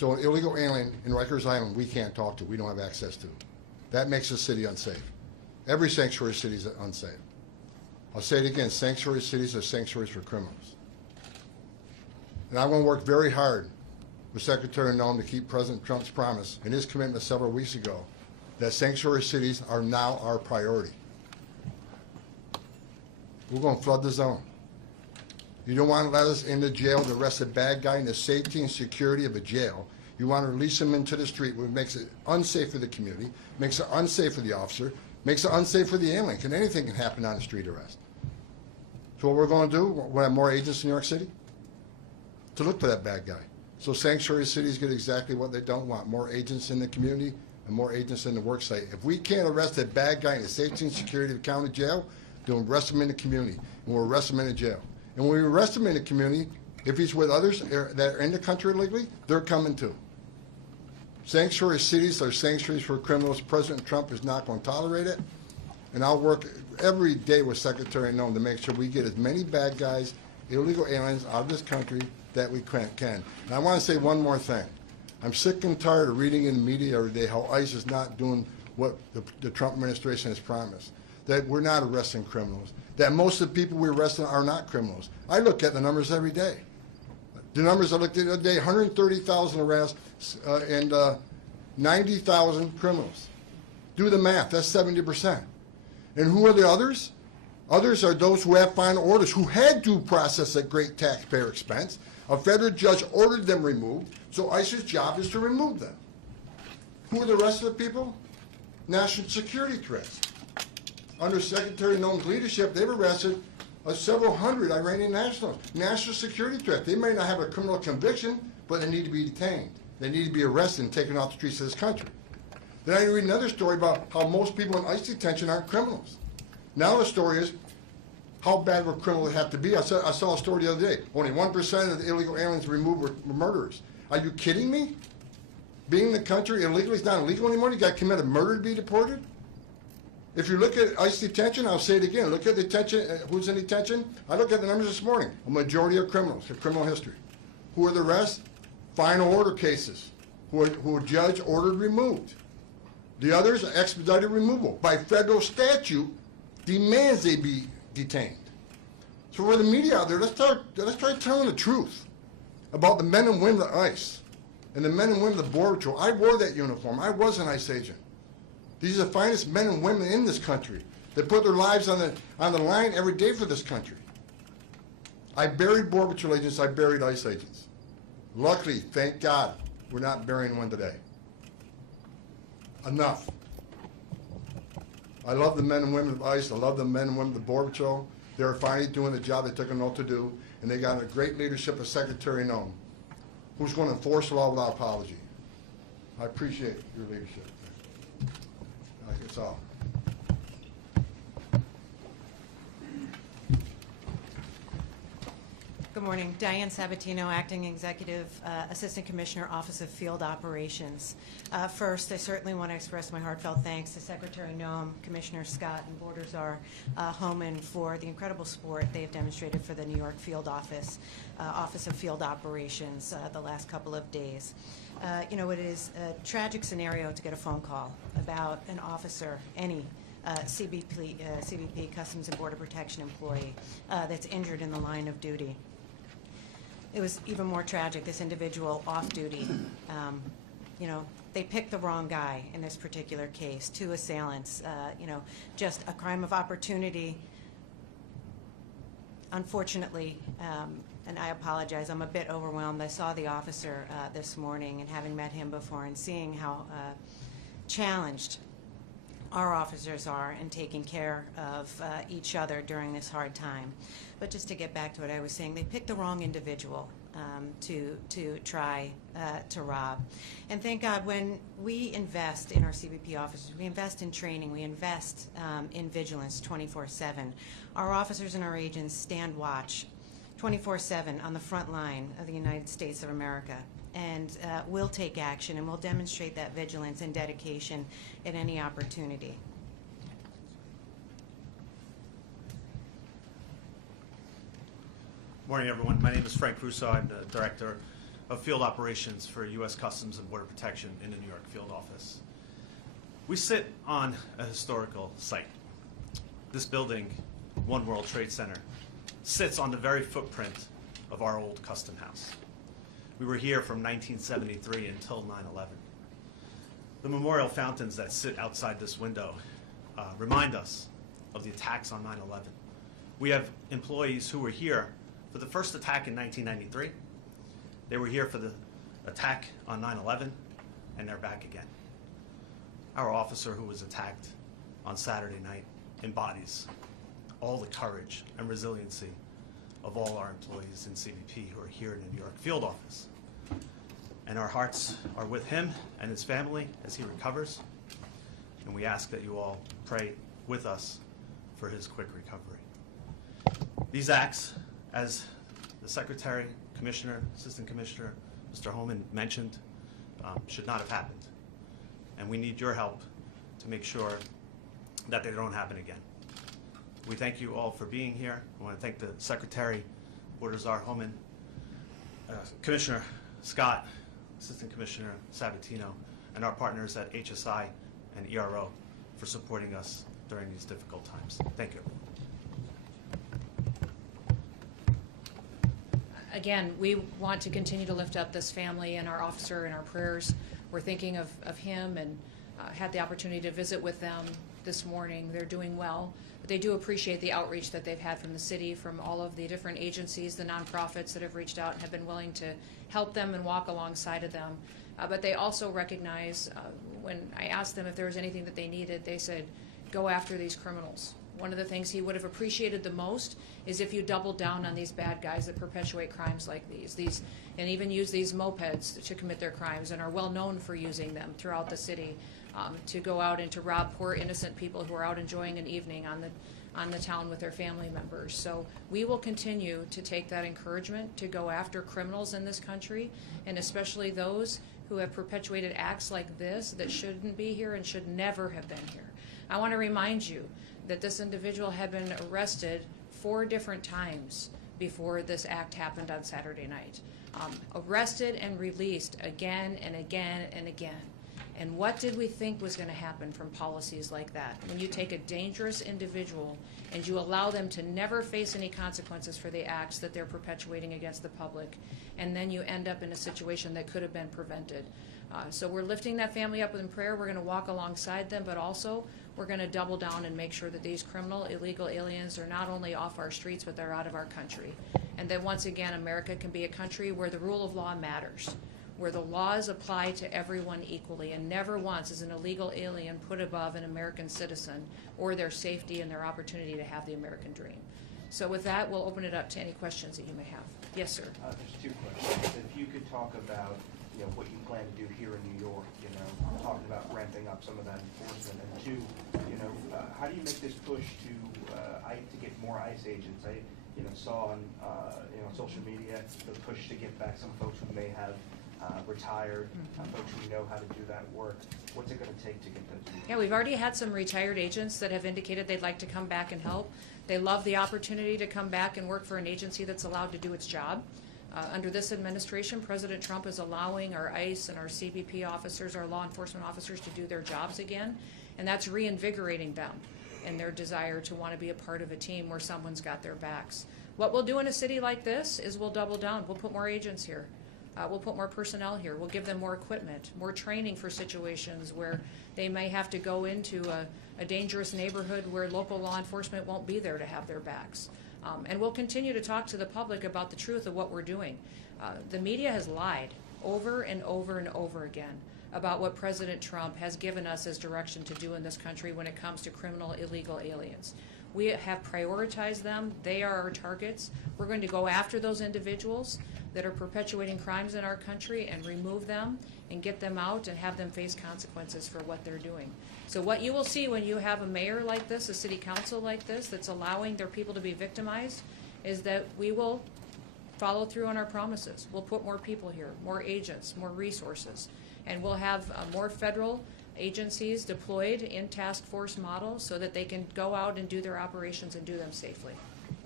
So an illegal alien in Rikers Island, we can't talk to, we don't have access to. That makes the city unsafe. Every sanctuary city is unsafe. I'll say it again, sanctuary cities are sanctuaries for criminals. And I'm going to work very hard with Secretary Noem to keep President Trump's promise and his commitment several weeks ago that sanctuary cities are now our priority. We're going to flood the zone. You don't want to let us into jail to arrest a bad guy in the safety and security of a jail. You want to release him into the street, which makes it unsafe for the community, makes it unsafe for the officer, makes it unsafe for the alien. Anything can happen on a street arrest. So what we're going to do, we'll have more agents in New York City to look for that bad guy. So sanctuary cities get exactly what they don't want, more agents in the community and more agents in the work site. If we can't arrest a bad guy in the safety and security of the county jail, then we'll arrest him in the community, and we'll arrest him in the jail. And when we arrest him in the community, if he's with others that are in the country illegally, they're coming too. Sanctuary cities are sanctuaries for criminals. President Trump is not going to tolerate it. And I'll work every day with Secretary Noem to make sure we get as many bad guys, illegal aliens out of this country that we can. And I want to say one more thing. I'm sick and tired of reading in the media every day how ICE is not doing what the Trump administration has promised, that we're not arresting criminals, that most of the people we're arresting are not criminals. I look at the numbers every day. The numbers I looked at the other day, 130,000 arrests and 90,000 criminals. Do the math, that's 70%. And who are the others? Others are those who have final orders, who had due process at great taxpayer expense. A federal judge ordered them removed, so ICE's job is to remove them. Who are the rest of the people? National security threats. Under Secretary Noem's leadership, they've arrested several hundred Iranian nationals. National security threat. They may not have a criminal conviction, but they need to be detained. They need to be arrested and taken off the streets of this country. Then I read another story about how most people in ICE detention aren't criminals. Now the story is, how bad would criminals have to be? I saw a story the other day. Only 1% of the illegal aliens removed were murderers. Are you kidding me? Being in the country illegally is not illegal anymore? You got to commit a murder to be deported? If you look at ICE detention, I'll say it again, look at detention, who's in detention? I looked at the numbers this morning. A majority are criminals, a criminal history. Who are the rest? Final order cases, who a judge ordered removed. The others are expedited removal. By federal statute, demands they be detained. So for the media out there, let's try telling the truth about the men and women of ICE and the men and women of the Border Patrol. I wore that uniform. I was an ICE agent. These are the finest men and women in this country that put their lives on the line every day for this country. I buried Border Patrol agents. I buried ICE agents. Luckily, thank God, we're not burying one today. Enough. I love the men and women of ICE. I love the men and women of the Border Patrol. They're finally doing the job they took an oath to do, and they got a great leadership of Secretary Noem, who's going to enforce the law without apology. I appreciate your leadership. That's all. Good morning. Diane Sabatino, Acting Executive Assistant Commissioner, Office of Field Operations. First, I certainly want to express my heartfelt thanks to Secretary Noem, Commissioner Scott, and Border Czar Homan for the incredible support they have demonstrated for the New York Field Office, Office of Field Operations the last couple of days. You know, it is a tragic scenario to get a phone call about an officer, any CBP, Customs and Border Protection employee, that's injured in the line of duty. It was even more tragic, this individual off duty. You know, they picked the wrong guy in this particular case, two assailants, you know, just a crime of opportunity. Unfortunately, and I apologize, I'm a bit overwhelmed. I saw the officer this morning, and having met him before and seeing how challenged our officers are in taking care of each other during this hard time. But just to get back to what I was saying, they picked the wrong individual to try to rob. And thank God, when we invest in our CBP officers, we invest in training, we invest in vigilance 24/7. Our officers and our agents stand watch 24/7 on the front line of the United States of America. And we'll take action, and we'll demonstrate that vigilance and dedication at any opportunity. Morning, everyone. My name is Frank Russo. I'm the Director of Field Operations for U.S. Customs and Border Protection in the New York field office. We sit on a historical site. This building, One World Trade Center, sits on the very footprint of our old custom house. We were here from 1973 until 9/11. The memorial fountains that sit outside this window remind us of the attacks on 9/11. We have employees who were here for the first attack in 1993. They were here for the attack on 9/11, and they're back again. Our officer who was attacked on Saturday night embodies all the courage and resiliency of all our employees in CBP who are here in the New York field office. And our hearts are with him and his family as he recovers. And we ask that you all pray with us for his quick recovery. These acts, as the Secretary, Commissioner, Assistant Commissioner, Mr. Homan mentioned, should not have happened. And we need your help to make sure that they don't happen again. We thank you all for being here. I want to thank the Secretary, Border Czar Homan, Commissioner Scott, Assistant Commissioner Sabatino, and our partners at HSI and ERO for supporting us during these difficult times. Thank you. Again, we want to continue to lift up this family and our officer in our prayers. We're thinking of him and had the opportunity to visit with them this morning. They're doing well, but they do appreciate the outreach that they've had from the city, from all of the different agencies, the nonprofits that have reached out and have been willing to help them and walk alongside of them. But they also recognize, when I asked them if there was anything that they needed, they said, go after these criminals. One of the things he would have appreciated the most is if you doubled down on these bad guys that perpetuate crimes like these and even use these mopeds to commit their crimes and are well known for using them throughout the city to go out and to rob poor innocent people who are out enjoying an evening on the town with their family members. So we will continue to take that encouragement to go after criminals in this country, and especially those who have perpetuated acts like this that shouldn't be here and should never have been here. I want to remind you that this individual had been arrested 4 different times before this act happened on Saturday night. Arrested and released again and again and again. And what did we think was going to happen from policies like that? When you take a dangerous individual and you allow them to never face any consequences for the acts that they're perpetuating against the public, and then you end up in a situation that could have been prevented. So we're lifting that family up in prayer. We're going to walk alongside them, but also we're going to double down and make sure that these criminal, illegal aliens are not only off our streets, but they're out of our country. And that once again, America can be a country where the rule of law matters, where the laws apply to everyone equally, and never once is an illegal alien put above an American citizen or their safety and their opportunity to have the American dream. So with that, we'll open it up to any questions that you may have. Yes, sir. There's 2 questions. If you could talk about, what you plan to do here in New York, talking about ramping up some of that enforcement, and 2, how do you make this push to get more ICE agents? I, saw on, social media the push to get back some folks who may have retired, folks who know how to do that work. What's it going to take to get them to do that? Yeah, we've already had some retired agents that have indicated they'd like to come back and help. They love the opportunity to come back and work for an agency that's allowed to do its job. Under this administration, President Trump is allowing our ICE and our CBP officers, our law enforcement officers, to do their jobs again, and that's reinvigorating them in their desire to want to be a part of a team where someone's got their backs. What we'll do in a city like this is we'll double down. We'll put more agents here. We'll put more personnel here. We'll give them more equipment, more training for situations where they may have to go into a dangerous neighborhood where local law enforcement won't be there to have their backs. And we'll continue to talk to the public about the truth of what we're doing. The media has lied over and over and over again about what President Trump has given us as direction to do in this country when it comes to criminal, illegal aliens. We have prioritized them. They are our targets. We're going to go after those individuals that are perpetuating crimes in our country and remove them and get them out and have them face consequences for what they're doing. So what you will see when you have a mayor like this, a city council like this, that's allowing their people to be victimized, is that we will follow through on our promises. We'll put more people here, more agents, more resources, and we'll have more federal agencies deployed in task force model so that they can go out and do their operations and do them safely.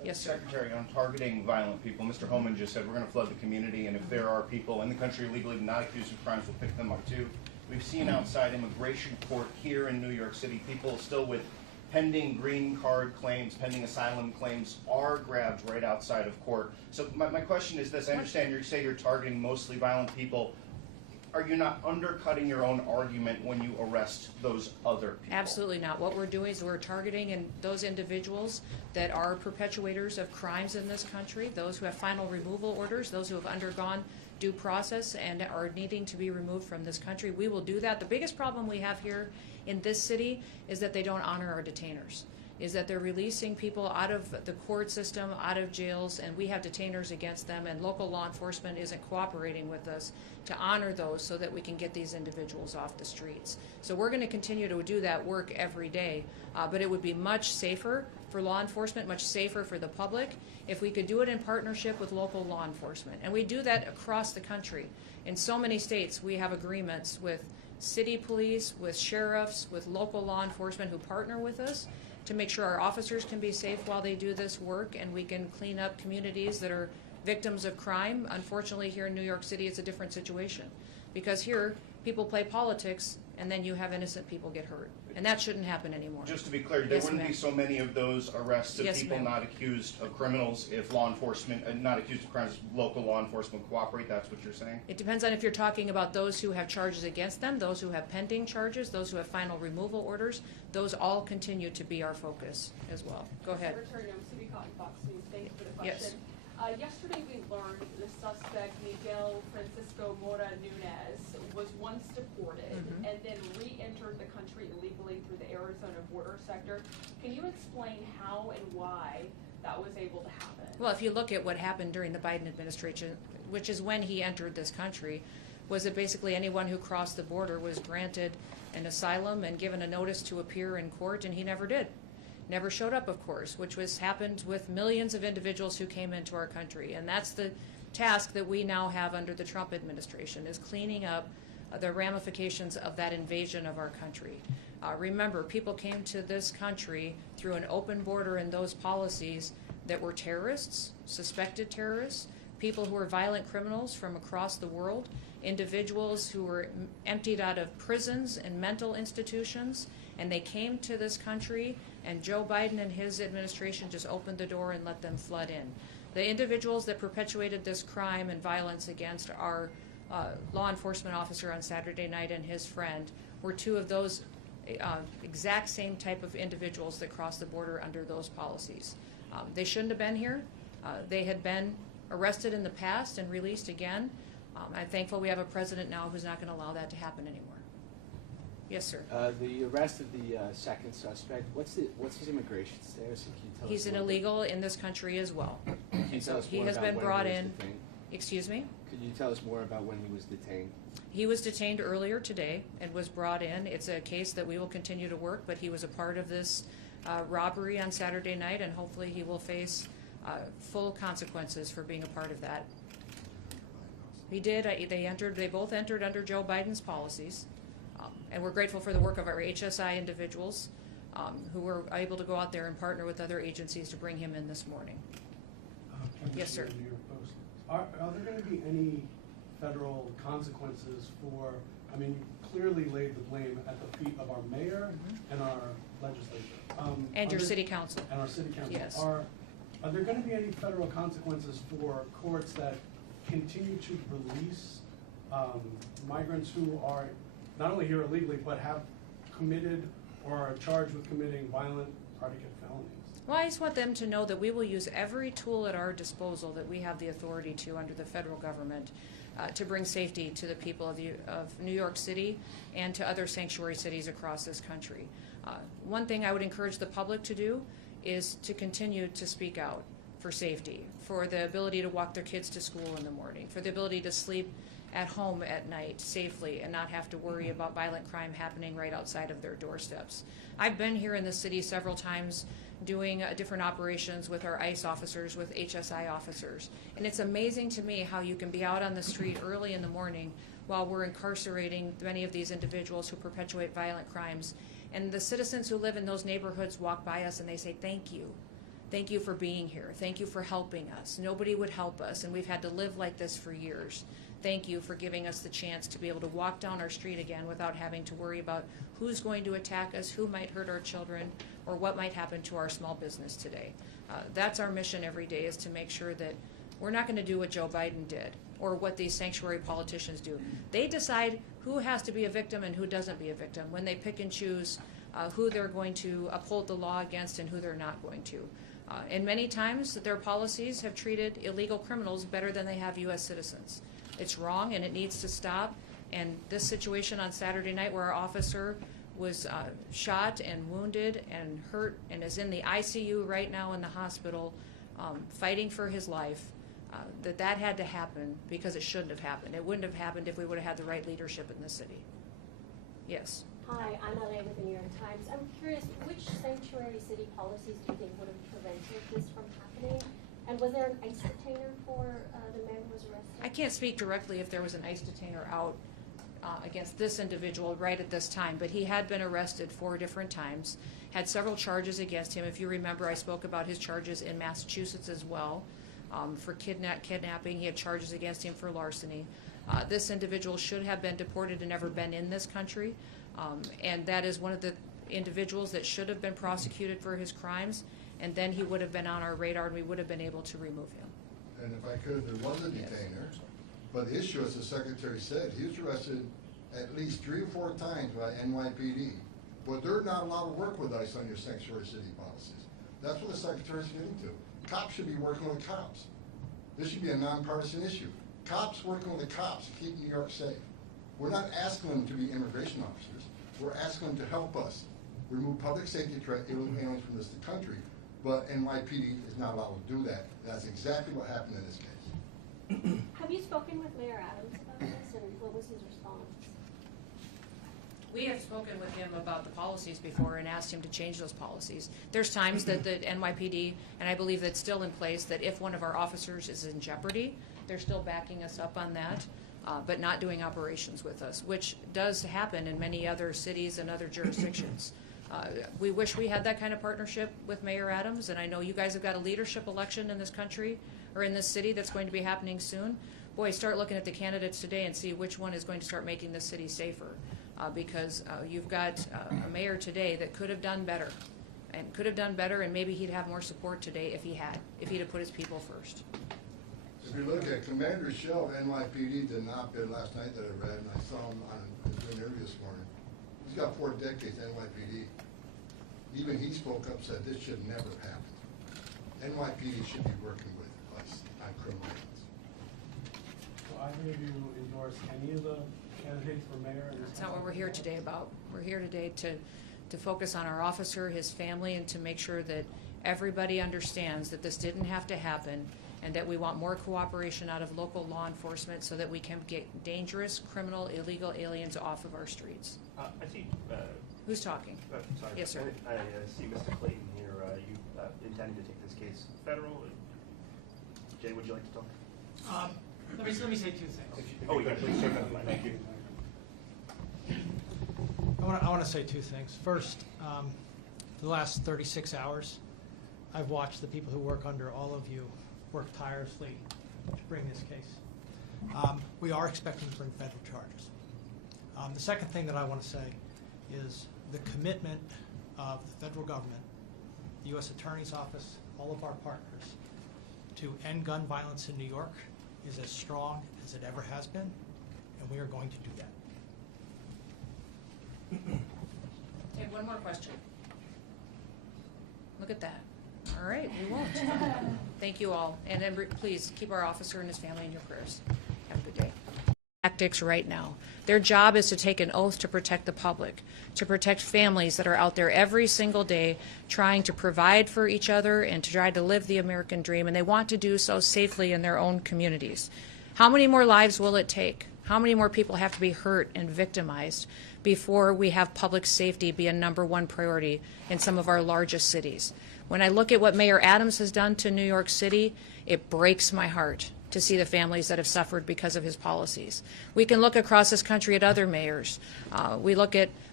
Yes, sir. Secretary, on targeting violent people, Mr. Homan just said we're going to flood the community, and if there are people in the country illegally not accused of crimes, we'll pick them up too. We've seen outside immigration court here in New York City, people still with pending green card claims, pending asylum claims, are grabbed right outside of court. So my question is this: I understand you say you're targeting mostly violent people. Are you not undercutting your own argument when you arrest those other people? Absolutely not. What we're doing is we're targeting those individuals that are perpetuators of crimes in this country, those who have final removal orders, those who have undergone due process and are needing to be removed from this country. We will do that. The biggest problem we have here in this city is that they don't honor our detainers, is that they're releasing people out of the court system, out of jails, and we have detainers against them, and local law enforcement isn't cooperating with us to honor those so that we can get these individuals off the streets. So we're going to continue to do that work every day, but it would be much safer for law enforcement, much safer for the public, if we could do it in partnership with local law enforcement. And we do that across the country. In so many states, we have agreements with city police, with sheriffs, with local law enforcement who partner with us to make sure our officers can be safe while they do this work, and we can clean up communities that are victims of crime. Unfortunately, here in New York City, it's a different situation, because here people play politics and then you have innocent people get hurt, and that shouldn't happen anymore. Just to be clear, there wouldn't be so many of those arrests of people not accused of criminals if law enforcement, not accused of crimes, local law enforcement cooperate. That's what you're saying? It depends on if you're talking about those who have charges against them, those who have pending charges, those who have final removal orders. Those all continue to be our focus as well. Go ahead. Secretary Noem, City Cotton, Fox News. Thank you for the Yes. question. Yesterday we learned the suspect, Miguel Mora Nunez, was once deported and then re-entered the country illegally through the Arizona border sector. Can you explain how and why that was able to happen? Well, if you look at what happened during the Biden administration, which is when he entered this country, was that basically anyone who crossed the border was granted an asylum and given a notice to appear in court, and he never did. Never showed up, of course, which was happened with millions of individuals who came into our country. And that's the task that we now have under the Trump administration, is cleaning up the ramifications of that invasion of our country. Remember, people came to this country through an open border and those policies that were terrorists, suspected terrorists, people who were violent criminals from across the world, individuals who were emptied out of prisons and mental institutions, and they came to this country, and Joe Biden and his administration just opened the door and let them flood in. The individuals that perpetuated this crime and violence against our law enforcement officer on Saturday night and his friend were two of those exact same type of individuals that crossed the border under those policies. They shouldn't have been here. They had been arrested in the past and released again. I'm thankful we have a president now who's not going to allow that to happen anymore. Yes, sir. The arrest of the second suspect, what's his immigration status? Can you tell us He's an more illegal in this country as well. Can you tell us He more has about been when brought he was in. detained? Excuse me? Could you tell us more about when he was detained? He was detained earlier today and was brought in. It's a case that we will continue to work, but he was a part of this robbery on Saturday night, and hopefully he will face full consequences for being a part of that. He did. They both entered under Joe Biden's policies, and we're grateful for the work of our HSI individuals who were able to go out there and partner with other agencies to bring him in this morning. Yes, sir. New York Post. Are there going to be any federal consequences for, I mean, you clearly laid the blame at the feet of our mayor and our legislature. And your city council. And our city council. Yes. Are there going to be any federal consequences for courts that continue to release migrants who are not only here illegally, but have committed or are charged with committing violent predicate felonies? Well, I just want them to know that we will use every tool at our disposal that we have the authority to under the federal government to bring safety to the people of New York City and to other sanctuary cities across this country. One thing I would encourage the public to do is to continue to speak out for safety, for the ability to walk their kids to school in the morning, for the ability to sleep at home at night safely and not have to worry about violent crime happening right outside of their doorsteps. I've been here in the city several times doing different operations with our ICE officers, with HSI officers. And it's amazing to me how you can be out on the street early in the morning while we're incarcerating many of these individuals who perpetuate violent crimes. And the citizens who live in those neighborhoods walk by us and they say, thank you. Thank you for being here. Thank you for helping us. Nobody would help us, and we've had to live like this for years. Thank you for giving us the chance to be able to walk down our street again without having to worry about who's going to attack us, who might hurt our children, or what might happen to our small business today. That's our mission every day, is to make sure that we're not going to do what Joe Biden did or what these sanctuary politicians do. They decide who has to be a victim and who doesn't be a victim when they pick and choose who they're going to uphold the law against and who they're not going to. And many times their policies have treated illegal criminals better than they have U.S. citizens. It's wrong and it needs to stop. And this situation on Saturday night where our officer was shot and wounded and hurt and is in the ICU right now in the hospital fighting for his life, that had to happen because it shouldn't have happened. It wouldn't have happened if we would have had the right leadership in the city. Yes. Hi, I'm LA with the New York Times. I'm curious, which sanctuary city policies do you think would have prevented this from happening? And was there an ICE detainer for the man who was arrested? I can't speak directly if there was an ICE detainer out against this individual right at this time, but he had been arrested 4 different times, had several charges against him. If you remember, I spoke about his charges in Massachusetts as well for kidnapping. He had charges against him for larceny. This individual should have been deported and never been in this country, and that is one of the individuals that should have been prosecuted for his crimes, and then he would have been on our radar and we would have been able to remove him. And if I could, there was a detainer, but the issue, as the secretary said, he was arrested at least 3 or 4 times by NYPD. But they're not allowed to work with ICE on your sanctuary city policies. That's what the secretary's getting to. Cops should be working with cops. This should be a nonpartisan issue. Cops working with the cops to keep New York safe. We're not asking them to be immigration officers. We're asking them to help us remove public safety threat illegal aliens from this country. But NYPD is not allowed to do that. That's exactly what happened in this case. Have you spoken with Mayor Adams about this, and what was his response? We have spoken with him about the policies before and asked him to change those policies. There's times that the NYPD, and I believe that's still in place, that if one of our officers is in jeopardy, they're still backing us up on that, but not doing operations with us, which does happen in many other cities and other jurisdictions. We wish we had that kind of partnership with Mayor Adams, and I know you guys have got a leadership election in this country, or in this city, that's going to be happening soon. Boy, start looking at the candidates today and see which one is going to start making this city safer. Because you've got a mayor today that could have done better, and maybe he'd have more support today if he'd have put his people first. If you look at Commander Shell of NYPD did an op-ed last night that I read, and I saw him on his interview this morning. He's got 4 decades NYPD. Even he spoke up, said this should never happen. NYPD should be working with us on criminal aliens. So either of you endorse any of the candidates for mayor? That's not what we're here today about. We're here today to focus on our officer, his family, and to make sure that everybody understands that this didn't have to happen, and that we want more cooperation out of local law enforcement so that we can get dangerous, criminal, illegal aliens off of our streets. I see. Who's talking? Sorry. Yes, sir. I see Mr. Clayton here. You intending to take this case federal? Jay, would you like to talk? Let me say 2 things. Oh, yeah, please. Thank you. I want to say 2 things. First, for the last 36 hours, I've watched the people who work under all of you work tirelessly to bring this case. We are expecting to bring federal charges. The second thing that I want to say is the commitment of the federal government, the U.S. Attorney's Office, all of our partners, to end gun violence in New York is as strong as it ever has been, and we are going to do that. Okay, one more question. Look at that. All right, we won't. Thank you all. And then please keep our officer and his family in your prayers. Have a good day. Tactics right now. Their job is to take an oath to protect the public, to protect families that are out there every single day trying to provide for each other and to try to live the American dream, and they want to do so safely in their own communities. How many more lives will it take? How many more people have to be hurt and victimized before we have public safety be a #1 priority in some of our largest cities? When I look at what Mayor Adams has done to New York City, it breaks my heart to see the families that have suffered because of his policies. We can look across this country at other mayors. We look at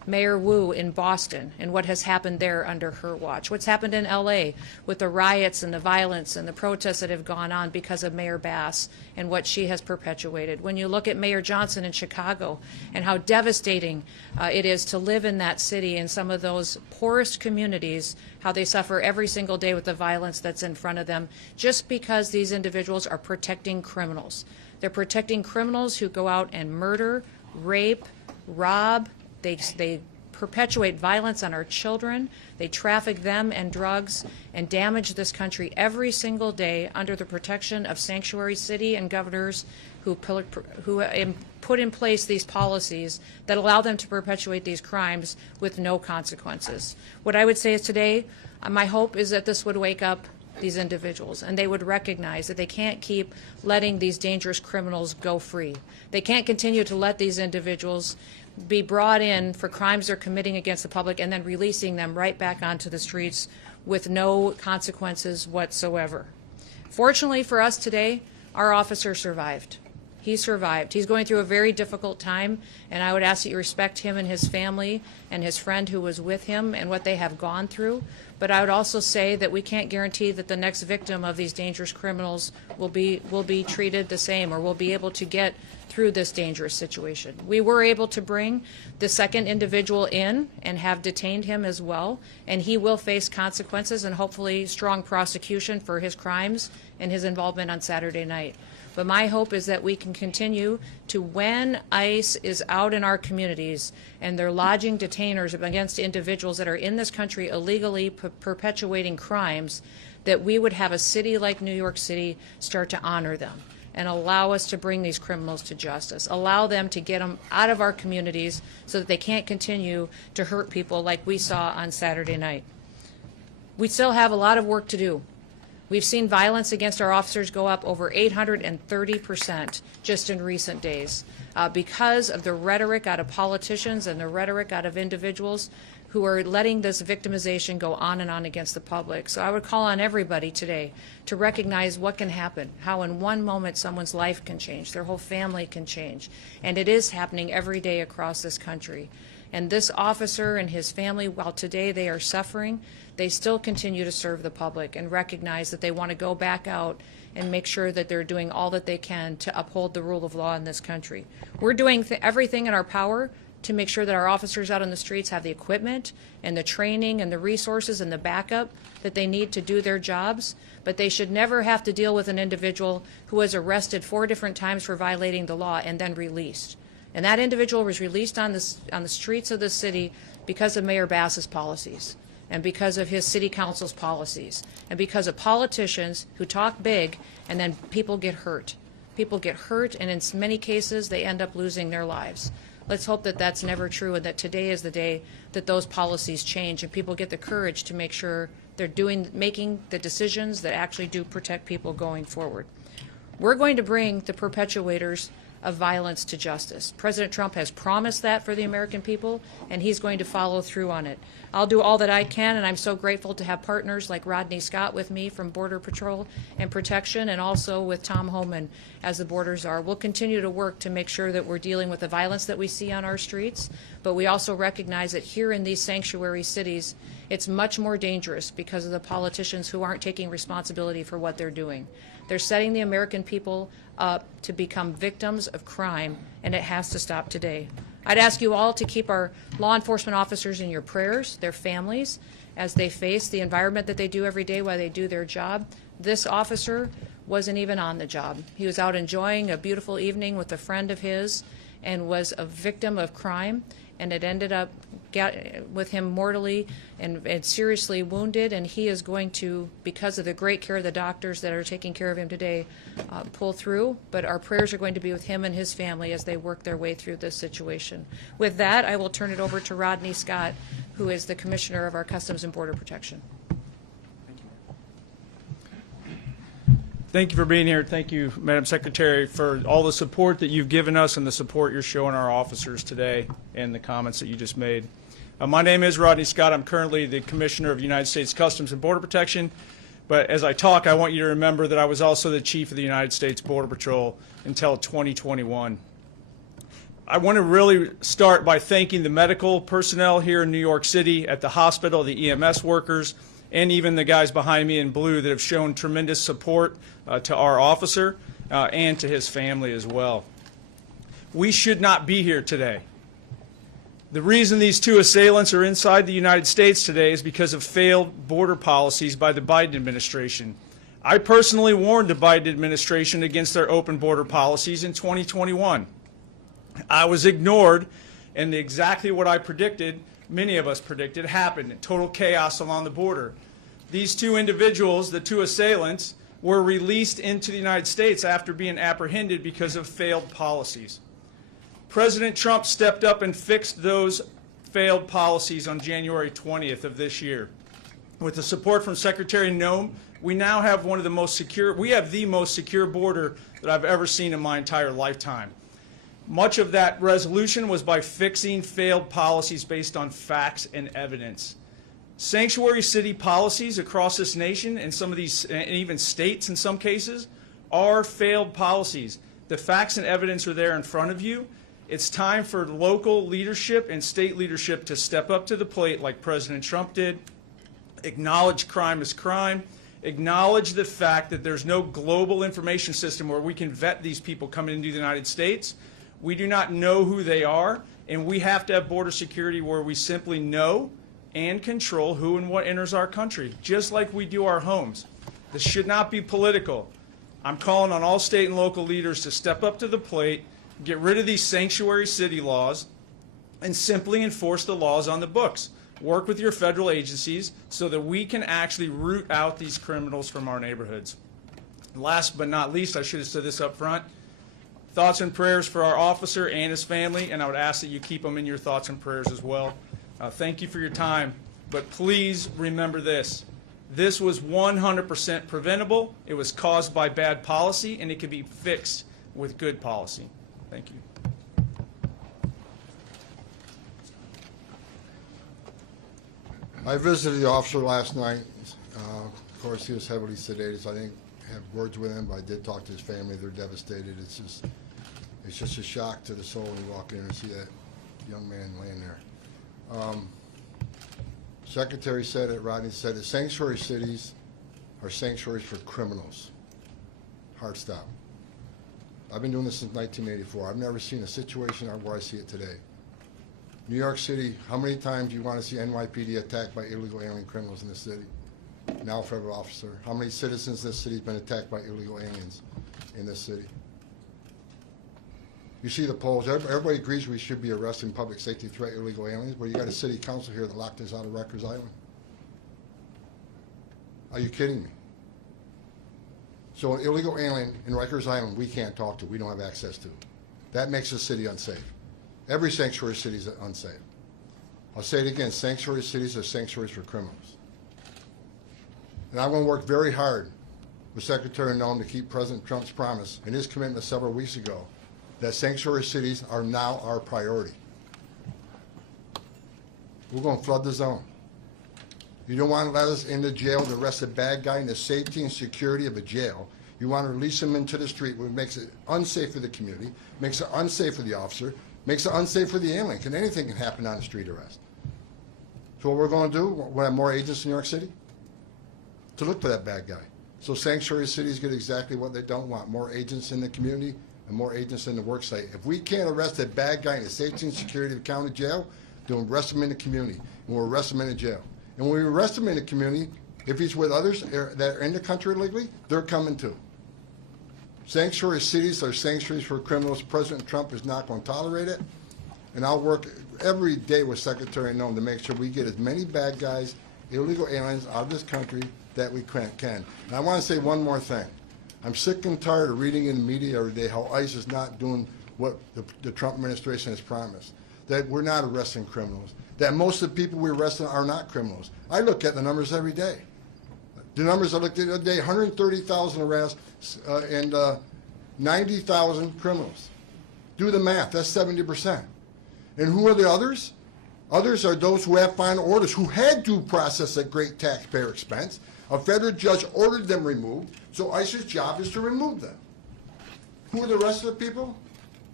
Mayor Wu in Boston and what has happened there under her watch. What's happened in L.A. with the riots and the violence and the protests that have gone on because of Mayor Bass and what she has perpetuated. When you look at Mayor Johnson in Chicago and how devastating it is to live in that city, in some of those poorest communities, how they suffer every single day with the violence that's in front of them, just because these individuals are protecting criminals. They're protecting criminals who go out and murder, rape, rob. They perpetuate violence on our children. They traffic them and drugs and damage this country every single day under the protection of sanctuary city and governors who put in place these policies that allow them to perpetuate these crimes with no consequences. What I would say is today, my hope is that this would wake up these individuals and they would recognize that they can't keep letting these dangerous criminals go free. They can't continue to let these individuals be brought in for crimes they're committing against the public and then releasing them right back onto the streets with no consequences whatsoever. Fortunately for us today, our officer survived. He survived. He's going through a very difficult time, and I would ask that you respect him and his family and his friend who was with him and what they have gone through. But I would also say that we can't guarantee that the next victim of these dangerous criminals will be treated the same or will be able to get through this dangerous situation. We were able to bring the second individual in and have detained him as well, and he will face consequences and hopefully strong prosecution for his crimes and his involvement on Saturday night. But my hope is that we can continue to, when ICE is out in our communities and they're lodging detainers against individuals that are in this country illegally perpetuating crimes, that we would have a city like New York City start to honor them and allow us to bring these criminals to justice, allow them to get them out of our communities so that they can't continue to hurt people like we saw on Saturday night. We still have a lot of work to do. We've seen violence against our officers go up over 830% just in recent days because of the rhetoric out of politicians and the rhetoric out of individuals who are letting this victimization go on and on against the public. So I would call on everybody today to recognize what can happen, how in one moment someone's life can change, their whole family can change. And it is happening every day across this country. And this officer and his family, while today they are suffering, they still continue to serve the public and recognize that they want to go back out and make sure that they're doing all that they can to uphold the rule of law in this country. We're doing everything in our power to make sure that our officers out on the streets have the equipment and the training and the resources and the backup that they need to do their jobs, but they should never have to deal with an individual who was arrested 4 different times for violating the law and then released. And that individual was released on the streets of the city because of Mayor Bass's policies and because of his city council's policies and because of politicians who talk big and then people get hurt. People get hurt, and in many cases they end up losing their lives. Let's hope that that's never true and that today is the day that those policies change and people get the courage to make sure they're making the decisions that actually do protect people going forward. We're going to bring the perpetuators of violence to justice. President Trump has promised that for the American people, and he's going to follow through on it. I'll do all that I can, and I'm so grateful to have partners like Rodney Scott with me from Border Patrol and Protection, and also with Tom Homan as the border czar. We'll continue to work to make sure that we're dealing with the violence that we see on our streets, but we also recognize that here in these sanctuary cities, it's much more dangerous because of the politicians who aren't taking responsibility for what they're doing. They're setting the American people up to become victims of crime, and it has to stop today. I'd ask you all to keep our law enforcement officers in your prayers, their families, as they face the environment that they do every day while they do their job. This officer wasn't even on the job. He was out enjoying a beautiful evening with a friend of his and was a victim of crime, and it ended up with him mortally and seriously wounded, and he is going to, because of the great care of the doctors that are taking care of him today, pull through. But our prayers are going to be with him and his family as they work their way through this situation. With that, I will turn it over to Rodney Scott, who is the Commissioner of our Customs and Border Protection. Thank you for being here. Thank you, Madam Secretary, for all the support that you've given us and the support you're showing our officers today and the comments that you just made. My name is Rodney Scott. I'm currently the Commissioner of United States Customs and Border Protection. But as I talk, I want you to remember that I was also the Chief of the United States Border Patrol until 2021. I want to really start by thanking the medical personnel here in New York City at the hospital, the EMS workers, and even the guys behind me in blue that have shown tremendous support to our officer and to his family as well. We should not be here today. The reason these two assailants are inside the United States today is because of failed border policies by the Biden administration. I personally warned the Biden administration against their open border policies in 2021. I was ignored, and exactly what I predicted, many of us predicted, happened. Total chaos along the border. These two individuals, the two assailants, were released into the United States after being apprehended because of failed policies. President Trump stepped up and fixed those failed policies on January 20th of this year. With the support from Secretary Noem, we now have the most secure border that I've ever seen in my entire lifetime. Much of that resolution was by fixing failed policies based on facts and evidence. Sanctuary city policies across this nation, and some of these, and even states in some cases, are failed policies. The facts and evidence are there in front of you. It's time for local leadership and state leadership to step up to the plate like President Trump did, acknowledge crime as crime, acknowledge the fact that there's no global information system where we can vet these people coming into the United States. We do not know who they are, and we have to have border security where we simply know and control who and what enters our country, just like we do our homes. This should not be political. I'm calling on all state and local leaders to step up to the plate, get rid of these sanctuary city laws, and simply enforce the laws on the books. Work with your federal agencies so that we can actually root out these criminals from our neighborhoods. Last but not least, I should have said this up front, thoughts and prayers for our officer and his family, and I would ask that you keep them in your thoughts and prayers as well. Thank you for your time, but please remember this. This was 100% preventable. It was caused by bad policy, and it can be fixed with good policy. Thank you. I visited the officer last night. Of course, he was heavily sedated, so I didn't have words with him, but I did talk to his family. They're devastated. It's just a shock to the soul when you walk in and see that young man laying there. Secretary said it, Rodney said it, sanctuary cities are sanctuaries for criminals. Hard stop. I've been doing this since 1984. I've never seen a situation where I see it today. New York City, how many times do you want to see NYPD attacked by illegal alien criminals in this city? Now federal officer. How many citizens in this city have been attacked by illegal aliens in this city? You see the polls. Everybody agrees we should be arresting public safety threat illegal aliens, but you got a city council here that locked us out of Rikers Island. Are you kidding me? So an illegal alien in Rikers Island we can't talk to, we don't have access to. That makes the city unsafe. Every sanctuary city is unsafe. I'll say it again, sanctuary cities are sanctuaries for criminals. And I'm going to work very hard with Secretary Noem to keep President Trump's promise and his commitment several weeks ago that sanctuary cities are now our priority. We're going to flood the zone. You don't want to let us into jail to arrest a bad guy in the safety and security of a jail. You want to release him into the street, which makes it unsafe for the community, makes it unsafe for the officer, makes it unsafe for the alien. Anything can happen on a street arrest. So what we're going to do, we'll have more agents in New York City to look for that bad guy. So sanctuary cities get exactly what they don't want, more agents in the community and more agents in the work site. If we can't arrest a bad guy in the safety and security of the county jail, then we'll arrest him in the community, and we'll arrest him in the jail. And when we arrest him in the community, if he's with others that are in the country illegally, they're coming too. Sanctuary cities are sanctuaries for criminals. President Trump is not going to tolerate it. And I'll work every day with Secretary Noem to make sure we get as many bad guys, illegal aliens out of this country that we can. And I want to say one more thing. I'm sick and tired of reading in the media every day how ICE is not doing what the Trump administration has promised, that we're not arresting criminals, that most of the people we're arresting are not criminals. I look at the numbers every day. The numbers I looked at the other day, 130,000 arrests and 90,000 criminals. Do the math, that's 70%. And who are the others? Others are those who have final orders, who had due process at great taxpayer expense. A federal judge ordered them removed, so ICE's job is to remove them. Who are the rest of the people?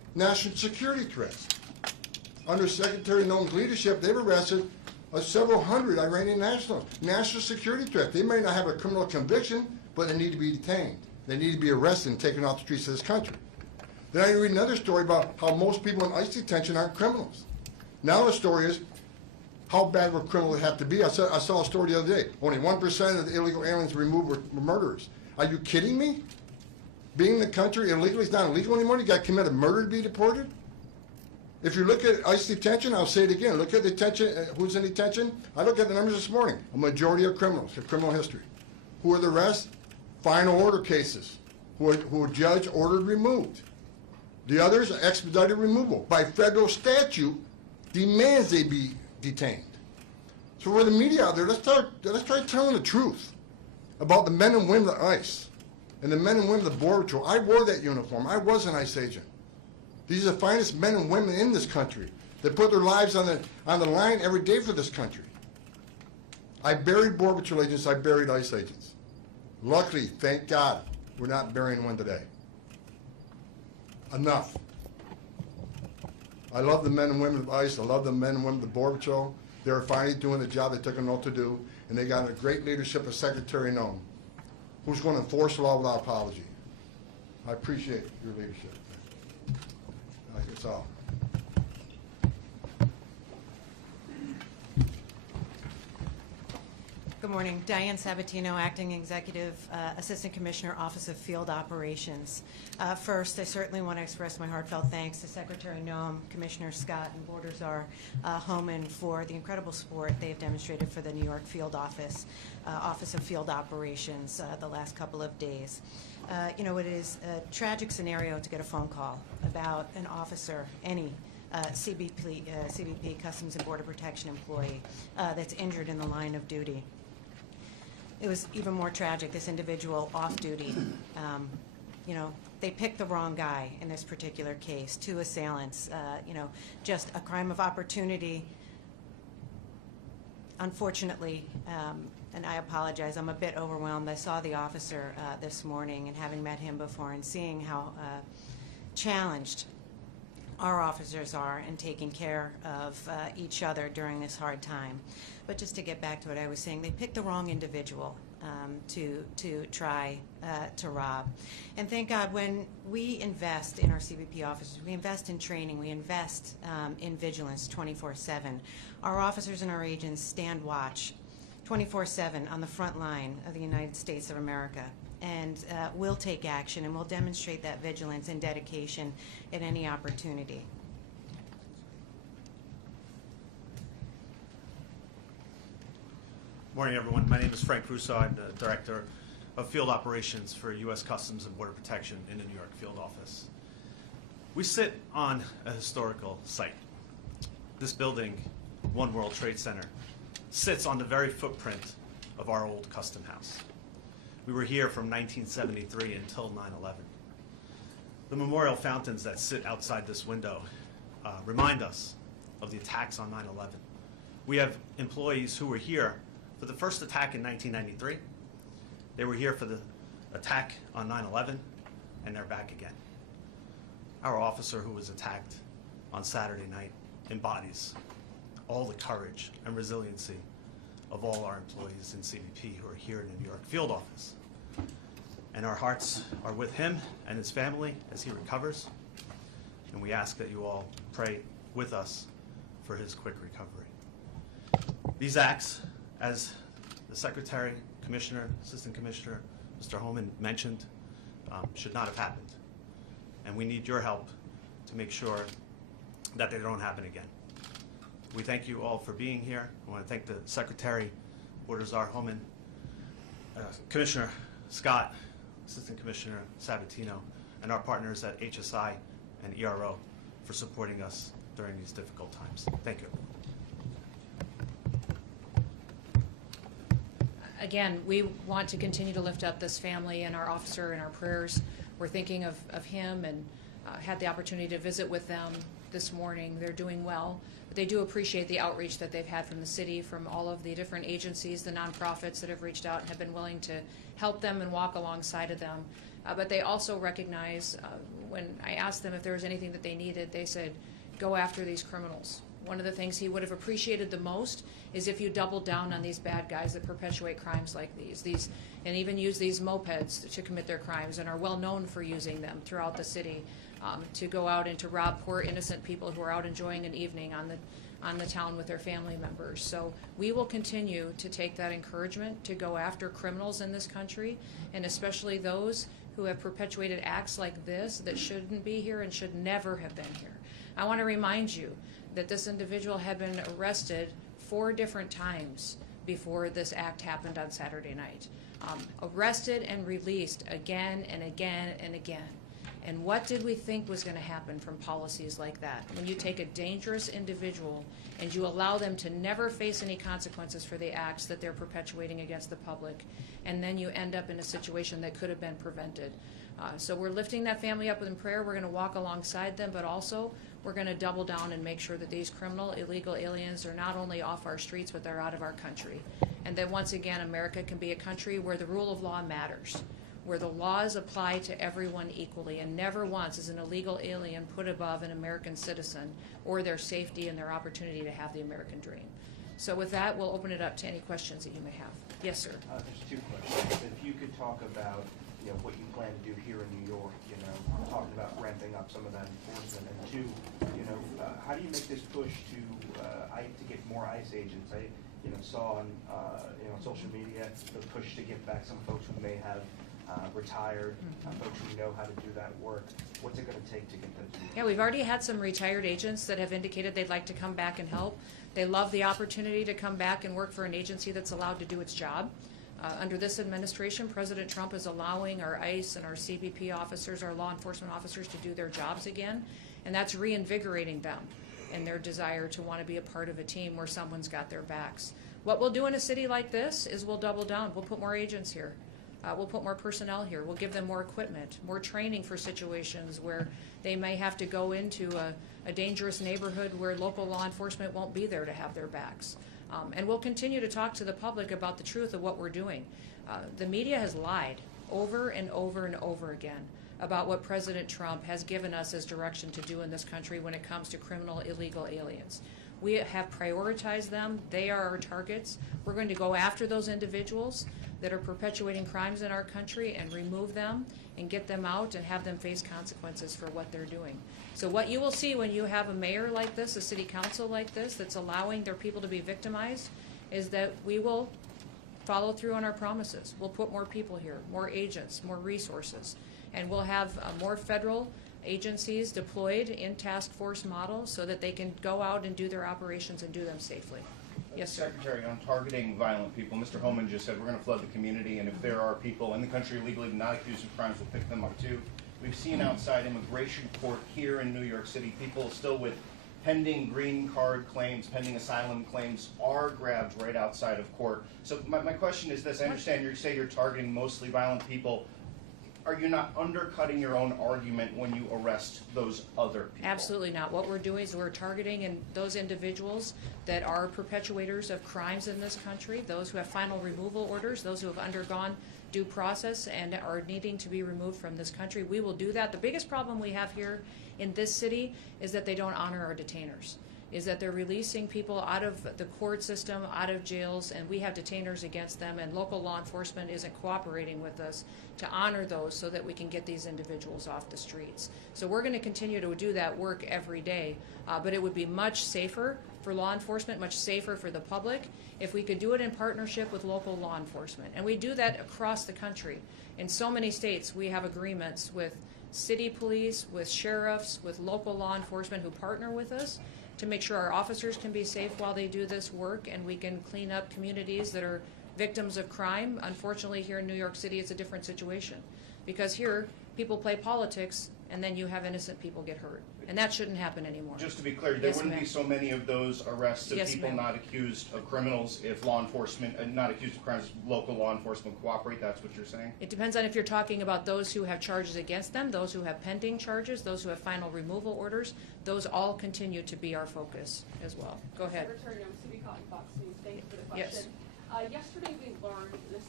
national security threats. Under Secretary Noem's leadership, they've arrested several hundred Iranian nationals. National security threat. They may not have a criminal conviction, but they need to be detained. They need to be arrested and taken off the streets of this country. Then I read another story about how most people in ICE detention aren't criminals. Now the story is, how bad would criminals have to be? I saw a story the other day. Only 1% of the illegal aliens removed were murderers. Are you kidding me? Being in the country illegally is not illegal anymore? You got to commit a murder to be deported? If you look at ICE detention, I'll say it again, look at detention, who's in detention? I looked at the numbers this morning. A majority of criminals, a criminal history. Who are the rest? Final order cases, who a judge ordered removed. The others are expedited removal. By federal statute, demands they be detained. So for the media out there, let's try telling the truth about the men and women of ICE and the men and women of the Border Patrol. I wore that uniform. I was an ICE agent. These are the finest men and women in this country that put their lives on the line every day for this country. I buried Border Patrol agents. I buried ICE agents. Luckily, thank God, we're not burying one today. Enough. I love the men and women of ICE. I love the men and women of the Border Patrol. They're finally doing the job they took an oath to do, and they got a great leadership of Secretary Noem, who's going to enforce the law without apology. I appreciate your leadership. That's all. Good morning. Diane Sabatino, Acting Executive Assistant Commissioner, Office of Field Operations. First, I certainly want to express my heartfelt thanks to Secretary Noem, Commissioner Scott, and Border Czar Homan for the incredible support they've demonstrated for the New York Field Office, Office of Field Operations the last couple of days. You know, it is a tragic scenario to get a phone call about an officer, any CBP, Customs and Border Protection employee, that's injured in the line of duty. It was even more tragic, this individual off duty. You know, they picked the wrong guy in this particular case. Two assailants, you know, just a crime of opportunity. Unfortunately, and I apologize, I'm a bit overwhelmed. I saw the officer this morning, and having met him before and seeing how challenged our officers are in taking care of each other during this hard time. But just to get back to what I was saying, they picked the wrong individual to try to rob. And thank God, when we invest in our CBP officers, we invest in training, we invest in vigilance 24/7. Our officers and our agents stand watch 24/7 on the front line of the United States of America. And we'll take action, and we'll demonstrate that vigilance and dedication at any opportunity. Morning, everyone. My name is Frank Russo. I'm the Director of Field Operations for U.S. Customs and Border Protection in the New York Field Office. We sit on a historical site. This building, One World Trade Center, sits on the very footprint of our old custom house. We were here from 1973 until 9/11. The memorial fountains that sit outside this window remind us of the attacks on 9/11. We have employees who were here for the first attack in 1993. They were here for the attack on 9/11, and they're back again. Our officer who was attacked on Saturday night embodies all the courage and resiliency of all our employees in CBP who are here in the New York Field Office. And our hearts are with him and his family as he recovers. And we ask that you all pray with us for his quick recovery. These acts, as the Secretary, Commissioner, Assistant Commissioner, Mr. Homan mentioned, should not have happened. And we need your help to make sure that they don't happen again. We thank you all for being here. I want to thank the Secretary, Border Czar Homan, Commissioner Scott, Assistant Commissioner Sabatino, and our partners at HSI and ERO for supporting us during these difficult times. Thank you. Again, we want to continue to lift up this family and our officer in our prayers. We're thinking of him, and had the opportunity to visit with them this morning. They're doing well, but they do appreciate the outreach that they've had from the city, from all of the different agencies, the nonprofits that have reached out and have been willing to help them and walk alongside of them. But they also recognize, when I asked them if there was anything that they needed, they said, go after these criminals. One of the things he would have appreciated the most is if you doubled down on these bad guys that perpetuate crimes like these and even use these mopeds to commit their crimes and are well known for using them throughout the city, to go out and to rob poor innocent people who are out enjoying an evening on the town with their family members. So we will continue to take that encouragement to go after criminals in this country, and especially those who have perpetuated acts like this that shouldn't be here and should never have been here. I want to remind you that this individual had been arrested 4 different times before this act happened on Saturday night. Arrested and released again and again and again. And what did we think was going to happen from policies like that? When you take a dangerous individual and you allow them to never face any consequences for the acts that they're perpetuating against the public, and then you end up in a situation that could have been prevented. So we're lifting that family up in prayer. We're going to walk alongside them, but also we're going to double down and make sure that these criminal, illegal aliens are not only off our streets, but they're out of our country. And that once again, America can be a country where the rule of law matters, where the laws apply to everyone equally, and never once is an illegal alien put above an American citizen or their safety and their opportunity to have the American dream. So with that, we'll open it up to any questions that you may have. Yes, sir. There's 2 questions. If you could talk about, what you plan to do here in New York, talking about ramping up some of that enforcement, and 2, how do you make this push to get more ICE agents? I, saw on, social media the push to get back some folks who may have retired, folks who know how to do that work. What's it going to take to get them to do that? Yeah, we've already had some retired agents that have indicated they'd like to come back and help. They love the opportunity to come back and work for an agency that's allowed to do its job. Under this administration, President Trump is allowing our ICE and our CBP officers, our law enforcement officers, to do their jobs again, and that's reinvigorating them in their desire to want to be a part of a team where someone's got their backs. What we'll do in a city like this is we'll double down. We'll put more agents here. We'll put more personnel here. We'll give them more equipment, more training for situations where they may have to go into a dangerous neighborhood where local law enforcement won't be there to have their backs. And we'll continue to talk to the public about the truth of what we're doing. The media has lied over and over and over again about what President Trump has given us as direction to do in this country when it comes to criminal illegal aliens. We have prioritized them. They are our targets. We're going to go after those individuals that are perpetuating crimes in our country and remove them and get them out and have them face consequences for what they're doing. So what you will see when you have a mayor like this, a city council like this, that's allowing their people to be victimized, is that we will follow through on our promises. We'll put more people here, more agents, more resources, and we'll have more federal agencies deployed in task force model so that they can go out and do their operations and do them safely. Yes, sir. Secretary, on targeting violent people, Mr. Homan just said we're going to flood the community, and if there are people in the country illegally not accused of crimes, we'll pick them up too. We've seen outside immigration court here in New York City, people still with pending green card claims, pending asylum claims, are grabbed right outside of court. So my question is this: I understand you say you're targeting mostly violent people. Are you not undercutting your own argument when you arrest those other people? Absolutely not. What we're doing is we're targeting those individuals that are perpetuators of crimes in this country, those who have final removal orders, those who have undergone due process and are needing to be removed from this country. We will do that. The biggest problem we have here in this city is that they don't honor our detainers, is that they're releasing people out of the court system, out of jails, and we have detainers against them, and local law enforcement isn't cooperating with us to honor those so that we can get these individuals off the streets. So we're going to continue to do that work every day, but it would be much safer for law enforcement, much safer for the public, if we could do it in partnership with local law enforcement. And we do that across the country. In so many states, we have agreements with city police, with sheriffs, with local law enforcement who partner with us to make sure our officers can be safe while they do this work, and we can clean up communities that are victims of crime. Unfortunately, here in New York City, it's a different situation, because here people play politics and then you have innocent people get hurt, and that shouldn't happen anymore. Just to be clear, there wouldn't be so many of those arrests of people not accused of criminals if law enforcement, not accused of crimes, local law enforcement cooperate. That's what you're saying? It depends on if you're talking about those who have charges against them, those who have pending charges, those who have final removal orders. Those all continue to be our focus as well. Go ahead. Secretary Noem, City Cotton Fox News. Thank you for the question. Yes. Yesterday we learned the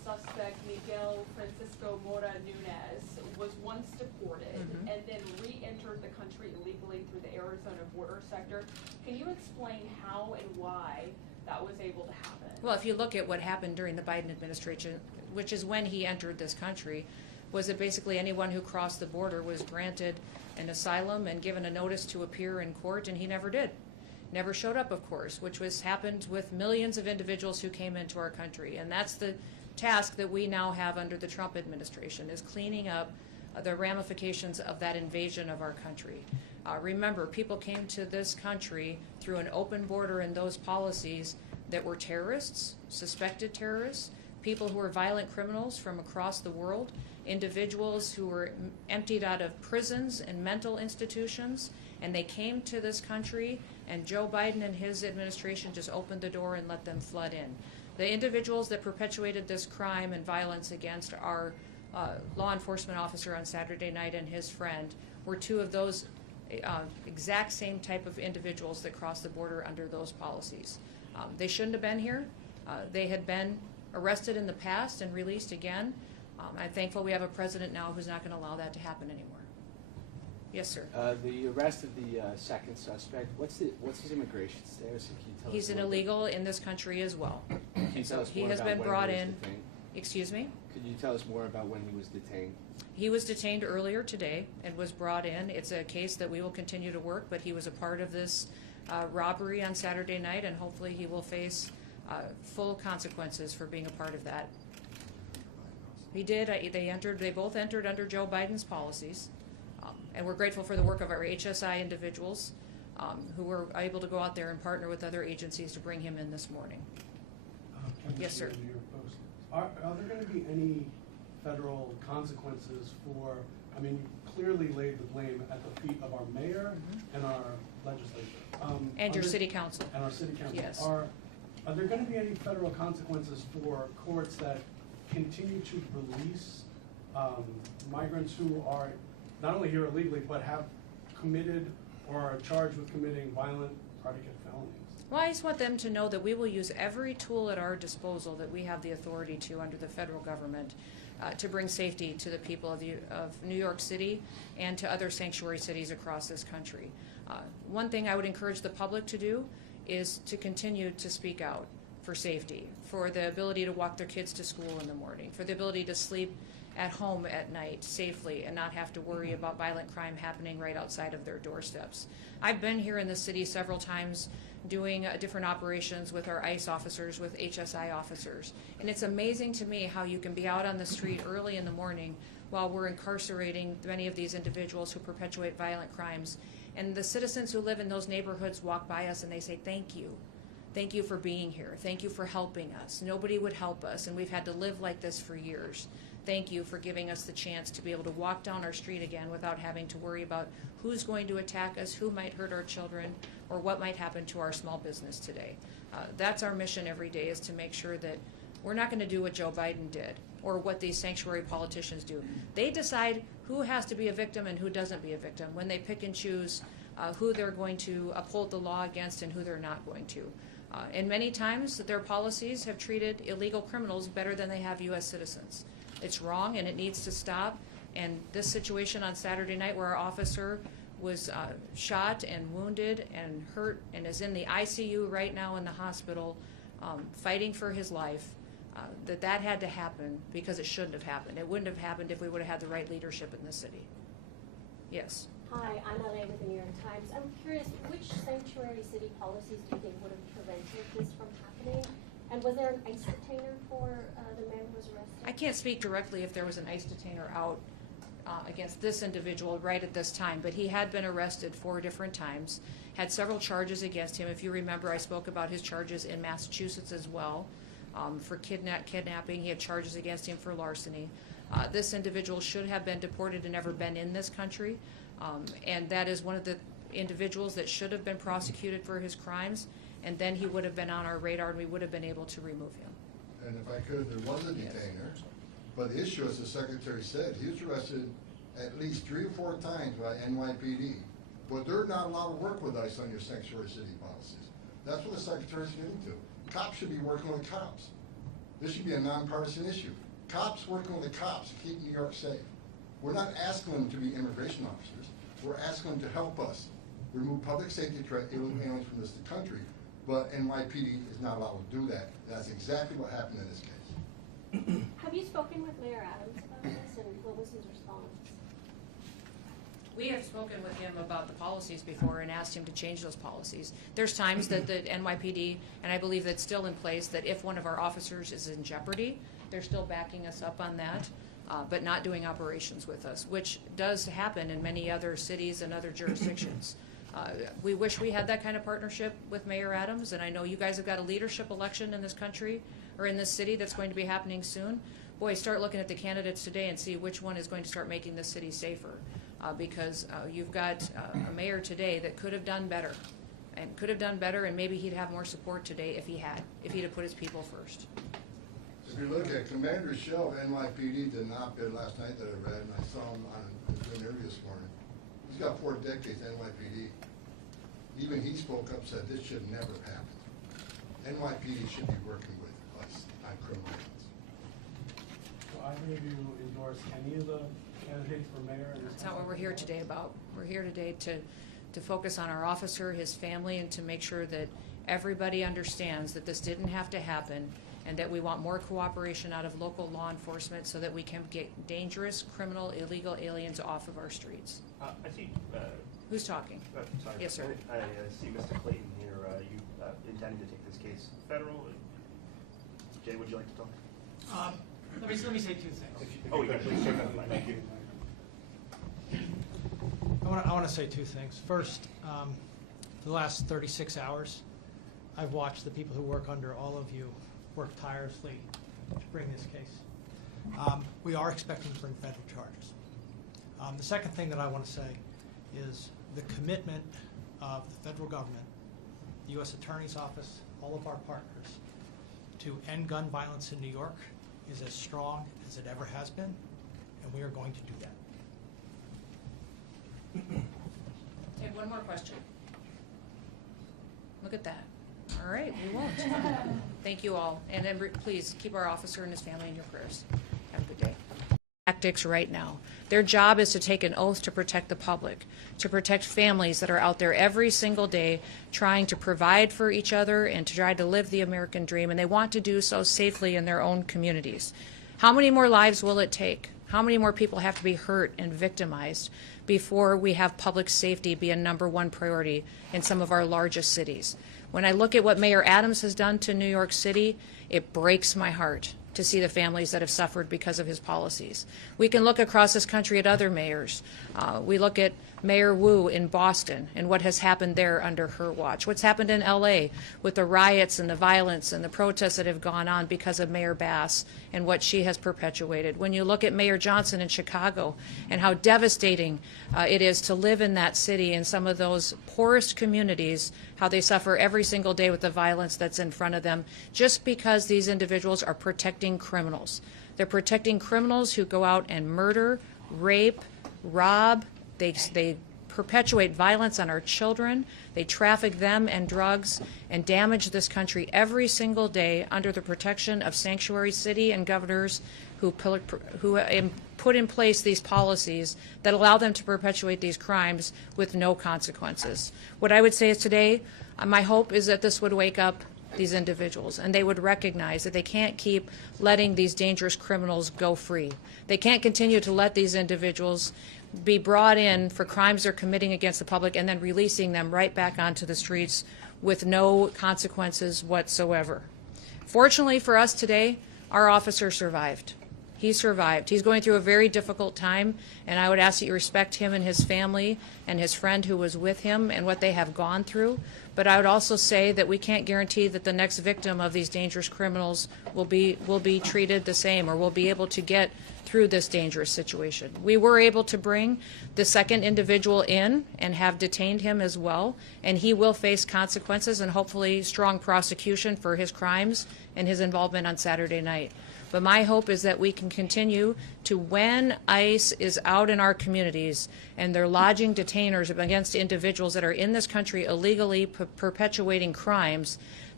suspect Miguel Mora Nunez was once deported and then re-entered the country illegally through the Arizona border sector. Can you explain how and why that was able to happen? Well, if you look at what happened during the Biden administration, which is when he entered this country, was that basically anyone who crossed the border was granted an asylum and given a notice to appear in court, and he never did. Never showed up, of course, which was happened with millions of individuals who came into our country. And that's the task that we now have under the Trump administration, is cleaning up the ramifications of that invasion of our country. Remember, people came to this country through an open border and those policies that were terrorists, suspected terrorists, people who were violent criminals from across the world, individuals who were emptied out of prisons and mental institutions, and they came to this country, and Joe Biden and his administration just opened the door and let them flood in. The individuals that perpetuated this crime and violence against our law enforcement officer on Saturday night and his friend were two of those exact same type of individuals that crossed the border under those policies. They shouldn't have been here. They had been arrested in the past and released again. I'm thankful we have a president now who's not going to allow that to happen anymore. Yes, sir. The arrest of the second suspect, what's his immigration status? And can you tell He's us an more illegal in this country as well. Can you tell us He more has about been when brought he was in. detained? Excuse me? Could you tell us more about when he was detained? He was detained earlier today and was brought in. It's a case that we will continue to work, but he was a part of this robbery on Saturday night, and hopefully he will face full consequences for being a part of that. He did. They both entered under Joe Biden's policies, and we're grateful for the work of our HSI individuals who were able to go out there and partner with other agencies to bring him in this morning. Yes, sir. Are there going to be any federal consequences for, I mean, you clearly laid the blame at the feet of our mayor and our legislature. And your city council. And our city council. Yes. Are there going to be any federal consequences for courts that continue to release migrants who are not only here illegally, but have committed or are charged with committing violent predicate felonies? Well, I just want them to know that we will use every tool at our disposal that we have the authority to under the federal government to bring safety to the people of New York City and to other sanctuary cities across this country. One thing I would encourage the public to do is to continue to speak out for safety, for the ability to walk their kids to school in the morning, for the ability to sleep at home at night safely and not have to worry about violent crime happening right outside of their doorsteps. I've been here in the city several times doing different operations with our ICE officers, with HSI officers. And it's amazing to me how you can be out on the street early in the morning while we're incarcerating many of these individuals who perpetuate violent crimes. And the citizens who live in those neighborhoods walk by us and they say, "Thank you. Thank you for being here. Thank you for helping us. Nobody would help us, and we've had to live like this for years. Thank you for giving us the chance to be able to walk down our street again without having to worry about who's going to attack us, who might hurt our children, or what might happen to our small business today." That's our mission every day, is to make sure that we're not going to do what Joe Biden did or what these sanctuary politicians do. They decide who has to be a victim and who doesn't be a victim when they pick and choose who they're going to uphold the law against and who they're not going to. And many times their policies have treated illegal criminals better than they have U.S. citizens. It's wrong and it needs to stop. And this situation on Saturday night where our officer was shot and wounded and hurt and is in the ICU right now in the hospital fighting for his life, that had to happen because it shouldn't have happened. It wouldn't have happened if we would have had the right leadership in the city. Yes. Hi, I'm LA with the New York Times. I'm curious, which sanctuary city policies do you think would have prevented this from happening? And was there an ICE detainer for the man who was arrested? I can't speak directly if there was an ICE detainer out against this individual right at this time, but he had been arrested 4 different times, had several charges against him. If you remember, I spoke about his charges in Massachusetts as well for kidnapping. He had charges against him for larceny. This individual should have been deported and never been in this country, and that is one of the individuals that should have been prosecuted for his crimes, and then he would have been on our radar and we would have been able to remove him. And if I could, there was a detainer, but the issue, as the secretary said, he was arrested at least 3 or 4 times by NYPD, but they're not allowed to work with ICE on your sanctuary city policies. That's what the secretary's getting to. Cops should be working with cops. This should be a nonpartisan issue. Cops working with the cops to keep New York safe. We're not asking them to be immigration officers. We're asking them to help us remove public safety threat aliens from this country, but NYPD is not allowed to do that. That's exactly what happened in this case. Have you spoken with Mayor Adams about this, and what was his response? We have spoken with him about the policies before and asked him to change those policies. There's times that the NYPD, and I believe that's still in place, that if one of our officers is in jeopardy, they're still backing us up on that, but not doing operations with us, which does happen in many other cities and other jurisdictions. We wish we had that kind of partnership with Mayor Adams, and I know you guys have got a leadership election in this country, or in this city, that's going to be happening soon. Boy, start looking at the candidates today and see which one is going to start making this city safer. Because you've got a mayor today that could have done better, and maybe he'd have more support today if he'd have put his people first. If you look at Commander Shell, NYPD did an op-ed last night that I read, and I saw him on an interview this morning. He's got 4 decades NYPD. Even he spoke up, said this should never happen. NYPD should be working with us on criminal acts. So either of you endorse any of the candidates for mayor? That's not what we're here today about. We're here today to focus on our officer, his family, and to make sure that everybody understands that this didn't have to happen, and that we want more cooperation out of local law enforcement so that we can get dangerous, criminal, illegal aliens off of our streets. I see. Who's talking? Sorry. Yes, sir. I see Mr. Clayton here. You intending to take this case federal? Jay, would you like to talk? Let me say 2 things. Oh, yeah, please. Thank you. I want to say 2 things. First, for the last 36 hours, I've watched the people who work under all of you work tirelessly to bring this case. We are expecting to bring federal charges. The second thing that I want to say is the commitment of the federal government, the U.S. Attorney's Office, all of our partners, to end gun violence in New York is as strong as it ever has been, and we are going to do that. Okay, one more question. Look at that. All right, we won't. Thank you all. And then please keep our officer and his family in your prayers. Have a good day. Tactics right now. Their job is to take an oath to protect the public, to protect families that are out there every single day trying to provide for each other and to try to live the American dream, and they want to do so safely in their own communities. How many more lives will it take? How many more people have to be hurt and victimized before we have public safety be a #1 priority in some of our largest cities? When I look at what Mayor Adams has done to New York City, it breaks my heart to see the families that have suffered because of his policies. We can look across this country at other mayors. We look at Mayor Wu in Boston and what has happened there under her watch. What's happened in LA with the riots and the violence and the protests that have gone on because of Mayor Bass and what she has perpetuated. When you look at Mayor Johnson in Chicago and how devastating it is to live in that city, in some of those poorest communities, how they suffer every single day with the violence that's in front of them, just because these individuals are protecting criminals. They're protecting criminals who go out and murder, rape, rob. They perpetuate violence on our children. They traffic them and drugs and damage this country every single day under the protection of sanctuary city and governors who put in place these policies that allow them to perpetuate these crimes with no consequences. What I would say is today, my hope is that this would wake up these individuals and they would recognize that they can't keep letting these dangerous criminals go free. They can't continue to let these individuals be brought in for crimes they're committing against the public and then releasing them right back onto the streets with no consequences whatsoever. Fortunately for us today, our officer survived. He survived. He's going through a very difficult time, and I would ask that you respect him and his family and his friend who was with him and what they have gone through. But I would also say that we can't guarantee that the next victim of these dangerous criminals will be treated the same or will be able to get through this dangerous situation. We were able to bring the second individual in and have detained him as well, and he will face consequences and hopefully strong prosecution for his crimes and his involvement on Saturday night. But my hope is that we can continue to, when ICE is out in our communities and they're lodging detainers against individuals that are in this country illegally perpetuating crimes,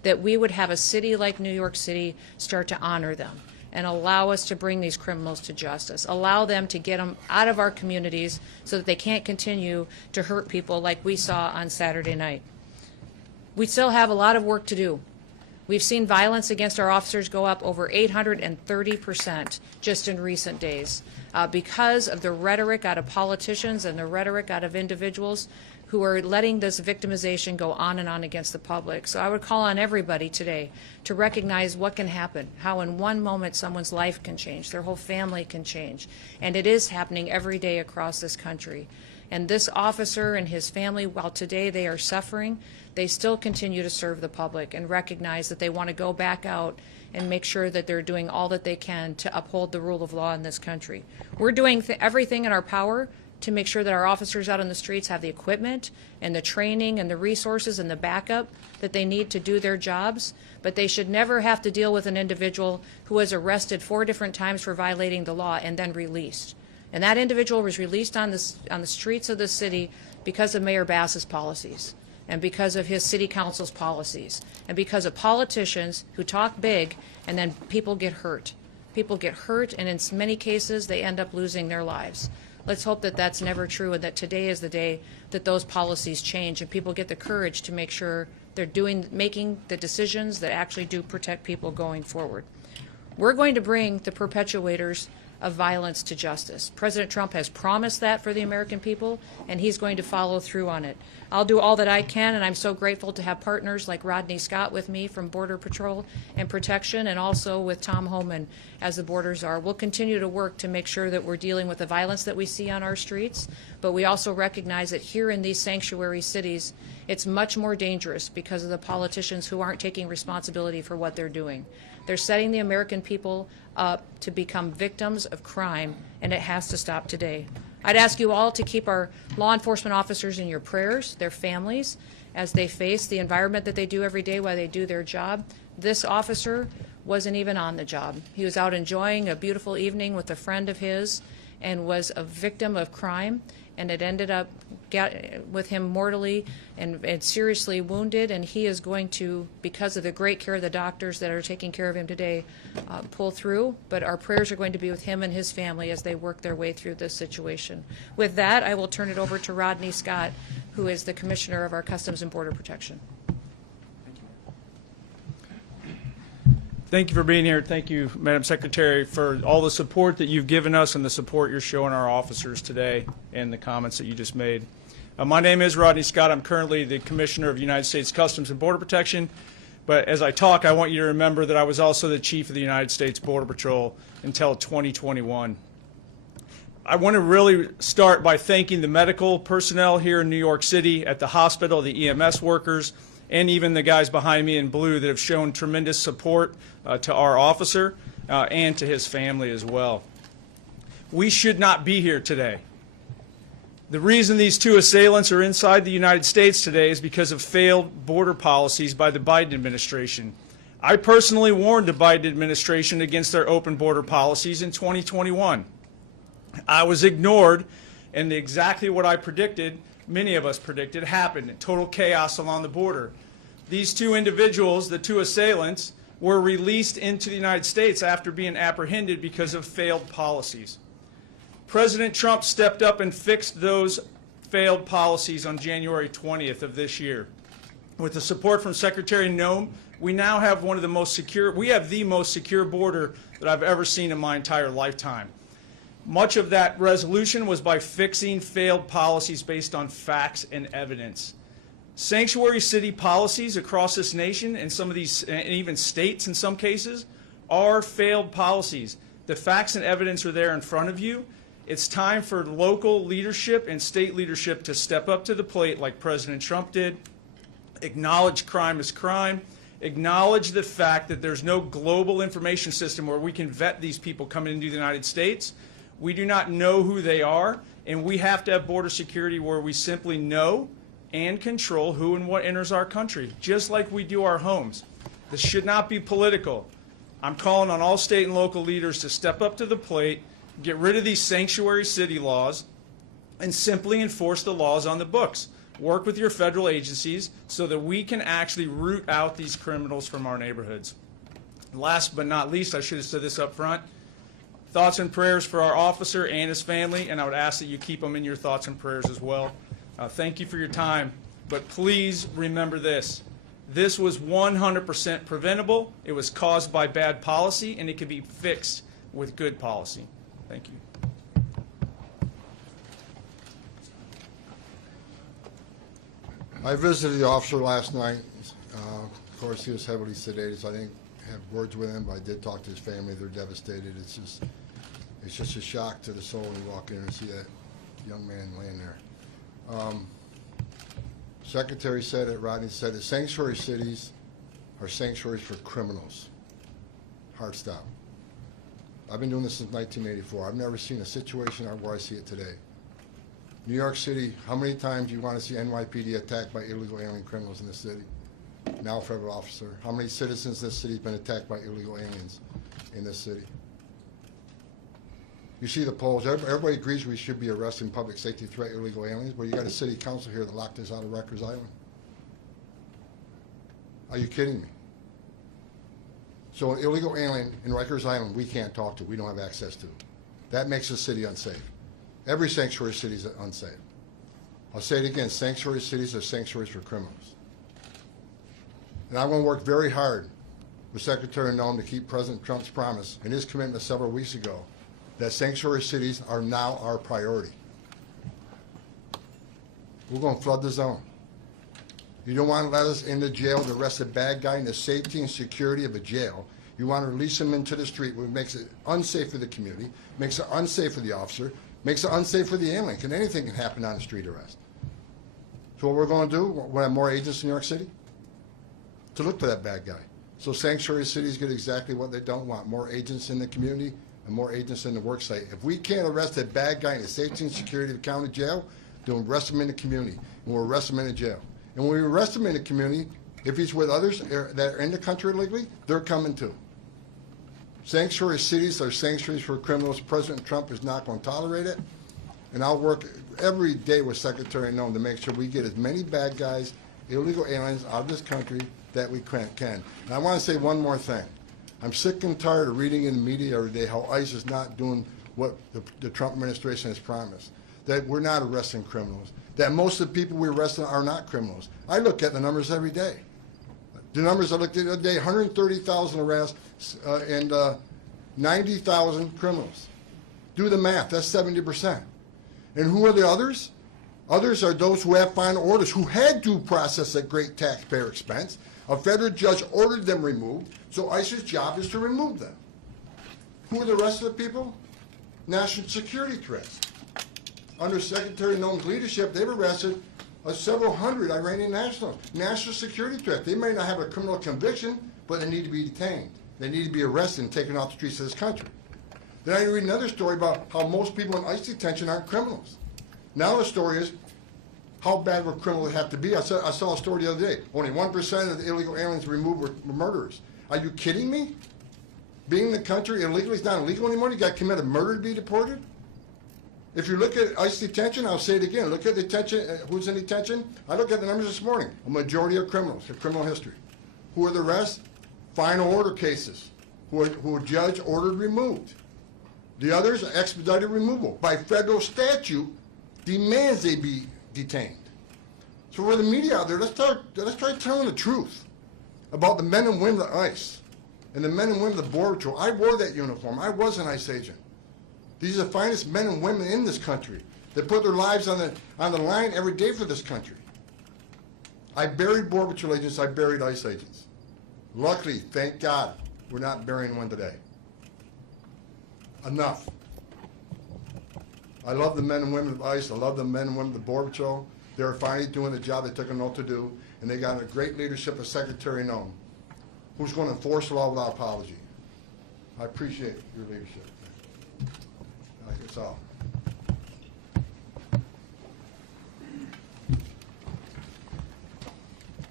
that we would have a city like New York City start to honor them and allow us to bring these criminals to justice, allow them to get them out of our communities so that they can't continue to hurt people like we saw on Saturday night. We still have a lot of work to do. We've seen violence against our officers go up over 830% just in recent days because of the rhetoric out of politicians and the rhetoric out of individuals who are letting this victimization go on and on against the public. So I would call on everybody today to recognize what can happen, how in one moment someone's life can change, their whole family can change. And it is happening every day across this country. And this officer and his family, while today they are suffering, they still continue to serve the public and recognize that they want to go back out and make sure that they're doing all that they can to uphold the rule of law in this country. We're doing everything in our power to make sure that our officers out on the streets have the equipment and the training and the resources and the backup that they need to do their jobs, but they should never have to deal with an individual who was arrested 4 different times for violating the law and then released. And that individual was released on the streets of the city because of Mayor Bass's policies and because of his city council's policies and because of politicians who talk big and then people get hurt. People get hurt, and in many cases they end up losing their lives. Let's hope that that's never true and that today is the day that those policies change and people get the courage to make sure they're making the decisions that actually do protect people going forward. We're going to bring the perpetuators of violence to justice. President Trump has promised that for the American people, and he's going to follow through on it. I'll do all that I can, and I'm so grateful to have partners like Rodney Scott with me from Border Patrol and Protection, and also with Tom Homan as the border czar. We'll continue to work to make sure that we're dealing with the violence that we see on our streets, but we also recognize that here in these sanctuary cities, it's much more dangerous because of the politicians who aren't taking responsibility for what they're doing. They're setting the American people up to become victims of crime, and it has to stop today. I'd ask you all to keep our law enforcement officers in your prayers, their families, as they face the environment that they do every day while they do their job. This officer wasn't even on the job. He was out enjoying a beautiful evening with a friend of his and was a victim of crime, and it ended up with him mortally and seriously wounded, and he is going to, because of the great care of the doctors that are taking care of him today, pull through. But our prayers are going to be with him and his family as they work their way through this situation. With that, I will turn it over to Rodney Scott, who is the Commissioner of our Customs and Border Protection. Thank you for being here. Thank you, Madam Secretary, for all the support that you've given us and the support you're showing our officers today and the comments that you just made. My name is Rodney Scott. I'm currently the Commissioner of United States Customs and Border Protection. But as I talk, I want you to remember that I was also the Chief of the United States Border Patrol until 2021. I want to really start by thanking the medical personnel here in New York City at the hospital, the EMS workers, and even the guys behind me in blue that have shown tremendous support to our officer and to his family as well. We should not be here today. The reason these 2 assailants are inside the United States today is because of failed border policies by the Biden administration. I personally warned the Biden administration against their open border policies in 2021. I was ignored, and exactly what I predicted, many of us predicted, happened. Total chaos along the border. These 2 individuals, the 2 assailants, were released into the United States after being apprehended because of failed policies. President Trump stepped up and fixed those failed policies on January 20th of this year. With the support from Secretary Noem, we now have one of the most secure, we have the most secure border that I've ever seen in my entire lifetime. Much of that resolution was by fixing failed policies based on facts and evidence. Sanctuary city policies across this nation, and some of these, and even states in some cases, are failed policies. The facts and evidence are there in front of you. It's time for local leadership and state leadership to step up to the plate like President Trump did, acknowledge crime as crime, acknowledge the fact that there's no global information system where we can vet these people coming into the United States. We do not know who they are, and we have to have border security where we simply know and control who and what enters our country, just like we do our homes. This should not be political. I'm calling on all state and local leaders to step up to the plate, get rid of these sanctuary city laws, and simply enforce the laws on the books. work with your federal agencies so that we can actually root out these criminals from our neighborhoods. Last but not least, I should have said this up front, thoughts and prayers for our officer and his family, and I would ask that you keep them in your thoughts and prayers as well. Thank you for your time, but please remember this. This was 100% preventable. It was caused by bad policy, and it can be fixed with good policy. Thank you. I visited the officer last night. Of course, he was heavily sedated, so I didn't have words with him, but I did talk to his family. They're devastated. It's just a shock to the soul when you walk in and see that young man laying there. Secretary said it, Rodney said it, sanctuary cities are sanctuaries for criminals. Hard stop. I've been doing this since 1984. I've never seen a situation where I see it today. New York City, how many times do you want to see NYPD attacked by illegal alien criminals in this city? Now a federal officer. How many citizens in this city have been attacked by illegal aliens in this city? You see the polls. Everybody agrees we should be arresting public safety threat illegal aliens, but you got a city council here that locked us out of Rikers Island. Are you kidding me? So an illegal alien in Rikers Island we can't talk to, we don't have access to. That makes the city unsafe. Every sanctuary city is unsafe. I'll say it again, sanctuary cities are sanctuaries for criminals. And I'm going to work very hard with Secretary Noem to keep President Trump's promise and his commitment several weeks ago that sanctuary cities are now our priority. We're going to flood the zone. You don't want to let us into jail to arrest a bad guy in the safety and security of a jail. You want to release him into the street, which makes it unsafe for the community, makes it unsafe for the officer, makes it unsafe for the alien. Anything can happen on a street arrest. So what we're going to do, we'll have more agents in New York City to look for that bad guy. So sanctuary cities get exactly what they don't want, more agents in the community and more agents in the work site. If we can't arrest a bad guy in the safety and security of the county jail, then we'll arrest him in the community, and we'll arrest him in the jail. And when we arrest him in the community, if he's with others that are in the country illegally, they're coming too. Sanctuary cities are sanctuaries for criminals. President Trump is not going to tolerate it. And I'll work every day with Secretary Noem to make sure we get as many bad guys, illegal aliens out of this country that we can. And I want to say one more thing. I'm sick and tired of reading in the media every day how ICE is not doing what the Trump administration has promised, that we're not arresting criminals, that most of the people we're arresting are not criminals. I look at the numbers every day. The numbers I looked at the other day, 130,000 arrests and 90,000 criminals. Do the math, that's 70%. And who are the others? Others are those who have final orders, who had due process at great taxpayer expense. A federal judge ordered them removed, so ICE's job is to remove them. Who are the rest of the people? National security threats. Under Secretary Noem's leadership, they've arrested several hundred Iranian nationals. National security threat. They may not have a criminal conviction, but they need to be detained. They need to be arrested and taken off the streets of this country. Then I read another story about how most people in ICE detention aren't criminals. Now the story is, how bad would criminals have to be? I saw a story the other day. Only 1% of the illegal aliens removed were murderers. Are you kidding me? Being in the country illegally is not illegal anymore? You got to commit a murder to be deported? If you look at ICE detention, I'll say it again, look at detention, who's in detention? I looked at the numbers this morning. A majority are criminals, have criminal history. Who are the rest? Final order cases, who a judge ordered removed. The others are expedited removal. By federal statute, demands they be detained. So for the media out there, let's try telling the truth about the men and women of ICE and the men and women of the Border Patrol. I wore that uniform. I was an ICE agent. These are the finest men and women in this country that put their lives on the line every day for this country. I buried Border Patrol agents. I buried ICE agents. Luckily, thank God, we're not burying one today. Enough. I love the men and women of ICE. I love the men and women of the Border Patrol. They're finally doing the job they took an oath to do, and they got a great leadership of Secretary Noem, who's going to enforce the law without apology. I appreciate your leadership. That's all.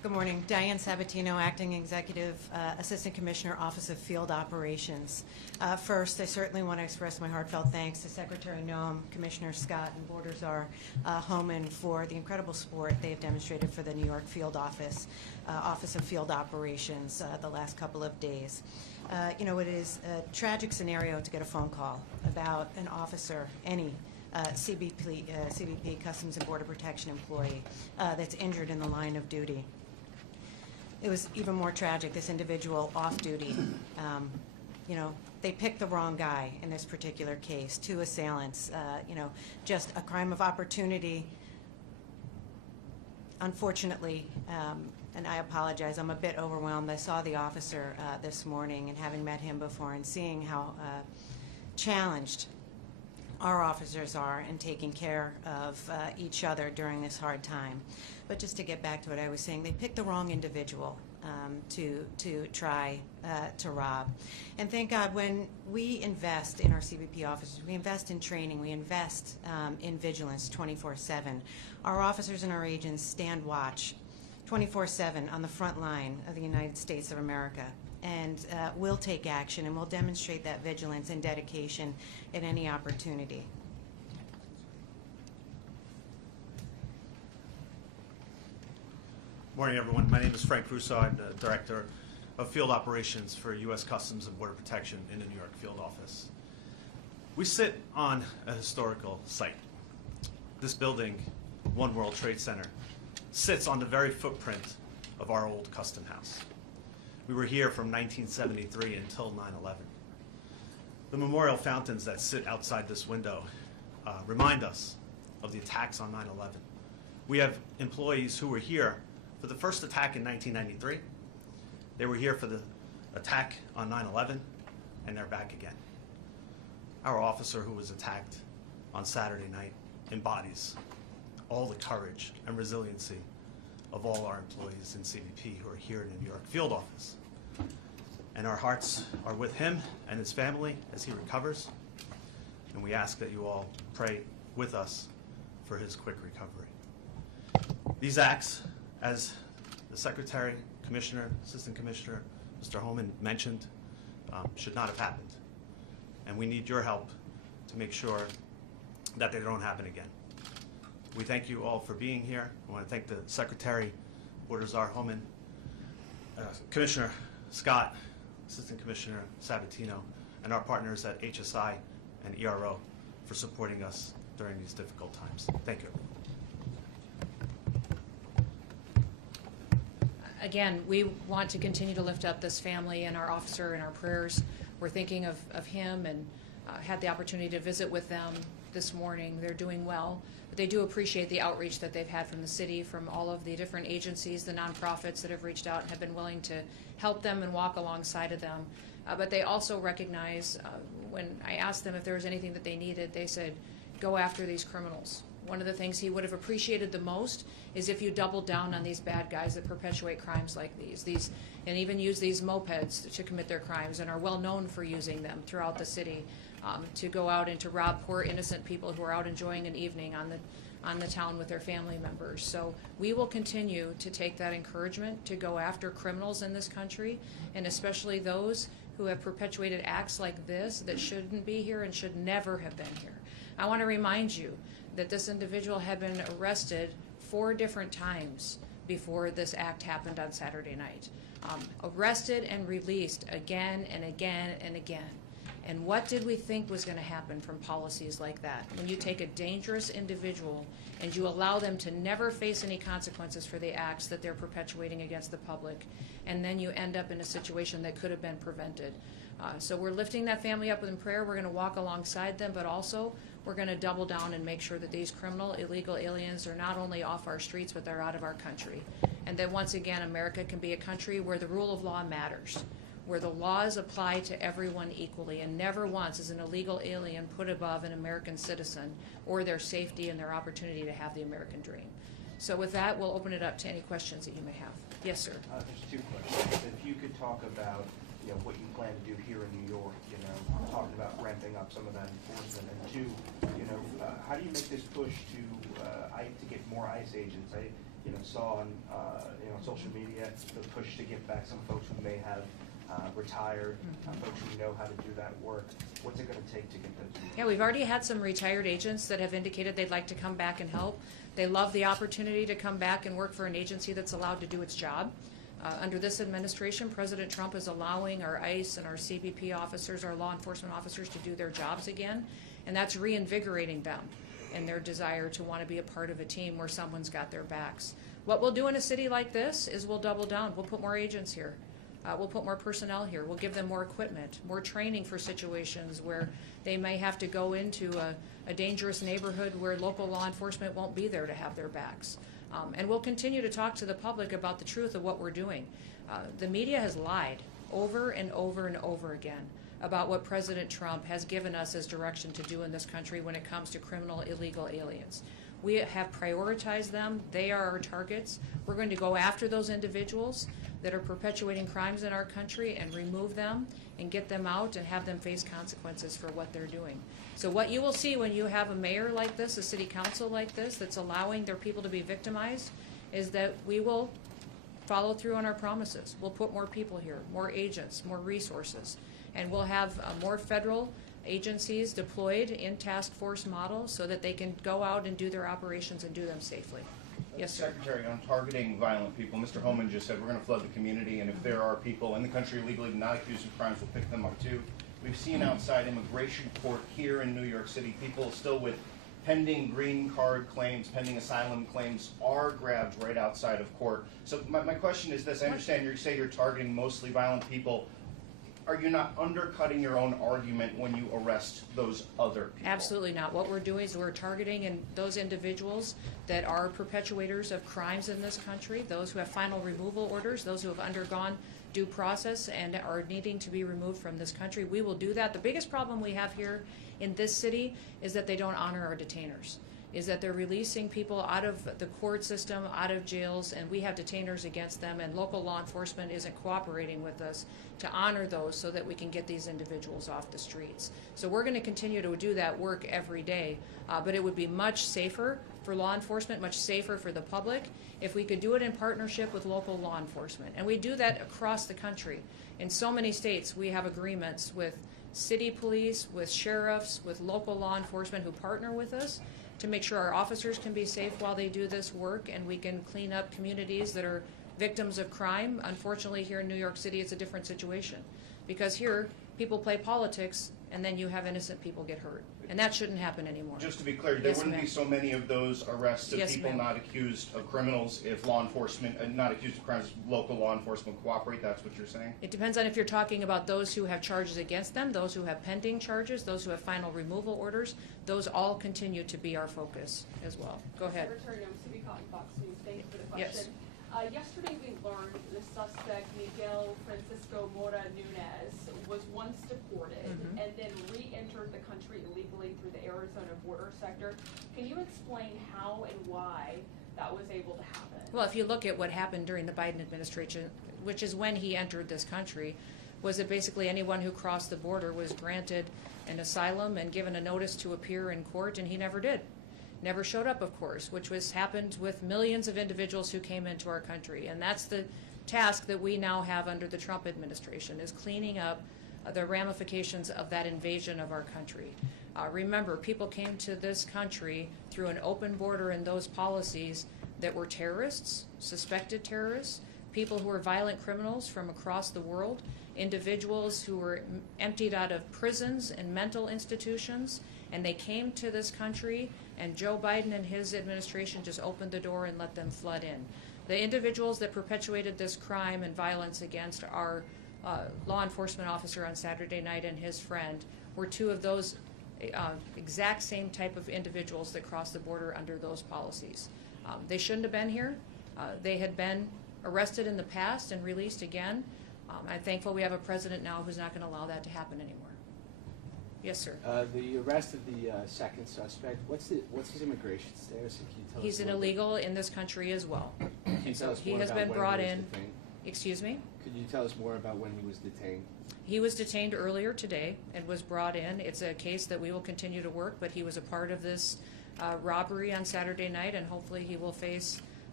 Good morning. Diane Sabatino, Acting Executive Assistant Commissioner, Office of Field Operations. First, I certainly want to express my heartfelt thanks to Secretary Noem, Commissioner Scott, and Border Czar Homan for the incredible support they have demonstrated for the New York Field Office, Office of Field Operations the last couple of days. You know, it is a tragic scenario to get a phone call about an officer, any CBP, Customs and Border Protection employee, that's injured in the line of duty. It was even more tragic, this individual off duty. You know, they picked the wrong guy in this particular case, two assailants, you know, just a crime of opportunity. Unfortunately, and I apologize, I'm a bit overwhelmed. I saw the officer this morning, and having met him before and seeing how challenged our officers are in taking care of each other during this hard time. But just to get back to what I was saying, they picked the wrong individual to try to rob. And thank God, when we invest in our CBP officers, we invest in training, we invest in vigilance 24/7. Our officers and our agents stand watch 24/7 on the front line of the United States of America. And we'll take action, and we'll demonstrate that vigilance and dedication at any opportunity. Morning, everyone. My name is Frank Russo. I'm the Director of Field Operations for U.S. Customs and Border Protection in the New York Field Office. We sit on a historical site. This building, One World Trade Center, sits on the very footprint of our old custom house. We were here from 1973 until 9/11. The memorial fountains that sit outside this window remind us of the attacks on 9/11. We have employees who were here for the first attack in 1993. They were here for the attack on 9/11, and they're back again. Our officer who was attacked on Saturday night embodies all the courage and resiliency of all our employees in CBP who are here in the New York Field Office. And our hearts are with him and his family as he recovers. And we ask that you all pray with us for his quick recovery. These acts, as the Secretary, Commissioner, Assistant Commissioner, Mr. Homan mentioned, should not have happened. And we need your help to make sure that they don't happen again. We thank you all for being here. I want to thank the Secretary, Border Czar Homan, Commissioner Scott, Assistant Commissioner Sabatino, and our partners at HSI and ERO for supporting us during these difficult times. Thank you. Again, we want to continue to lift up this family and our officer in our prayers. We're thinking of him, and had the opportunity to visit with them this morning. They're doing well, but they do appreciate the outreach that they've had from the city, from all of the different agencies, the nonprofits that have reached out and have been willing to help them and walk alongside of them. But they also recognize, when I asked them if there was anything that they needed, they said, go after these criminals. One of the things he would have appreciated the most is if you doubled down on these bad guys that perpetuate crimes like these and even use these mopeds to commit their crimes and are well known for using them throughout the city, to go out and to rob poor innocent people who are out enjoying an evening on the town with their family members. So we will continue to take that encouragement to go after criminals in this country, and especially those who have perpetuated acts like this that shouldn't be here and should never have been here. I want to remind you that this individual had been arrested 4 different times before this act happened on Saturday night. Arrested and released again and again and again. And what did we think was going to happen from policies like that? When you take a dangerous individual and you allow them to never face any consequences for the acts that they're perpetuating against the public, and then you end up in a situation that could have been prevented. So we're lifting that family up in prayer. We're going to walk alongside them, but also we're going to double down and make sure that these criminal, illegal aliens are not only off our streets, but they're out of our country. And that once again, America can be a country where the rule of law matters, where the laws apply to everyone equally, and never once is an illegal alien put above an American citizen or their safety and their opportunity to have the American dream. So with that, we'll open it up to any questions that you may have. Yes, sir. There's 2 questions. If you could talk about, what you plan to do here in New York, talking about ramping up some of that enforcement, and 2, how do you make this push to get more ICE agents? saw on social media the push to give back some folks who may have retired, folks who know how to do that work. What's it going to take to get those? Yeah, we've already had some retired agents that have indicated they'd like to come back and help. They love the opportunity to come back and work for an agency that's allowed to do its job. Under this administration, President Trump is allowing our ICE and our CBP officers, our law enforcement officers, to do their jobs again, and that's reinvigorating them in their desire to want to be a part of a team where someone's got their backs. What we'll do in a city like this is we'll double down. We'll put more agents here. We'll put more personnel here. We'll give them more equipment, more training for situations where they may have to go into a dangerous neighborhood where local law enforcement won't be there to have their backs. And we'll continue to talk to the public about the truth of what we're doing. The media has lied over and over and over again about what President Trump has given us as direction to do in this country when it comes to criminal illegal aliens. We have prioritized them. They are our targets. We're going to go after those individuals that are perpetuating crimes in our country and remove them and get them out and have them face consequences for what they're doing. So what you will see when you have a mayor like this, a city council like this, that's allowing their people to be victimized, is that we will follow through on our promises. We'll put more people here, more agents, more resources, and we'll have more federal agencies deployed in task force model so that they can go out and do their operations and do them safely. Yes, sir. Secretary, on targeting violent people, Mr. Homan just said we're going to flood the community, and if there are people in the country illegally not accused of crimes, we'll pick them up too. We've seen outside immigration court here in New York City, people still with pending green card claims, pending asylum claims are grabbed right outside of court. So my question is this: I understand you say you're targeting mostly violent people. Are you not undercutting your own argument when you arrest those other people? Absolutely not. What we're doing is we're targeting those individuals that are perpetuators of crimes in this country, those who have final removal orders, those who have undergone due process and are needing to be removed from this country. We will do that. The biggest problem we have here in this city is that they don't honor our detainers, is that they're releasing people out of the court system, out of jails, and we have detainers against them, and local law enforcement isn't cooperating with us to honor those so that we can get these individuals off the streets. So we're going to continue to do that work every day, but it would be much safer for law enforcement, much safer for the public, if we could do it in partnership with local law enforcement. And we do that across the country. In so many states, we have agreements with city police, with sheriffs, with local law enforcement who partner with us to make sure our officers can be safe while they do this work, and we can clean up communities that are victims of crime. Unfortunately, here in New York City, it's a different situation, because here people play politics and then you have innocent people get hurt, and that shouldn't happen anymore. Just to be clear, there wouldn't be so many of those arrests of Yes, people ma'am. not accused of criminals if law enforcement, not accused of crimes, local law enforcement cooperate. That's what you're saying? It depends on if you're talking about those who have charges against them, those who have pending charges, those who have final removal orders. Those all continue to be our focus as well. Go ahead. Secretary Noem, City Cotton Fox News. Thank you for the Yes. question. Yesterday we learned the suspect, Miguel Mora Nunez, was once deported and then re-entered the country illegally through the Arizona border sector. Can you explain how and why that was able to happen? Well, if you look at what happened during the Biden administration, which is when he entered this country, was that basically anyone who crossed the border was granted an asylum and given a notice to appear in court, and he never did. Never showed up, of course, which was happened with millions of individuals who came into our country. And that's the task that we now have under the Trump administration, is cleaning up the ramifications of that invasion of our country. Remember, people came to this country through an open border and those policies that were terrorists, suspected terrorists, people who were violent criminals from across the world, individuals who were emptied out of prisons and mental institutions, and they came to this country, and Joe Biden and his administration just opened the door and let them flood in. The individuals that perpetuated this crime and violence against our law enforcement officer on Saturday night and his friend were two of those exact same type of individuals that crossed the border under those policies. They shouldn't have been here. They had been arrested in the past and released again. I'm thankful we have a president now who's not going to allow that to happen anymore. Yes, sir. The arrest of the second suspect, what's his immigration status? Can you tell us He's an more about- illegal in this country as well. Can you tell us He more has about been when brought he was in. detained? Excuse me? Could you tell us more about when he was detained? He was detained earlier today and was brought in. It's a case that we will continue to work, but he was a part of this robbery on Saturday night, and hopefully he will face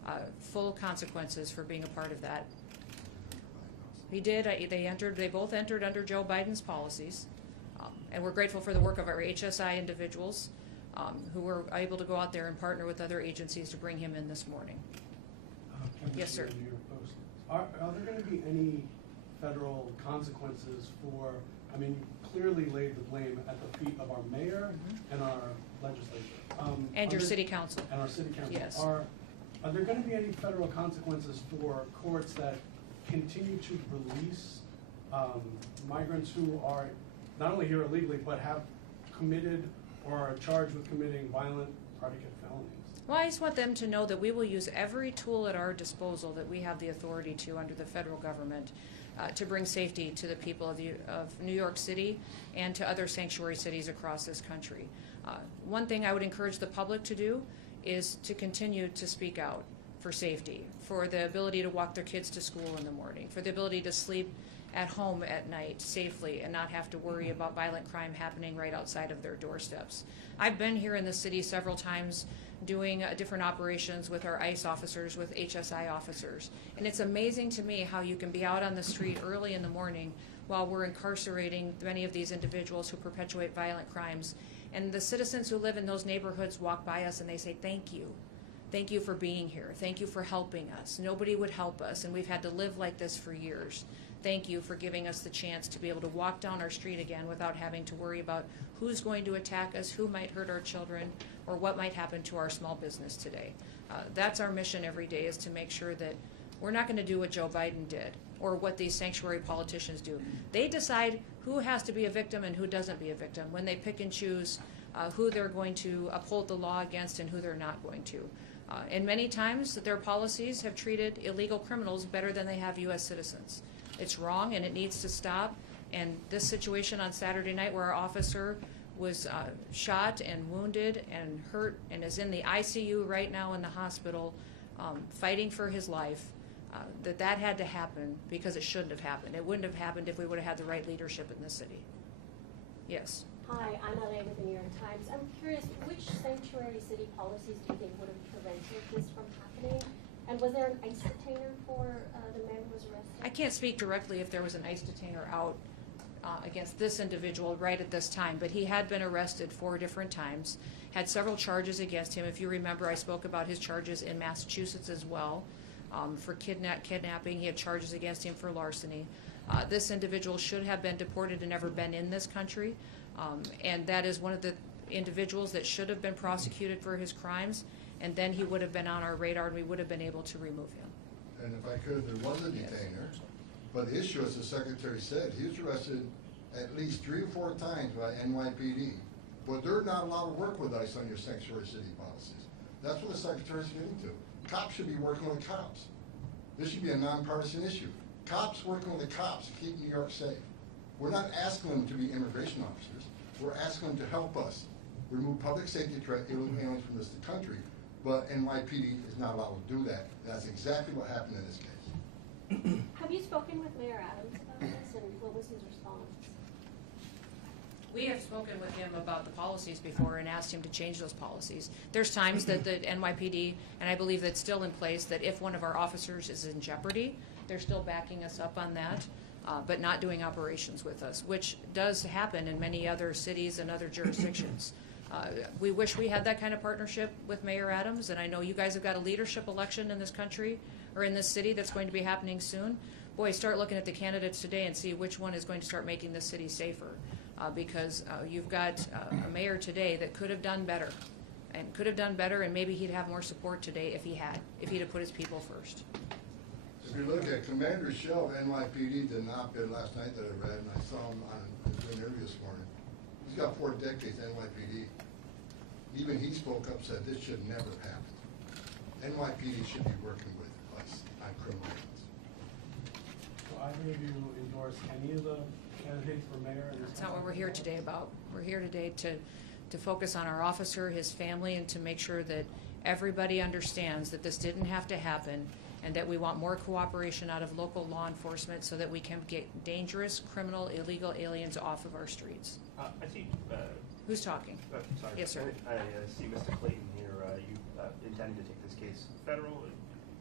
full consequences for being a part of that. He did. They both entered under Joe Biden's policies, and we're grateful for the work of our HSI individuals who were able to go out there and partner with other agencies to bring him in this morning. Yes, sir. New York Post. Are there going to be any federal consequences for, I mean, you clearly laid the blame at the feet of our mayor and our legislature. And your city council. And our city council. Yes. Are there going to be any federal consequences for courts that continue to release migrants who are not only here illegally, but have committed or are charged with committing violent predicate felonies? Well, I just want them to know that we will use every tool at our disposal that we have the authority to under the federal government to bring safety to the people of New York City and to other sanctuary cities across this country. One thing I would encourage the public to do is to continue to speak out for safety, for the ability to walk their kids to school in the morning, for the ability to sleep at home at night safely and not have to worry about violent crime happening right outside of their doorsteps. I've been here in the city several times doing different operations with our ICE officers, with HSI officers, and it's amazing to me how you can be out on the street early in the morning while we're incarcerating many of these individuals who perpetuate violent crimes, and the citizens who live in those neighborhoods walk by us and they say, "Thank you. Thank you for being here. Thank you for helping us. Nobody would help us, and we've had to live like this for years. Thank you for giving us the chance to be able to walk down our street again without having to worry about who's going to attack us, who might hurt our children, or what might happen to our small business today." That's our mission every day, is to make sure that we're not going to do what Joe Biden did or what these sanctuary politicians do. They decide who has to be a victim and who doesn't be a victim when they pick and choose who they're going to uphold the law against and who they're not going to. And many times their policies have treated illegal criminals better than they have U.S. citizens. It's wrong and it needs to stop. And this situation on Saturday night where our officer was shot and wounded and hurt and is in the ICU right now in the hospital fighting for his life, that had to happen because it shouldn't have happened. It wouldn't have happened if we would have had the right leadership in this city. Yes. Hi, I'm LA with the New York Times. I'm curious, which sanctuary city policies do you think would have prevented this from happening? And was there an ICE detainer for the man who was arrested? I can't speak directly if there was an ICE detainer out against this individual right at this time, but he had been arrested 4 different times, had several charges against him. If you remember, I spoke about his charges in Massachusetts as well for kidnapping. He had charges against him for larceny. This individual should have been deported and never been in this country, and that is one of the individuals that should have been prosecuted for his crimes, and then he would have been on our radar and we would have been able to remove him. And if I could, there was a detainer, but the issue, as the Secretary said, he was arrested at least 3 or 4 times by NYPD, but they're not allowed to work with ICE on your sanctuary city policies. That's what the Secretary's getting to. Cops should be working with cops. This should be a nonpartisan issue. Cops working with the cops to keep New York safe. We're not asking them to be immigration officers. We're asking them to help us remove public safety threat illegal aliens from this country, but NYPD is not allowed to do that. That's exactly what happened in this case. Have you spoken with Mayor Adams about this, and what was his response? We have spoken with him about the policies before and asked him to change those policies. There's times that the NYPD, and I believe that's still in place, that if one of our officers is in jeopardy, they're still backing us up on that, but not doing operations with us, which does happen in many other cities and other jurisdictions. We wish we had that kind of partnership with Mayor Adams, and I know you guys have got a leadership election in this country or in this city that's going to be happening soon. Boy, start looking at the candidates today and see which one is going to start making this city safer. Because you've got a mayor today that could have done better, and maybe he'd have more support today if he'd have put his people first. If you look at Commander Shell, NYPD did an op-ed last night that I read, and I saw him on an interview this morning. He's got 4 decades NYPD. Even he spoke up, said this should never happen. NYPD should be working with us on criminal aliens. So either of you endorse any of the candidates for mayor? That's not what we're here today about. We're here today to focus on our officer, his family, and to make sure that everybody understands that this didn't have to happen, and that we want more cooperation out of local law enforcement so that we can get dangerous, criminal, illegal aliens off of our streets. I see. Who's talking? Sorry. Yes, sir. I see Mr. Clayton here. You intending to take this case federal?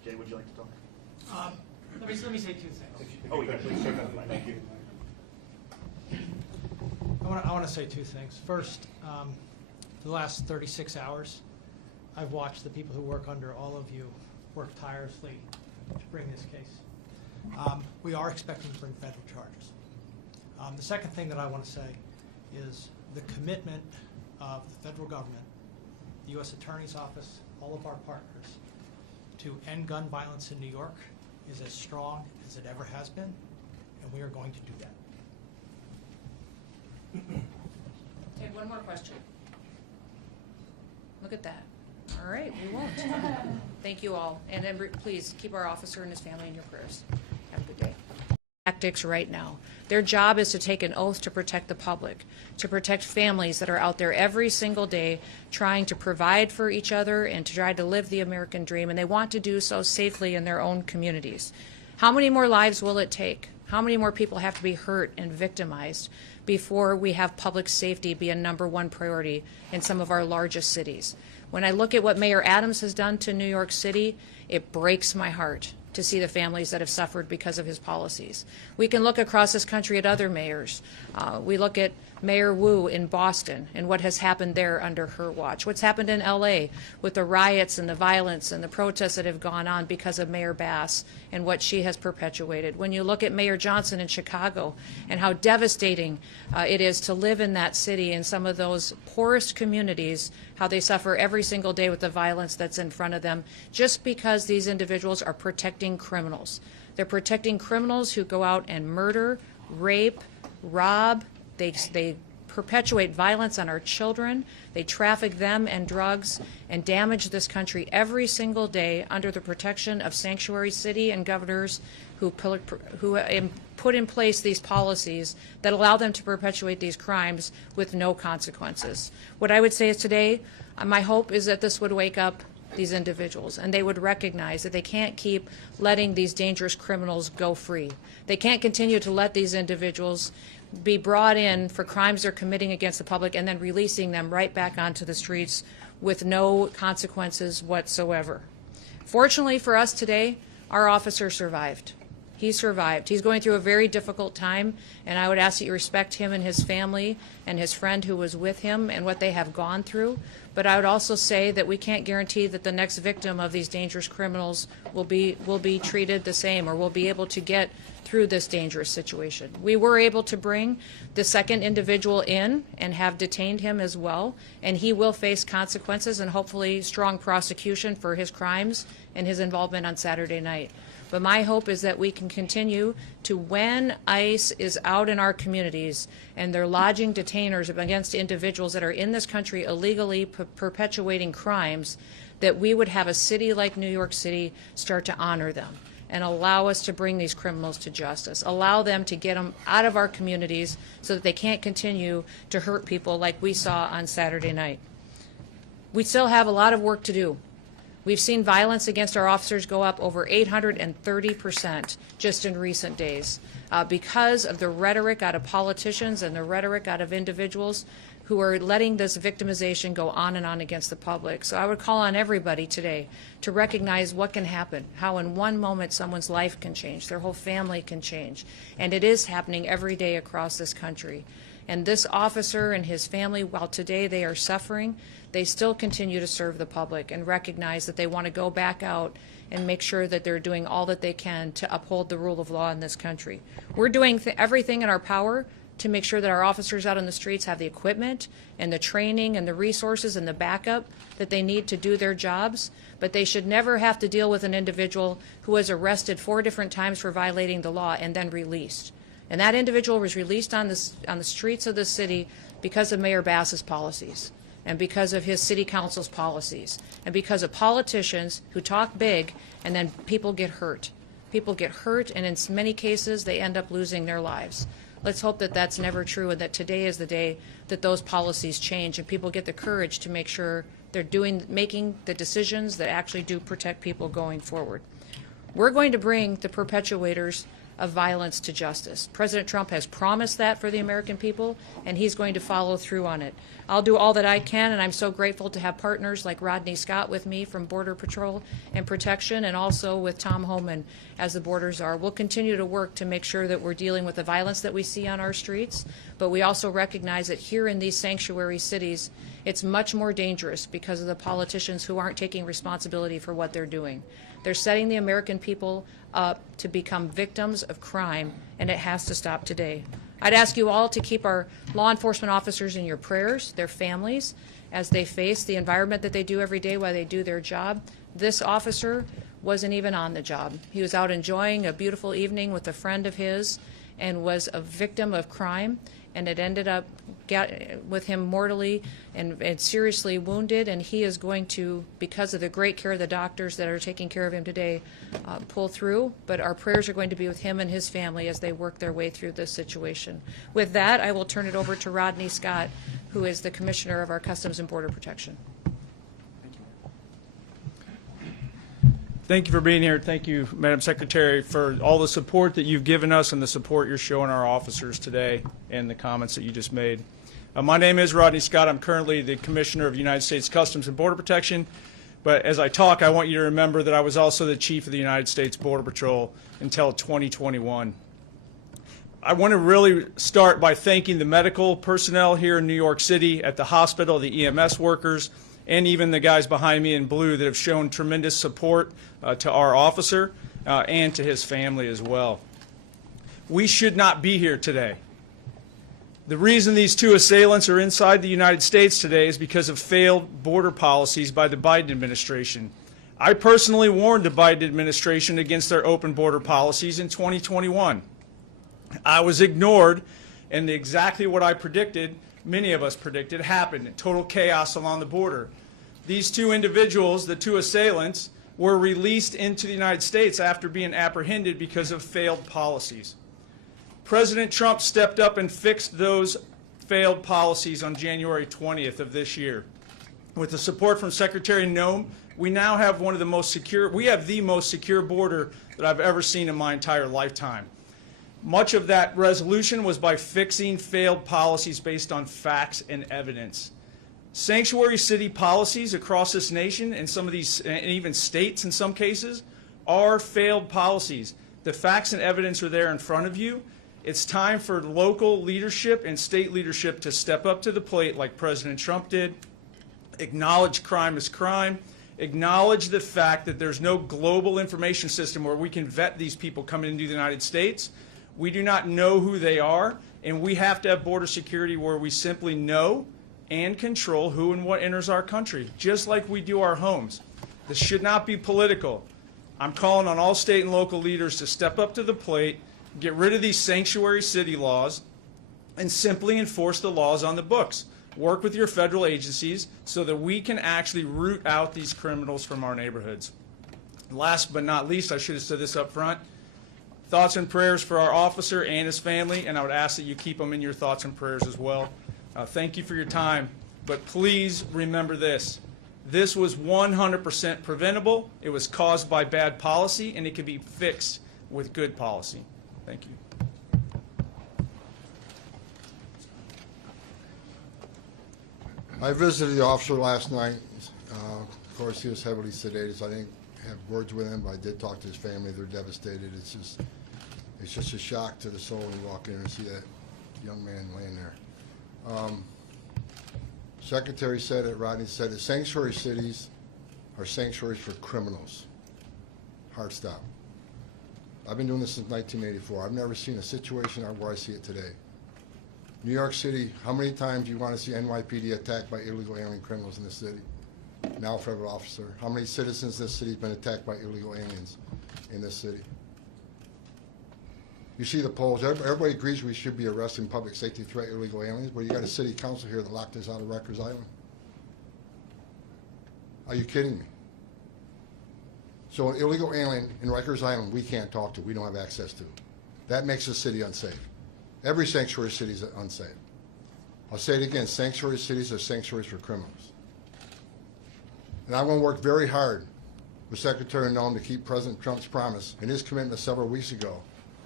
Jay, would you like to talk? Let me say two things. Oh, yeah, please, sir. Thank you. I want to say two things. First, for the last 36 hours, I've watched the people who work under all of you work tirelessly to bring this case. We are expecting to bring federal charges. The second thing that I want to say is the commitment of the federal government, the U.S. Attorney's Office, all of our partners, to end gun violence in New York is as strong as it ever has been, and we are going to do that. Okay, one more question. Look at that. All right, we won't. Thank you all. And then please keep our officer and his family in your prayers. Have a good day. Tactics right now. Their job is to take an oath to protect the public, to protect families that are out there every single day trying to provide for each other and to try to live the American dream, and they want to do so safely in their own communities. How many more lives will it take? How many more people have to be hurt and victimized before we have public safety be a #1 priority in some of our largest cities? When I look at what Mayor Adams has done to New York City, it breaks my heart to see the families that have suffered because of his policies. We can look across this country at other mayors. We look at Mayor Wu in Boston and what has happened there under her watch. What's happened in LA with the riots and the violence and the protests that have gone on because of Mayor Bass and what she has perpetuated. When you look at Mayor Johnson in Chicago and how devastating it is to live in that city in some of those poorest communities, how they suffer every single day with the violence that's in front of them just because these individuals are protecting criminals. They're protecting criminals who go out and murder, rape, rob. They perpetuate violence on our children. They traffic them and drugs and damage this country every single day under the protection of sanctuary city and governors who put in place these policies that allow them to perpetuate these crimes with no consequences. What I would say is today, my hope is that this would wake up these individuals and they would recognize that they can't keep letting these dangerous criminals go free. They can't continue to let these individuals be brought in for crimes they're committing against the public and then releasing them right back onto the streets with no consequences whatsoever. Fortunately for us today, our officer survived. He survived. He's going through a very difficult time, and I would ask that you respect him and his family and his friend who was with him and what they have gone through. But I would also say that we can't guarantee that the next victim of these dangerous criminals will be treated the same or will be able to get through this dangerous situation. We were able to bring the second individual in and have detained him as well, and he will face consequences and hopefully strong prosecution for his crimes and his involvement on Saturday night. But my hope is that we can continue to, when ICE is out in our communities and they're lodging detainers against individuals that are in this country illegally perpetuating crimes, that we would have a city like New York City start to honor them and allow us to bring these criminals to justice, allow them to get them out of our communities so that they can't continue to hurt people like we saw on Saturday night. We still have a lot of work to do. We've seen violence against our officers go up over 830% just in recent days because of the rhetoric out of politicians and the rhetoric out of individuals who are letting this victimization go on and on against the public. So I would call on everybody today to recognize what can happen, how in one moment someone's life can change, their whole family can change. And it is happening every day across this country. And this officer and his family, while today they are suffering, they still continue to serve the public and recognize that they want to go back out and make sure that they're doing all that they can to uphold the rule of law in this country. We're doing everything in our power to make sure that our officers out on the streets have the equipment and the training and the resources and the backup that they need to do their jobs, but they should never have to deal with an individual who was arrested 4 different times for violating the law and then released. And that individual was released on the streets of the city because of Mayor Bass's policies and because of his city council's policies and because of politicians who talk big and then people get hurt. People get hurt, and in many cases they end up losing their lives. Let's hope that that's never true and that today is the day that those policies change and people get the courage to make sure they're making the decisions that actually do protect people going forward. We're going to bring the perpetuators of violence to justice. President Trump has promised that for the American people, and he's going to follow through on it. I'll do all that I can, and I'm so grateful to have partners like Rodney Scott with me from Border Patrol and Protection, and also with Tom Homan as the Border Czar. We'll continue to work to make sure that we're dealing with the violence that we see on our streets, but we also recognize that here in these sanctuary cities, it's much more dangerous because of the politicians who aren't taking responsibility for what they're doing. They're setting the American people up to become victims of crime, and it has to stop today. I'd ask you all to keep our law enforcement officers in your prayers, their families, as they face the environment that they do every day while they do their job. This officer wasn't even on the job. He was out enjoying a beautiful evening with a friend of his and was a victim of crime, and it ended up with him mortally and seriously wounded, and he is going to, because of the great care of the doctors that are taking care of him today, pull through. But our prayers are going to be with him and his family as they work their way through this situation. With that, I will turn it over to Rodney Scott, who is the Commissioner of our Customs and Border Protection. Thank you for being here. Thank you, Madam Secretary, for all the support that you've given us and the support you're showing our officers today and the comments that you just made. My name is Rodney Scott. I'm currently the Commissioner of United States Customs and Border Protection. But as I talk, I want you to remember that I was also the Chief of the United States Border Patrol until 2021. I want to really start by thanking the medical personnel here in New York City, at the hospital, the EMS workers, and even the guys behind me in blue that have shown tremendous support to our officer and to his family as well. We should not be here today. The reason these two assailants are inside the United States today is because of failed border policies by the Biden administration. I personally warned the Biden administration against their open border policies in 2021. I was ignored, and exactly what I predicted, many of us predicted, happened. Total chaos along the border. These two individuals, the two assailants, were released into the United States after being apprehended because of failed policies. President Trump stepped up and fixed those failed policies on January 20th of this year. With the support from Secretary Noem, we now have one of the most secure, we have the most secure border that I've ever seen in my entire lifetime. Much of that resolution was by fixing failed policies based on facts and evidence. Sanctuary city policies across this nation, and some of these, and even states in some cases, are failed policies. The facts and evidence are there in front of you. It's time for local leadership and state leadership to step up to the plate like President Trump did, acknowledge crime as crime, acknowledge the fact that there's no global information system where we can vet these people coming into the United States. We do not know who they are, and we have to have border security where we simply know and control who and what enters our country, just like we do our homes. This should not be political. I'm calling on all state and local leaders to step up to the plate, get rid of these sanctuary city laws, and simply enforce the laws on the books. Work with your federal agencies so that we can actually root out these criminals from our neighborhoods. Last but not least, I should have said this up front, thoughts and prayers for our officer and his family, and I would ask that you keep them in your thoughts and prayers as well. Thank you for your time, but please remember this. This was 100% preventable. It was caused by bad policy, and it can be fixed with good policy. Thank you. I visited the officer last night. Of course, he was heavily sedated, so I didn't have words with him, but I did talk to his family. They're devastated. It's just a shock to the soul when you walk in and see that young man laying there. Secretary said it, Rodney said it, sanctuary cities are sanctuaries for criminals. Hard stop. I've been doing this since 1984. I've never seen a situation where I see it today. New York City, how many times do you want to see NYPD attacked by illegal alien criminals in this city? Now federal officer. How many citizens in this city have been attacked by illegal aliens in this city? You see the polls. Everybody agrees we should be arresting public safety threat illegal aliens, but you got a city council here that locked us out of Rikers Island. Are you kidding me? So an illegal alien in Rikers Island we can't talk to, we don't have access to. That makes the city unsafe. Every sanctuary city is unsafe. I'll say it again, sanctuary cities are sanctuaries for criminals. And I'm going to work very hard with Secretary Noem to keep President Trump's promise and his commitment several weeks ago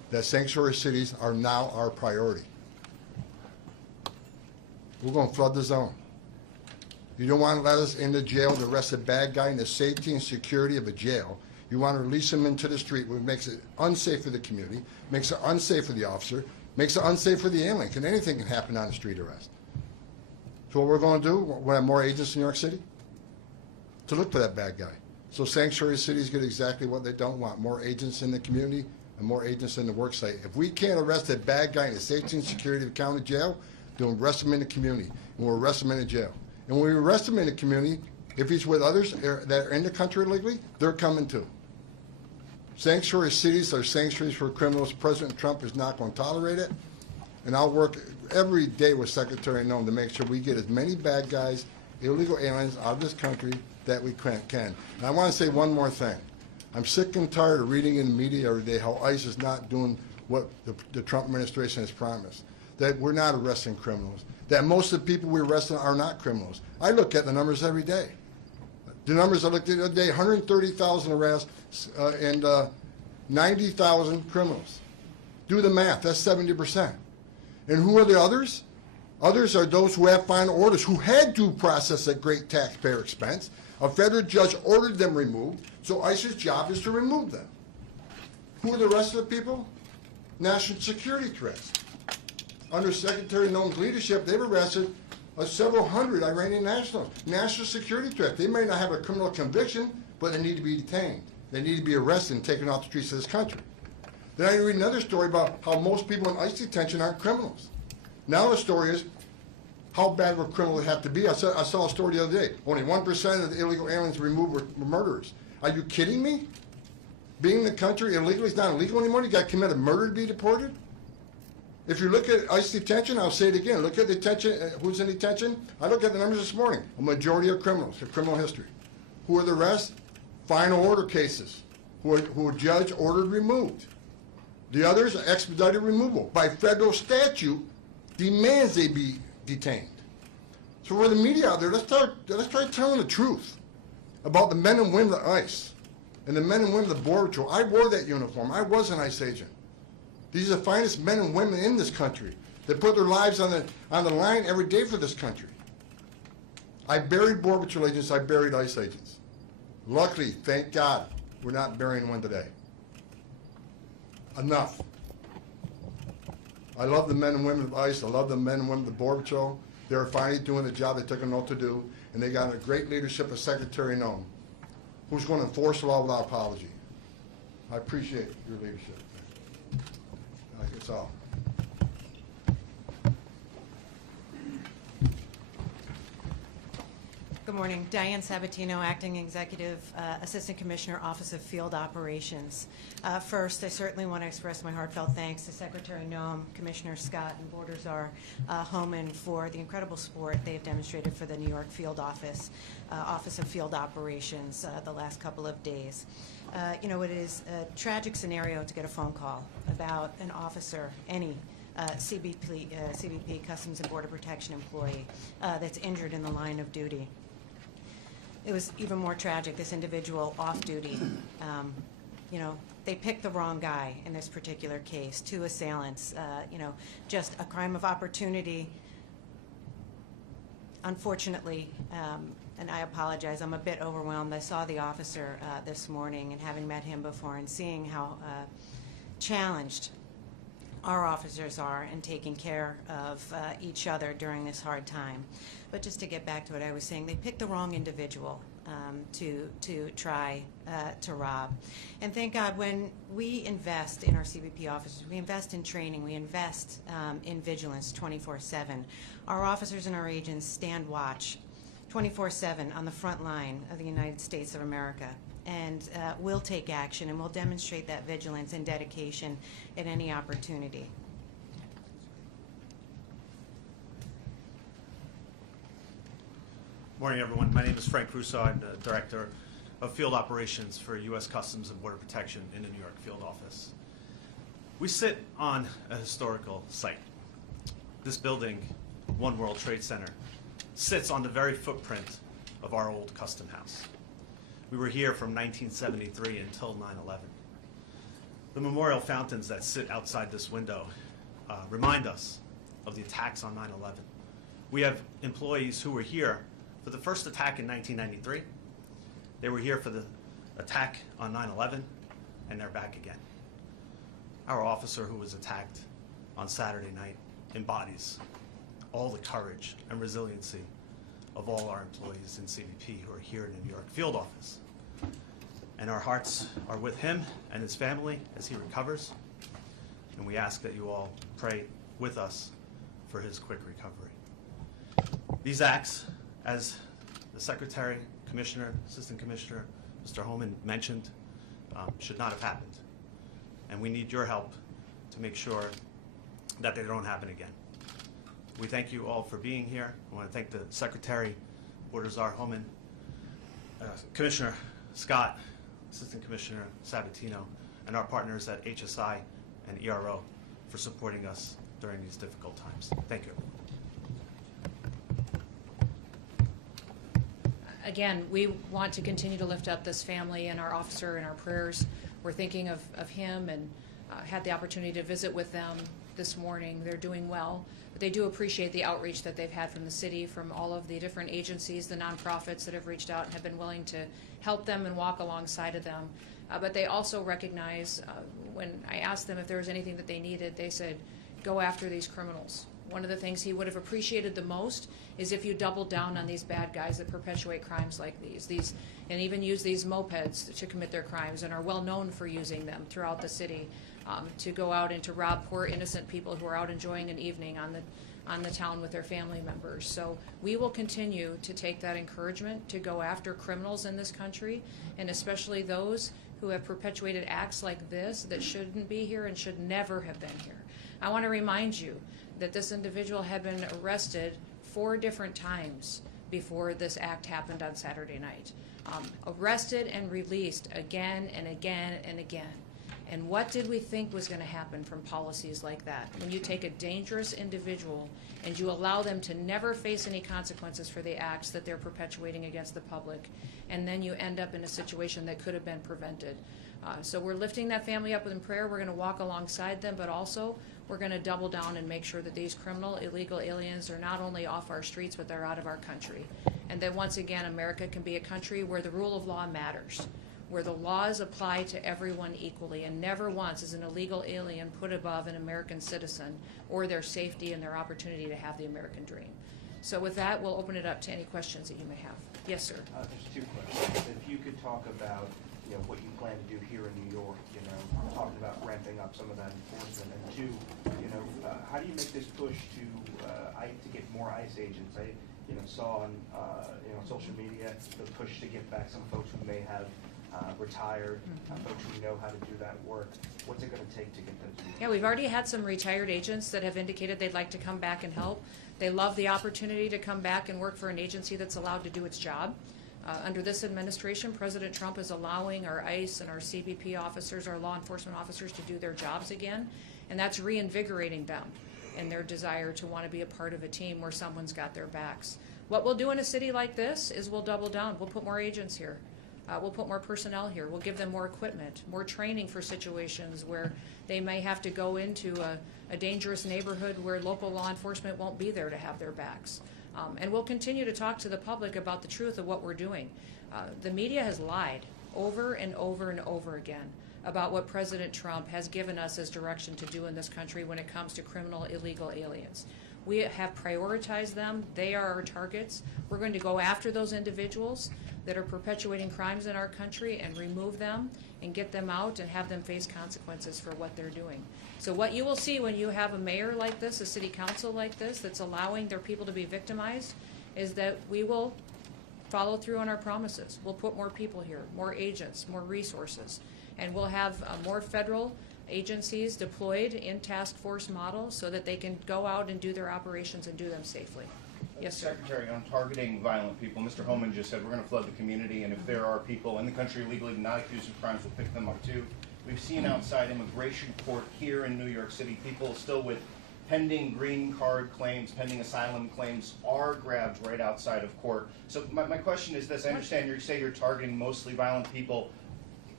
that sanctuary cities are now our priority. We're going to flood the zone. You don't want to let us into jail to arrest a bad guy in the safety and security of a jail. You want to release him into the street, which makes it unsafe for the community, makes it unsafe for the officer, makes it unsafe for the alien. Anything can happen on a street arrest. So what we're going to do, we'll have more agents in New York City to look for that bad guy. So sanctuary cities get exactly what they don't want, more agents in the community and more agents in the work site. If we can't arrest a bad guy in the safety and security of the county jail, then we'll arrest him in the community, and we'll arrest him in the jail. And when we arrest him in the community, if he's with others that are in the country illegally, they're coming too. Sanctuary cities are sanctuaries for criminals. President Trump is not going to tolerate it. And I'll work every day with Secretary Noem to make sure we get as many bad guys, illegal aliens out of this country that we can. And I want to say one more thing. I'm sick and tired of reading in the media every day how ICE is not doing what the Trump administration has promised, that we're not arresting criminals, that most of the people we're arresting are not criminals. I look at the numbers every day. The numbers I looked at the other day, 130,000 arrests and 90,000 criminals. Do the math, that's 70%. And who are the others? Others are those who have final orders, who had due process at great taxpayer expense. A federal judge ordered them removed, so ICE's job is to remove them. Who are the rest of the people? National security threats. Under Secretary Noem's leadership, they've arrested several hundred Iranian nationals. National security threat. They may not have a criminal conviction, but they need to be detained. They need to be arrested and taken off the streets of this country. Then I read another story about how most people in ICE detention aren't criminals. Now the story is, how bad would criminals have to be? I saw a story the other day. Only 1% of the illegal aliens removed were murderers. Are you kidding me? Being in the country illegally is not illegal anymore? You got to commit a murder to be deported? If you look at ICE detention, I'll say it again, look at detention, who's in detention? I looked at the numbers this morning. A majority are criminals, a criminal history. Who are the rest? Final order cases, who a judge ordered removed. The others are expedited removal. By federal statute, demands they be detained. So for the media out there, let's try telling the truth about the men and women of ICE and the men and women of the Border Patrol. I wore that uniform. I was an ICE agent. These are the finest men and women in this country that put their lives on the line every day for this country. I buried Border Patrol agents. I buried ICE agents. Luckily, thank God, we're not burying one today. Enough. I love the men and women of ICE. I love the men and women of the Border Patrol. They're finally doing the job they took an oath to do, and they got a great leadership of Secretary Noem, who's going to enforce the law without apology. I appreciate your leadership. That's all. Good morning. Diane Sabatino, Acting Executive Assistant Commissioner, Office of Field Operations. First, I certainly want to express my heartfelt thanks to Secretary Noem, Commissioner Scott, and Border Czar Homan for the incredible support they've demonstrated for the New York Field Office, Office of Field Operations the last couple of days. You know, it is a tragic scenario to get a phone call about an officer, any CBP, Customs and Border Protection employee, that's injured in the line of duty. It was even more tragic, this individual off duty. You know, they picked the wrong guy in this particular case, two assailants, you know, just a crime of opportunity. Unfortunately, and I apologize, I'm a bit overwhelmed. I saw the officer this morning, and having met him before and seeing how challenged our officers are in taking care of each other during this hard time. But just to get back to what I was saying, they picked the wrong individual to try to rob. And thank God, when we invest in our CBP officers, we invest in training, we invest in vigilance 24/7. Our officers and our agents stand watch 24/7 on the front line of the United States of America. And we'll take action, and we'll demonstrate that vigilance and dedication at any opportunity. Morning, everyone. My name is Frank Russo. I'm the Director of Field Operations for U.S. Customs and Border Protection in the New York Field Office. We sit on a historical site. This building, One World Trade Center, sits on the very footprint of our old custom house. We were here from 1973 until 9/11. The memorial fountains that sit outside this window remind us of the attacks on 9/11. We have employees who were here for the first attack in 1993. They were here for the attack on 9/11, and they're back again. Our officer who was attacked on Saturday night embodies all the courage and resiliency of all our employees in CBP who are here in the New York field office. And our hearts are with him and his family as he recovers. And we ask that you all pray with us for his quick recovery. These acts, as the Secretary, Commissioner, Assistant Commissioner, Mr. Homan mentioned, should not have happened. And we need your help to make sure that they don't happen again. We thank you all for being here. I want to thank the Secretary, Border Czar Homan, Commissioner Scott, Assistant Commissioner Sabatino, and our partners at HSI and ERO for supporting us during these difficult times. Thank you. Again, we want to continue to lift up this family and our officer in our prayers. We're thinking of him and had the opportunity to visit with them this morning. They're doing well, but they do appreciate the outreach that they've had from the city, from all of the different agencies, the nonprofits that have reached out and have been willing to help them and walk alongside of them. But they also recognize, when I asked them if there was anything that they needed, they said, go after these criminals. One of the things he would have appreciated the most is if you doubled down on these bad guys that perpetuate crimes like these and even use these mopeds to commit their crimes and are well known for using them throughout the city to go out and to rob poor innocent people who are out enjoying an evening on the town with their family members. So we will continue to take that encouragement to go after criminals in this country, and especially those who have perpetuated acts like this that shouldn't be here and should never have been here. I want to remind you that this individual had been arrested 4 different times before this act happened on Saturday night. Arrested and released again and again and again. And what did we think was going to happen from policies like that? When you take a dangerous individual and you allow them to never face any consequences for the acts that they're perpetuating against the public, and then you end up in a situation that could have been prevented. So we're lifting that family up in prayer. We're going to walk alongside them, but also we're going to double down and make sure that these criminal, illegal aliens are not only off our streets, but they're out of our country. And that once again, America can be a country where the rule of law matters, where the laws apply to everyone equally, and never once is an illegal alien put above an American citizen or their safety and their opportunity to have the American dream. So with that, we'll open it up to any questions that you may have. Yes, sir. There's 2 questions. If you could talk about, what you plan to do here in New York, talking about ramping up some of that enforcement, and 2, how do you make this push to get more ICE agents? I, saw on, social media the push to get back some folks who may have retired, folks who know how to do that work. What's it going to take to get them to do that? Yeah, we've already had some retired agents that have indicated they'd like to come back and help. They love the opportunity to come back and work for an agency that's allowed to do its job. Under this administration, President Trump is allowing our ICE and our CBP officers, our law enforcement officers, to do their jobs again, and that's reinvigorating them in their desire to want to be a part of a team where someone's got their backs. What we'll do in a city like this is we'll double down. We'll put more agents here. We'll put more personnel here. We'll give them more equipment, more training for situations where they may have to go into a dangerous neighborhood where local law enforcement won't be there to have their backs. And we'll continue to talk to the public about the truth of what we're doing. The media has lied over and over and over again about what President Trump has given us as direction to do in this country when it comes to criminal illegal aliens. We have prioritized them. They are our targets. We're going to go after those individuals that are perpetuating crimes in our country and remove them and get them out and have them face consequences for what they're doing. So what you will see when you have a mayor like this, a city council like this, that's allowing their people to be victimized, is that we will follow through on our promises. We'll put more people here, more agents, more resources, and we'll have more federal agencies deployed in task force model so that they can go out and do their operations and do them safely. Yes, sir. Secretary, on targeting violent people, Mr. Homan just said we're going to flood the community, and if there are people in the country illegally not accused of crimes, we'll pick them up too. We've seen outside immigration court here in New York City, people still with pending green card claims, pending asylum claims are grabbed right outside of court. So my question is this: I understand you say you're targeting mostly violent people.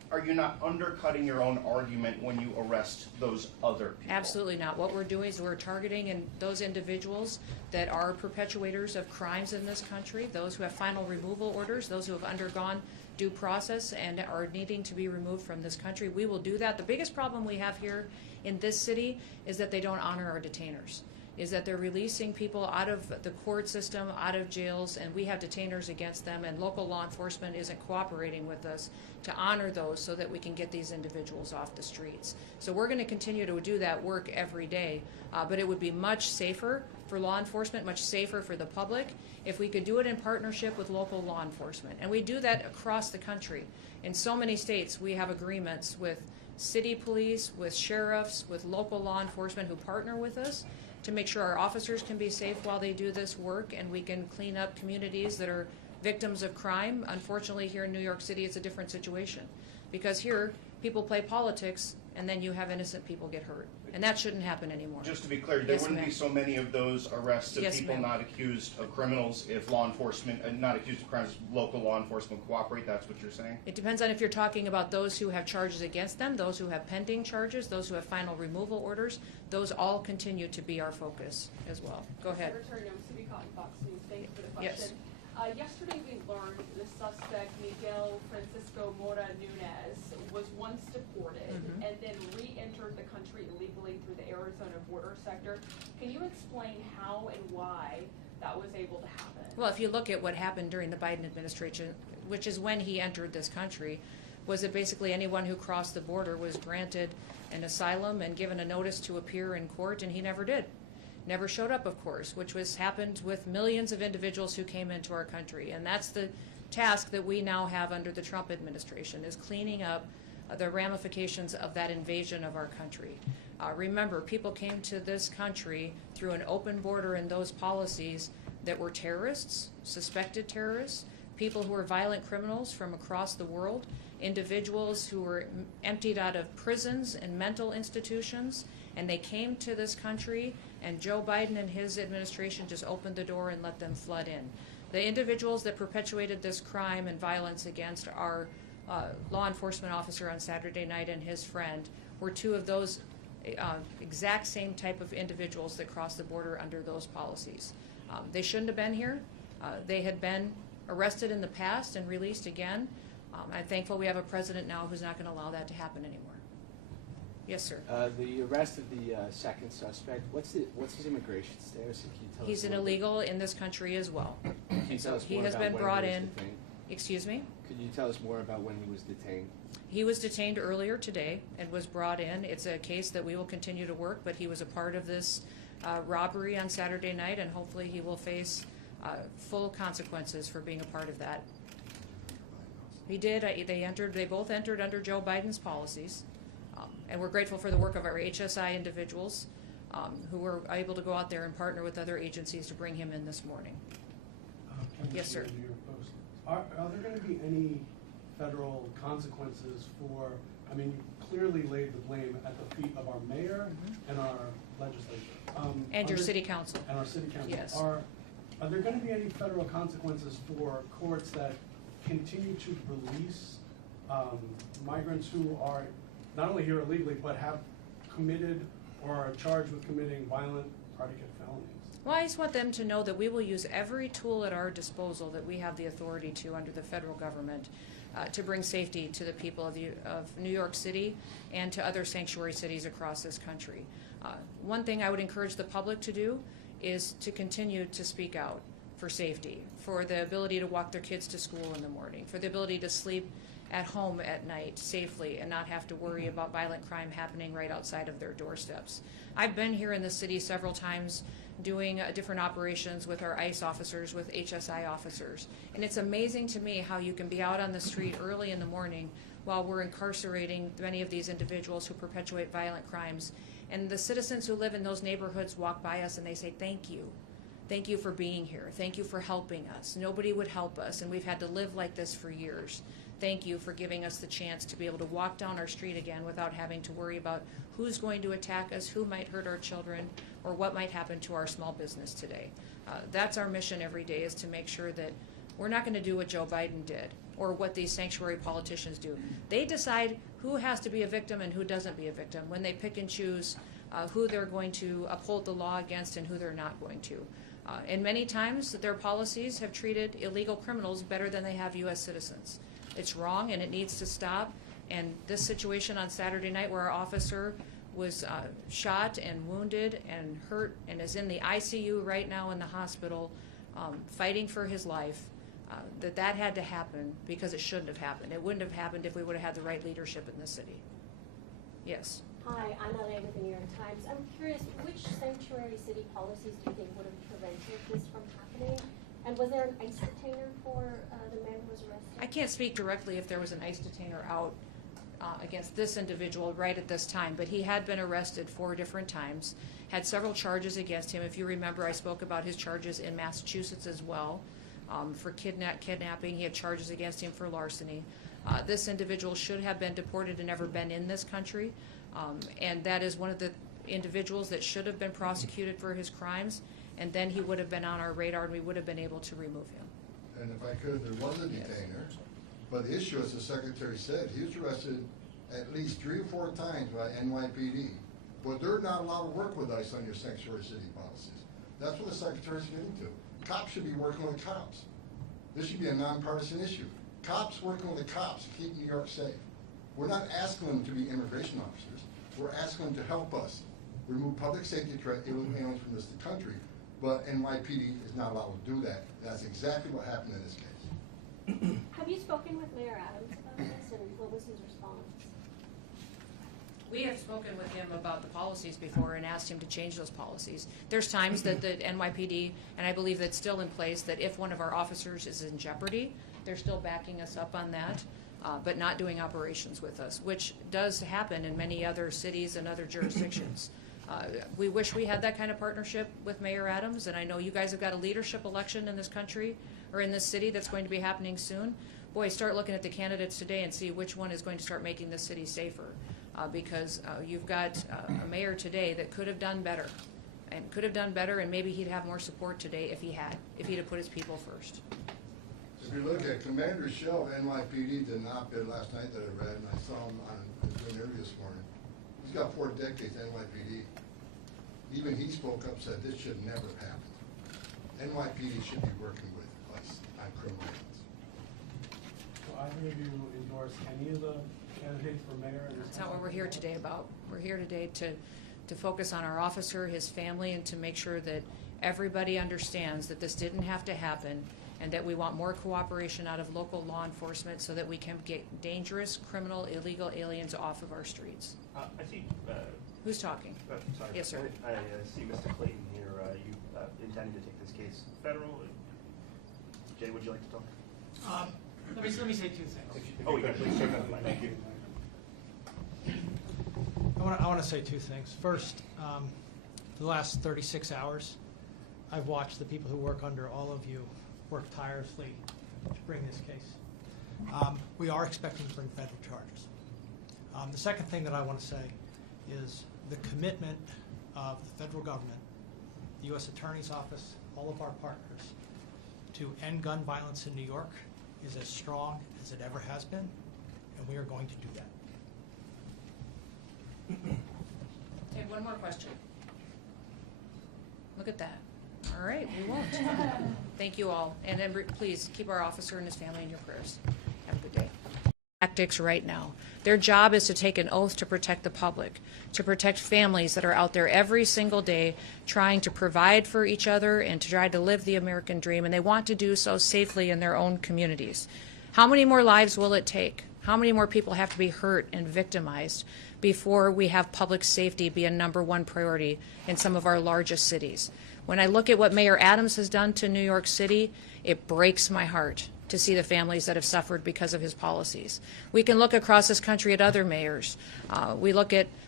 are you not undercutting your own argument when you arrest those other people? Absolutely not. What we're doing is we're targeting those individuals that are perpetuators of crimes in this country, those who have final removal orders, those who have undergone due process and are needing to be removed from this country. We will do that. The biggest problem we have here in this city is that they don't honor our detainers, is that they're releasing people out of the court system, out of jails, and we have detainers against them, and local law enforcement isn't cooperating with us to honor those so that we can get these individuals off the streets. So we're going to continue to do that work every day, but it would be much safer for law enforcement, much safer for the public, if we could do it in partnership with local law enforcement. And we do that across the country. In so many states, we have agreements with city police, with sheriffs, with local law enforcement who partner with us to make sure our officers can be safe while they do this work, and we can clean up communities that are victims of crime. Unfortunately, here in New York City, it's a different situation, because here people play politics and then you have innocent people get hurt, and that shouldn't happen anymore. Just to be clear, there Yes, wouldn't be ma'am. so many of those arrests of Yes, people ma'am. not accused of criminals if law enforcement, not accused of crimes, local law enforcement cooperate. That's what you're saying? It depends on if you're talking about those who have charges against them, those who have pending charges, those who have final removal orders. Those all continue to be our focus as well. Go ahead. Secretary Noem, City Cotton Fox News. Thank you for the Yes. question. Yesterday we learned the suspect, Miguel Mora Nunez, was once deported and then re-entered the country illegally through the Arizona border sector. Can you explain how and why that was able to happen? Well, if you look at what happened during the Biden administration, which is when he entered this country, was that basically anyone who crossed the border was granted an asylum and given a notice to appear in court, and he never did. Never showed up, of course, which happened with millions of individuals who came into our country. And that's the task that we now have under the Trump administration, is cleaning up the ramifications of that invasion of our country. Remember, people came to this country through an open border and those policies that were terrorists, suspected terrorists, people who were violent criminals from across the world, individuals who were emptied out of prisons and mental institutions, and they came to this country, and Joe Biden and his administration just opened the door and let them flood in. The individuals that perpetuated this crime and violence against our law enforcement officer on Saturday night and his friend were two of those exact same type of individuals that crossed the border under those policies. They shouldn't have been here. They had been arrested in the past and released again. I'm thankful we have a president now who's not going to allow that to happen anymore. Yes, sir. The arrest of the second suspect, what's his immigration status? Can you tell us He's an more about- illegal in this country as well. Can you tell us He more has about been when brought he was in. detained? Excuse me? Could you tell us more about when he was detained? He was detained earlier today and was brought in. It's a case that we will continue to work, but he was a part of this robbery on Saturday night, and hopefully he will face full consequences for being a part of that. He did. They both entered under Joe Biden's policies, and we're grateful for the work of our HSI individuals who were able to go out there and partner with other agencies to bring him in this morning. Yes, sir. New York Post. Are there going to be any federal consequences for, I mean, you clearly laid the blame at the feet of our mayor and our legislature. And your city council. And our city council. Yes. Are there going to be any federal consequences for courts that continue to release migrants who are not only here illegally, but have committed or are charged with committing violent predicate felonies? Well, I just want them to know that we will use every tool at our disposal that we have the authority to under the federal government to bring safety to the people of New York City and to other sanctuary cities across this country. One thing I would encourage the public to do is to continue to speak out for safety, for the ability to walk their kids to school in the morning, for the ability to sleep at home at night safely and not have to worry about violent crime happening right outside of their doorsteps. I've been here in the city several times doing different operations with our ICE officers, with HSI officers, and it's amazing to me how you can be out on the street early in the morning while we're incarcerating many of these individuals who perpetuate violent crimes, and the citizens who live in those neighborhoods walk by us and they say, "Thank you. Thank you for being here. Thank you for helping us. Nobody would help us, and we've had to live like this for years. Thank you for giving us the chance to be able to walk down our street again without having to worry about who's going to attack us, who might hurt our children, or what might happen to our small business today." That's our mission every day, is to make sure that We're not going to do what Joe Biden did or what these sanctuary politicians do. They decide who has to be a victim and who doesn't be a victim when they pick and choose who they're going to uphold the law against and who they're not going to. And many times their policies have treated illegal criminals better than they have U.S. citizens. It's wrong and it needs to stop. And this situation on Saturday night where our officer was shot and wounded and hurt and is in the ICU right now in the hospital fighting for his life, that had to happen because it shouldn't have happened. It wouldn't have happened if we would have had the right leadership in this city. Yes. Hi, I'm LA with the New York Times. I'm curious, which sanctuary city policies do you think would have prevented this from happening? And was there an ICE detainer for the man who was arrested? I can't speak directly if there was an ICE detainer out against this individual right at this time, but he had been arrested 4 different times, had several charges against him. If you remember, I spoke about his charges in Massachusetts as well for kidnapping. He had charges against him for larceny. This individual should have been deported and never been in this country, and that is one of the individuals that should have been prosecuted for his crimes, and then he would have been on our radar and we would have been able to remove him. And if I could, there was a detainer, but the issue, as the Secretary said, he was arrested at least 3 or 4 times by NYPD, but they're not allowed to work with ICE on your sanctuary city policies. That's what the Secretary's getting to. Cops should be working with cops. This should be a nonpartisan issue. Cops working with the cops to keep New York safe. We're not asking them to be immigration officers. We're asking them to help us remove public safety threat aliens from this country, but NYPD is not allowed to do that. That's exactly what happened in this case. Have you spoken with Mayor Adams about this, and what was his response? We have spoken with him about the policies before and asked him to change those policies. There's times that the NYPD, and I believe that's still in place, that if one of our officers is in jeopardy, they're still backing us up on that, but not doing operations with us, which does happen in many other cities and other jurisdictions. We wish we had that kind of partnership with Mayor Adams, and I know you guys have got a leadership election in this country or in this city that's going to be happening soon. Boy, start looking at the candidates today and see which one is going to start making this city safer. Because you've got a mayor today that could have done better, and maybe he'd have more support today if he'd have put his people first. If you look at Commander Shell of NYPD did an op-ed last night that I read, and I saw him on an interview this morning. He's got 4 decades NYPD. Even he spoke up, said this should never happen. NYPD should be working with us on criminal aliens. Do either of you endorse any of the candidates for mayor? That's not what we're here today about. We're here today to focus on our officer, his family, and to make sure that everybody understands that this didn't have to happen and that we want more cooperation out of local law enforcement so that we can get dangerous, criminal, illegal aliens off of our streets. I see. Who's talking? Sorry. Yes, sir. I see Mr. Clayton here. You intending to take this case federal? Jay, would you like to talk? Let me say 2 things. Oh, yeah, please take that. Thank you. I want to say 2 things. First, for the last 36 hours, I've watched the people who work under all of you work tirelessly to bring this case. We are expecting to bring federal charges. The second thing that I want to say is the commitment of the federal government, the U.S. Attorney's Office, all of our partners, to end gun violence in New York is as strong as it ever has been, and we are going to do that. Okay, one more question. Look at that. All right, we won't. Thank you all. And then please keep our officer and his family in your prayers. Have a good day. Tactics right now. Their job is to take an oath to protect the public, to protect families that are out there every single day trying to provide for each other and to try to live the American dream, and they want to do so safely in their own communities. How many more lives will it take? How many more people have to be hurt and victimized before we have public safety be a #1 priority in some of our largest cities? When I look at what Mayor Adams has done to New York City, it breaks my heart to see the families that have suffered because of his policies. We can look across this country at other mayors. We look at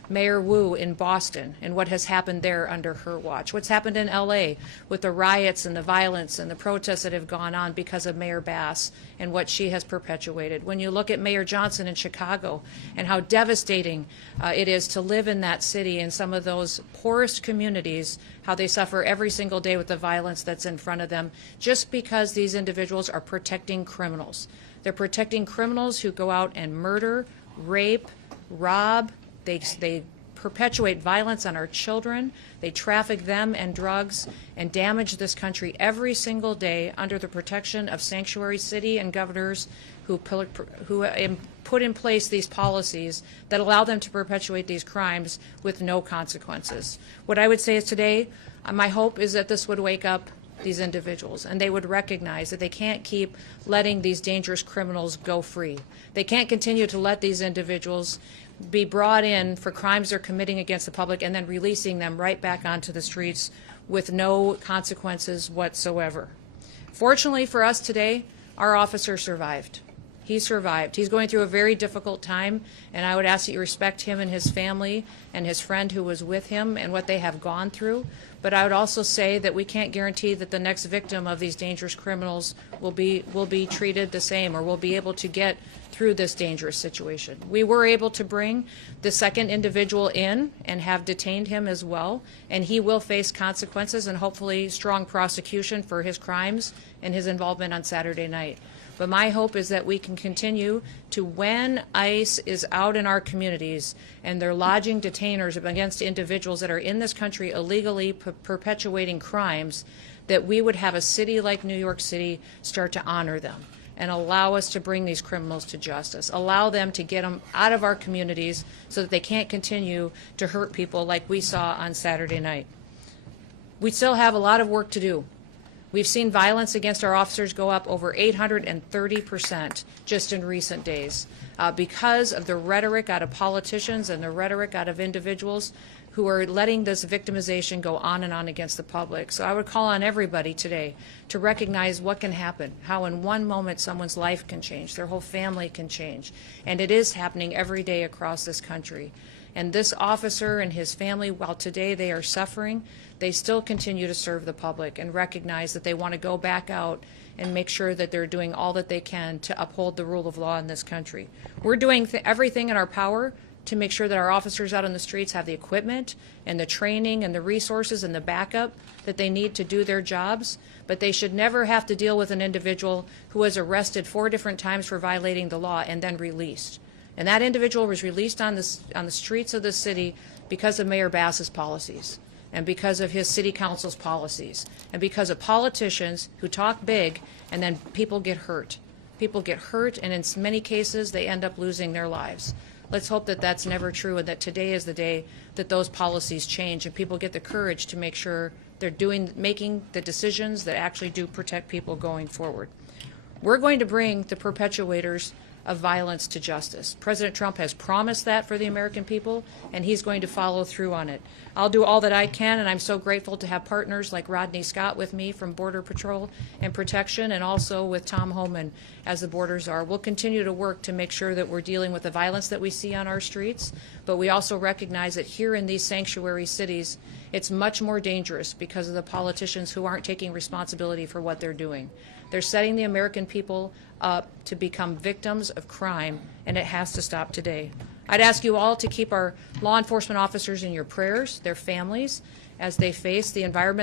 Mayor Wu in Boston and what has happened there under her watch. What's happened in LA with the riots and the violence and the protests that have gone on because of Mayor Bass and what she has perpetuated. When you look at Mayor Johnson in Chicago and how devastating it is to live in that city, in some of those poorest communities, how they suffer every single day with the violence that's in front of them, just because these individuals are protecting criminals. They're protecting criminals who go out and murder, rape, rob. They perpetuate violence on our children. They traffic them and drugs and damage this country every single day under the protection of sanctuary city and governors who put in place these policies that allow them to perpetuate these crimes with no consequences. What I would say is today, my hope is that this would wake up these individuals and they would recognize that they can't keep letting these dangerous criminals go free. They can't continue to let these individuals be brought in for crimes they're committing against the public and then releasing them right back onto the streets with no consequences whatsoever. Fortunately for us today, our officer survived. He survived. He's going through a very difficult time, and I would ask that you respect him and his family and his friend who was with him and what they have gone through. But I would also say that we can't guarantee that the next victim of these dangerous criminals will be treated the same or will be able to get through this dangerous situation. We were able to bring the second individual in and have detained him as well, and he will face consequences and hopefully strong prosecution for his crimes and his involvement on Saturday night. But my hope is that we can continue to, when ICE is out in our communities and they're lodging detainers against individuals that are in this country illegally perpetuating crimes, that we would have a city like New York City start to honor them and allow us to bring these criminals to justice, allow them to get them out of our communities so that they can't continue to hurt people like we saw on Saturday night. We still have a lot of work to do. We've seen violence against our officers go up over 830% just in recent days because of the rhetoric out of politicians and the rhetoric out of individuals who are letting this victimization go on and on against the public. So I would call on everybody today to recognize what can happen, how in one moment someone's life can change, their whole family can change. And it is happening every day across this country. And this officer and his family, while today they are suffering, they still continue to serve the public and recognize that they want to go back out and make sure that they're doing all that they can to uphold the rule of law in this country. We're doing everything in our power to make sure that our officers out on the streets have the equipment and the training and the resources and the backup that they need to do their jobs, but they should never have to deal with an individual who was arrested 4 different times for violating the law and then released. And that individual was released on the streets of the city because of Mayor Bass's policies and because of his city council's policies and because of politicians who talk big and then people get hurt. People get hurt, and in many cases they end up losing their lives. Let's hope that that's never true and that today is the day that those policies change and people get the courage to make sure they're making the decisions that actually do protect people going forward. We're going to bring the perpetuators of violence to justice. President Trump has promised that for the American people, and he's going to follow through on it. I'll do all that I can, and I'm so grateful to have partners like Rodney Scott with me from Border Patrol and Protection, and also with Tom Homan as the Border Czar. We'll continue to work to make sure that we're dealing with the violence that we see on our streets, but we also recognize that here in these sanctuary cities, it's much more dangerous because of the politicians who aren't taking responsibility for what they're doing. They're setting the American people up to become victims of crime, and it has to stop today. I'd ask you all to keep our law enforcement officers in your prayers, their families, as they face the environment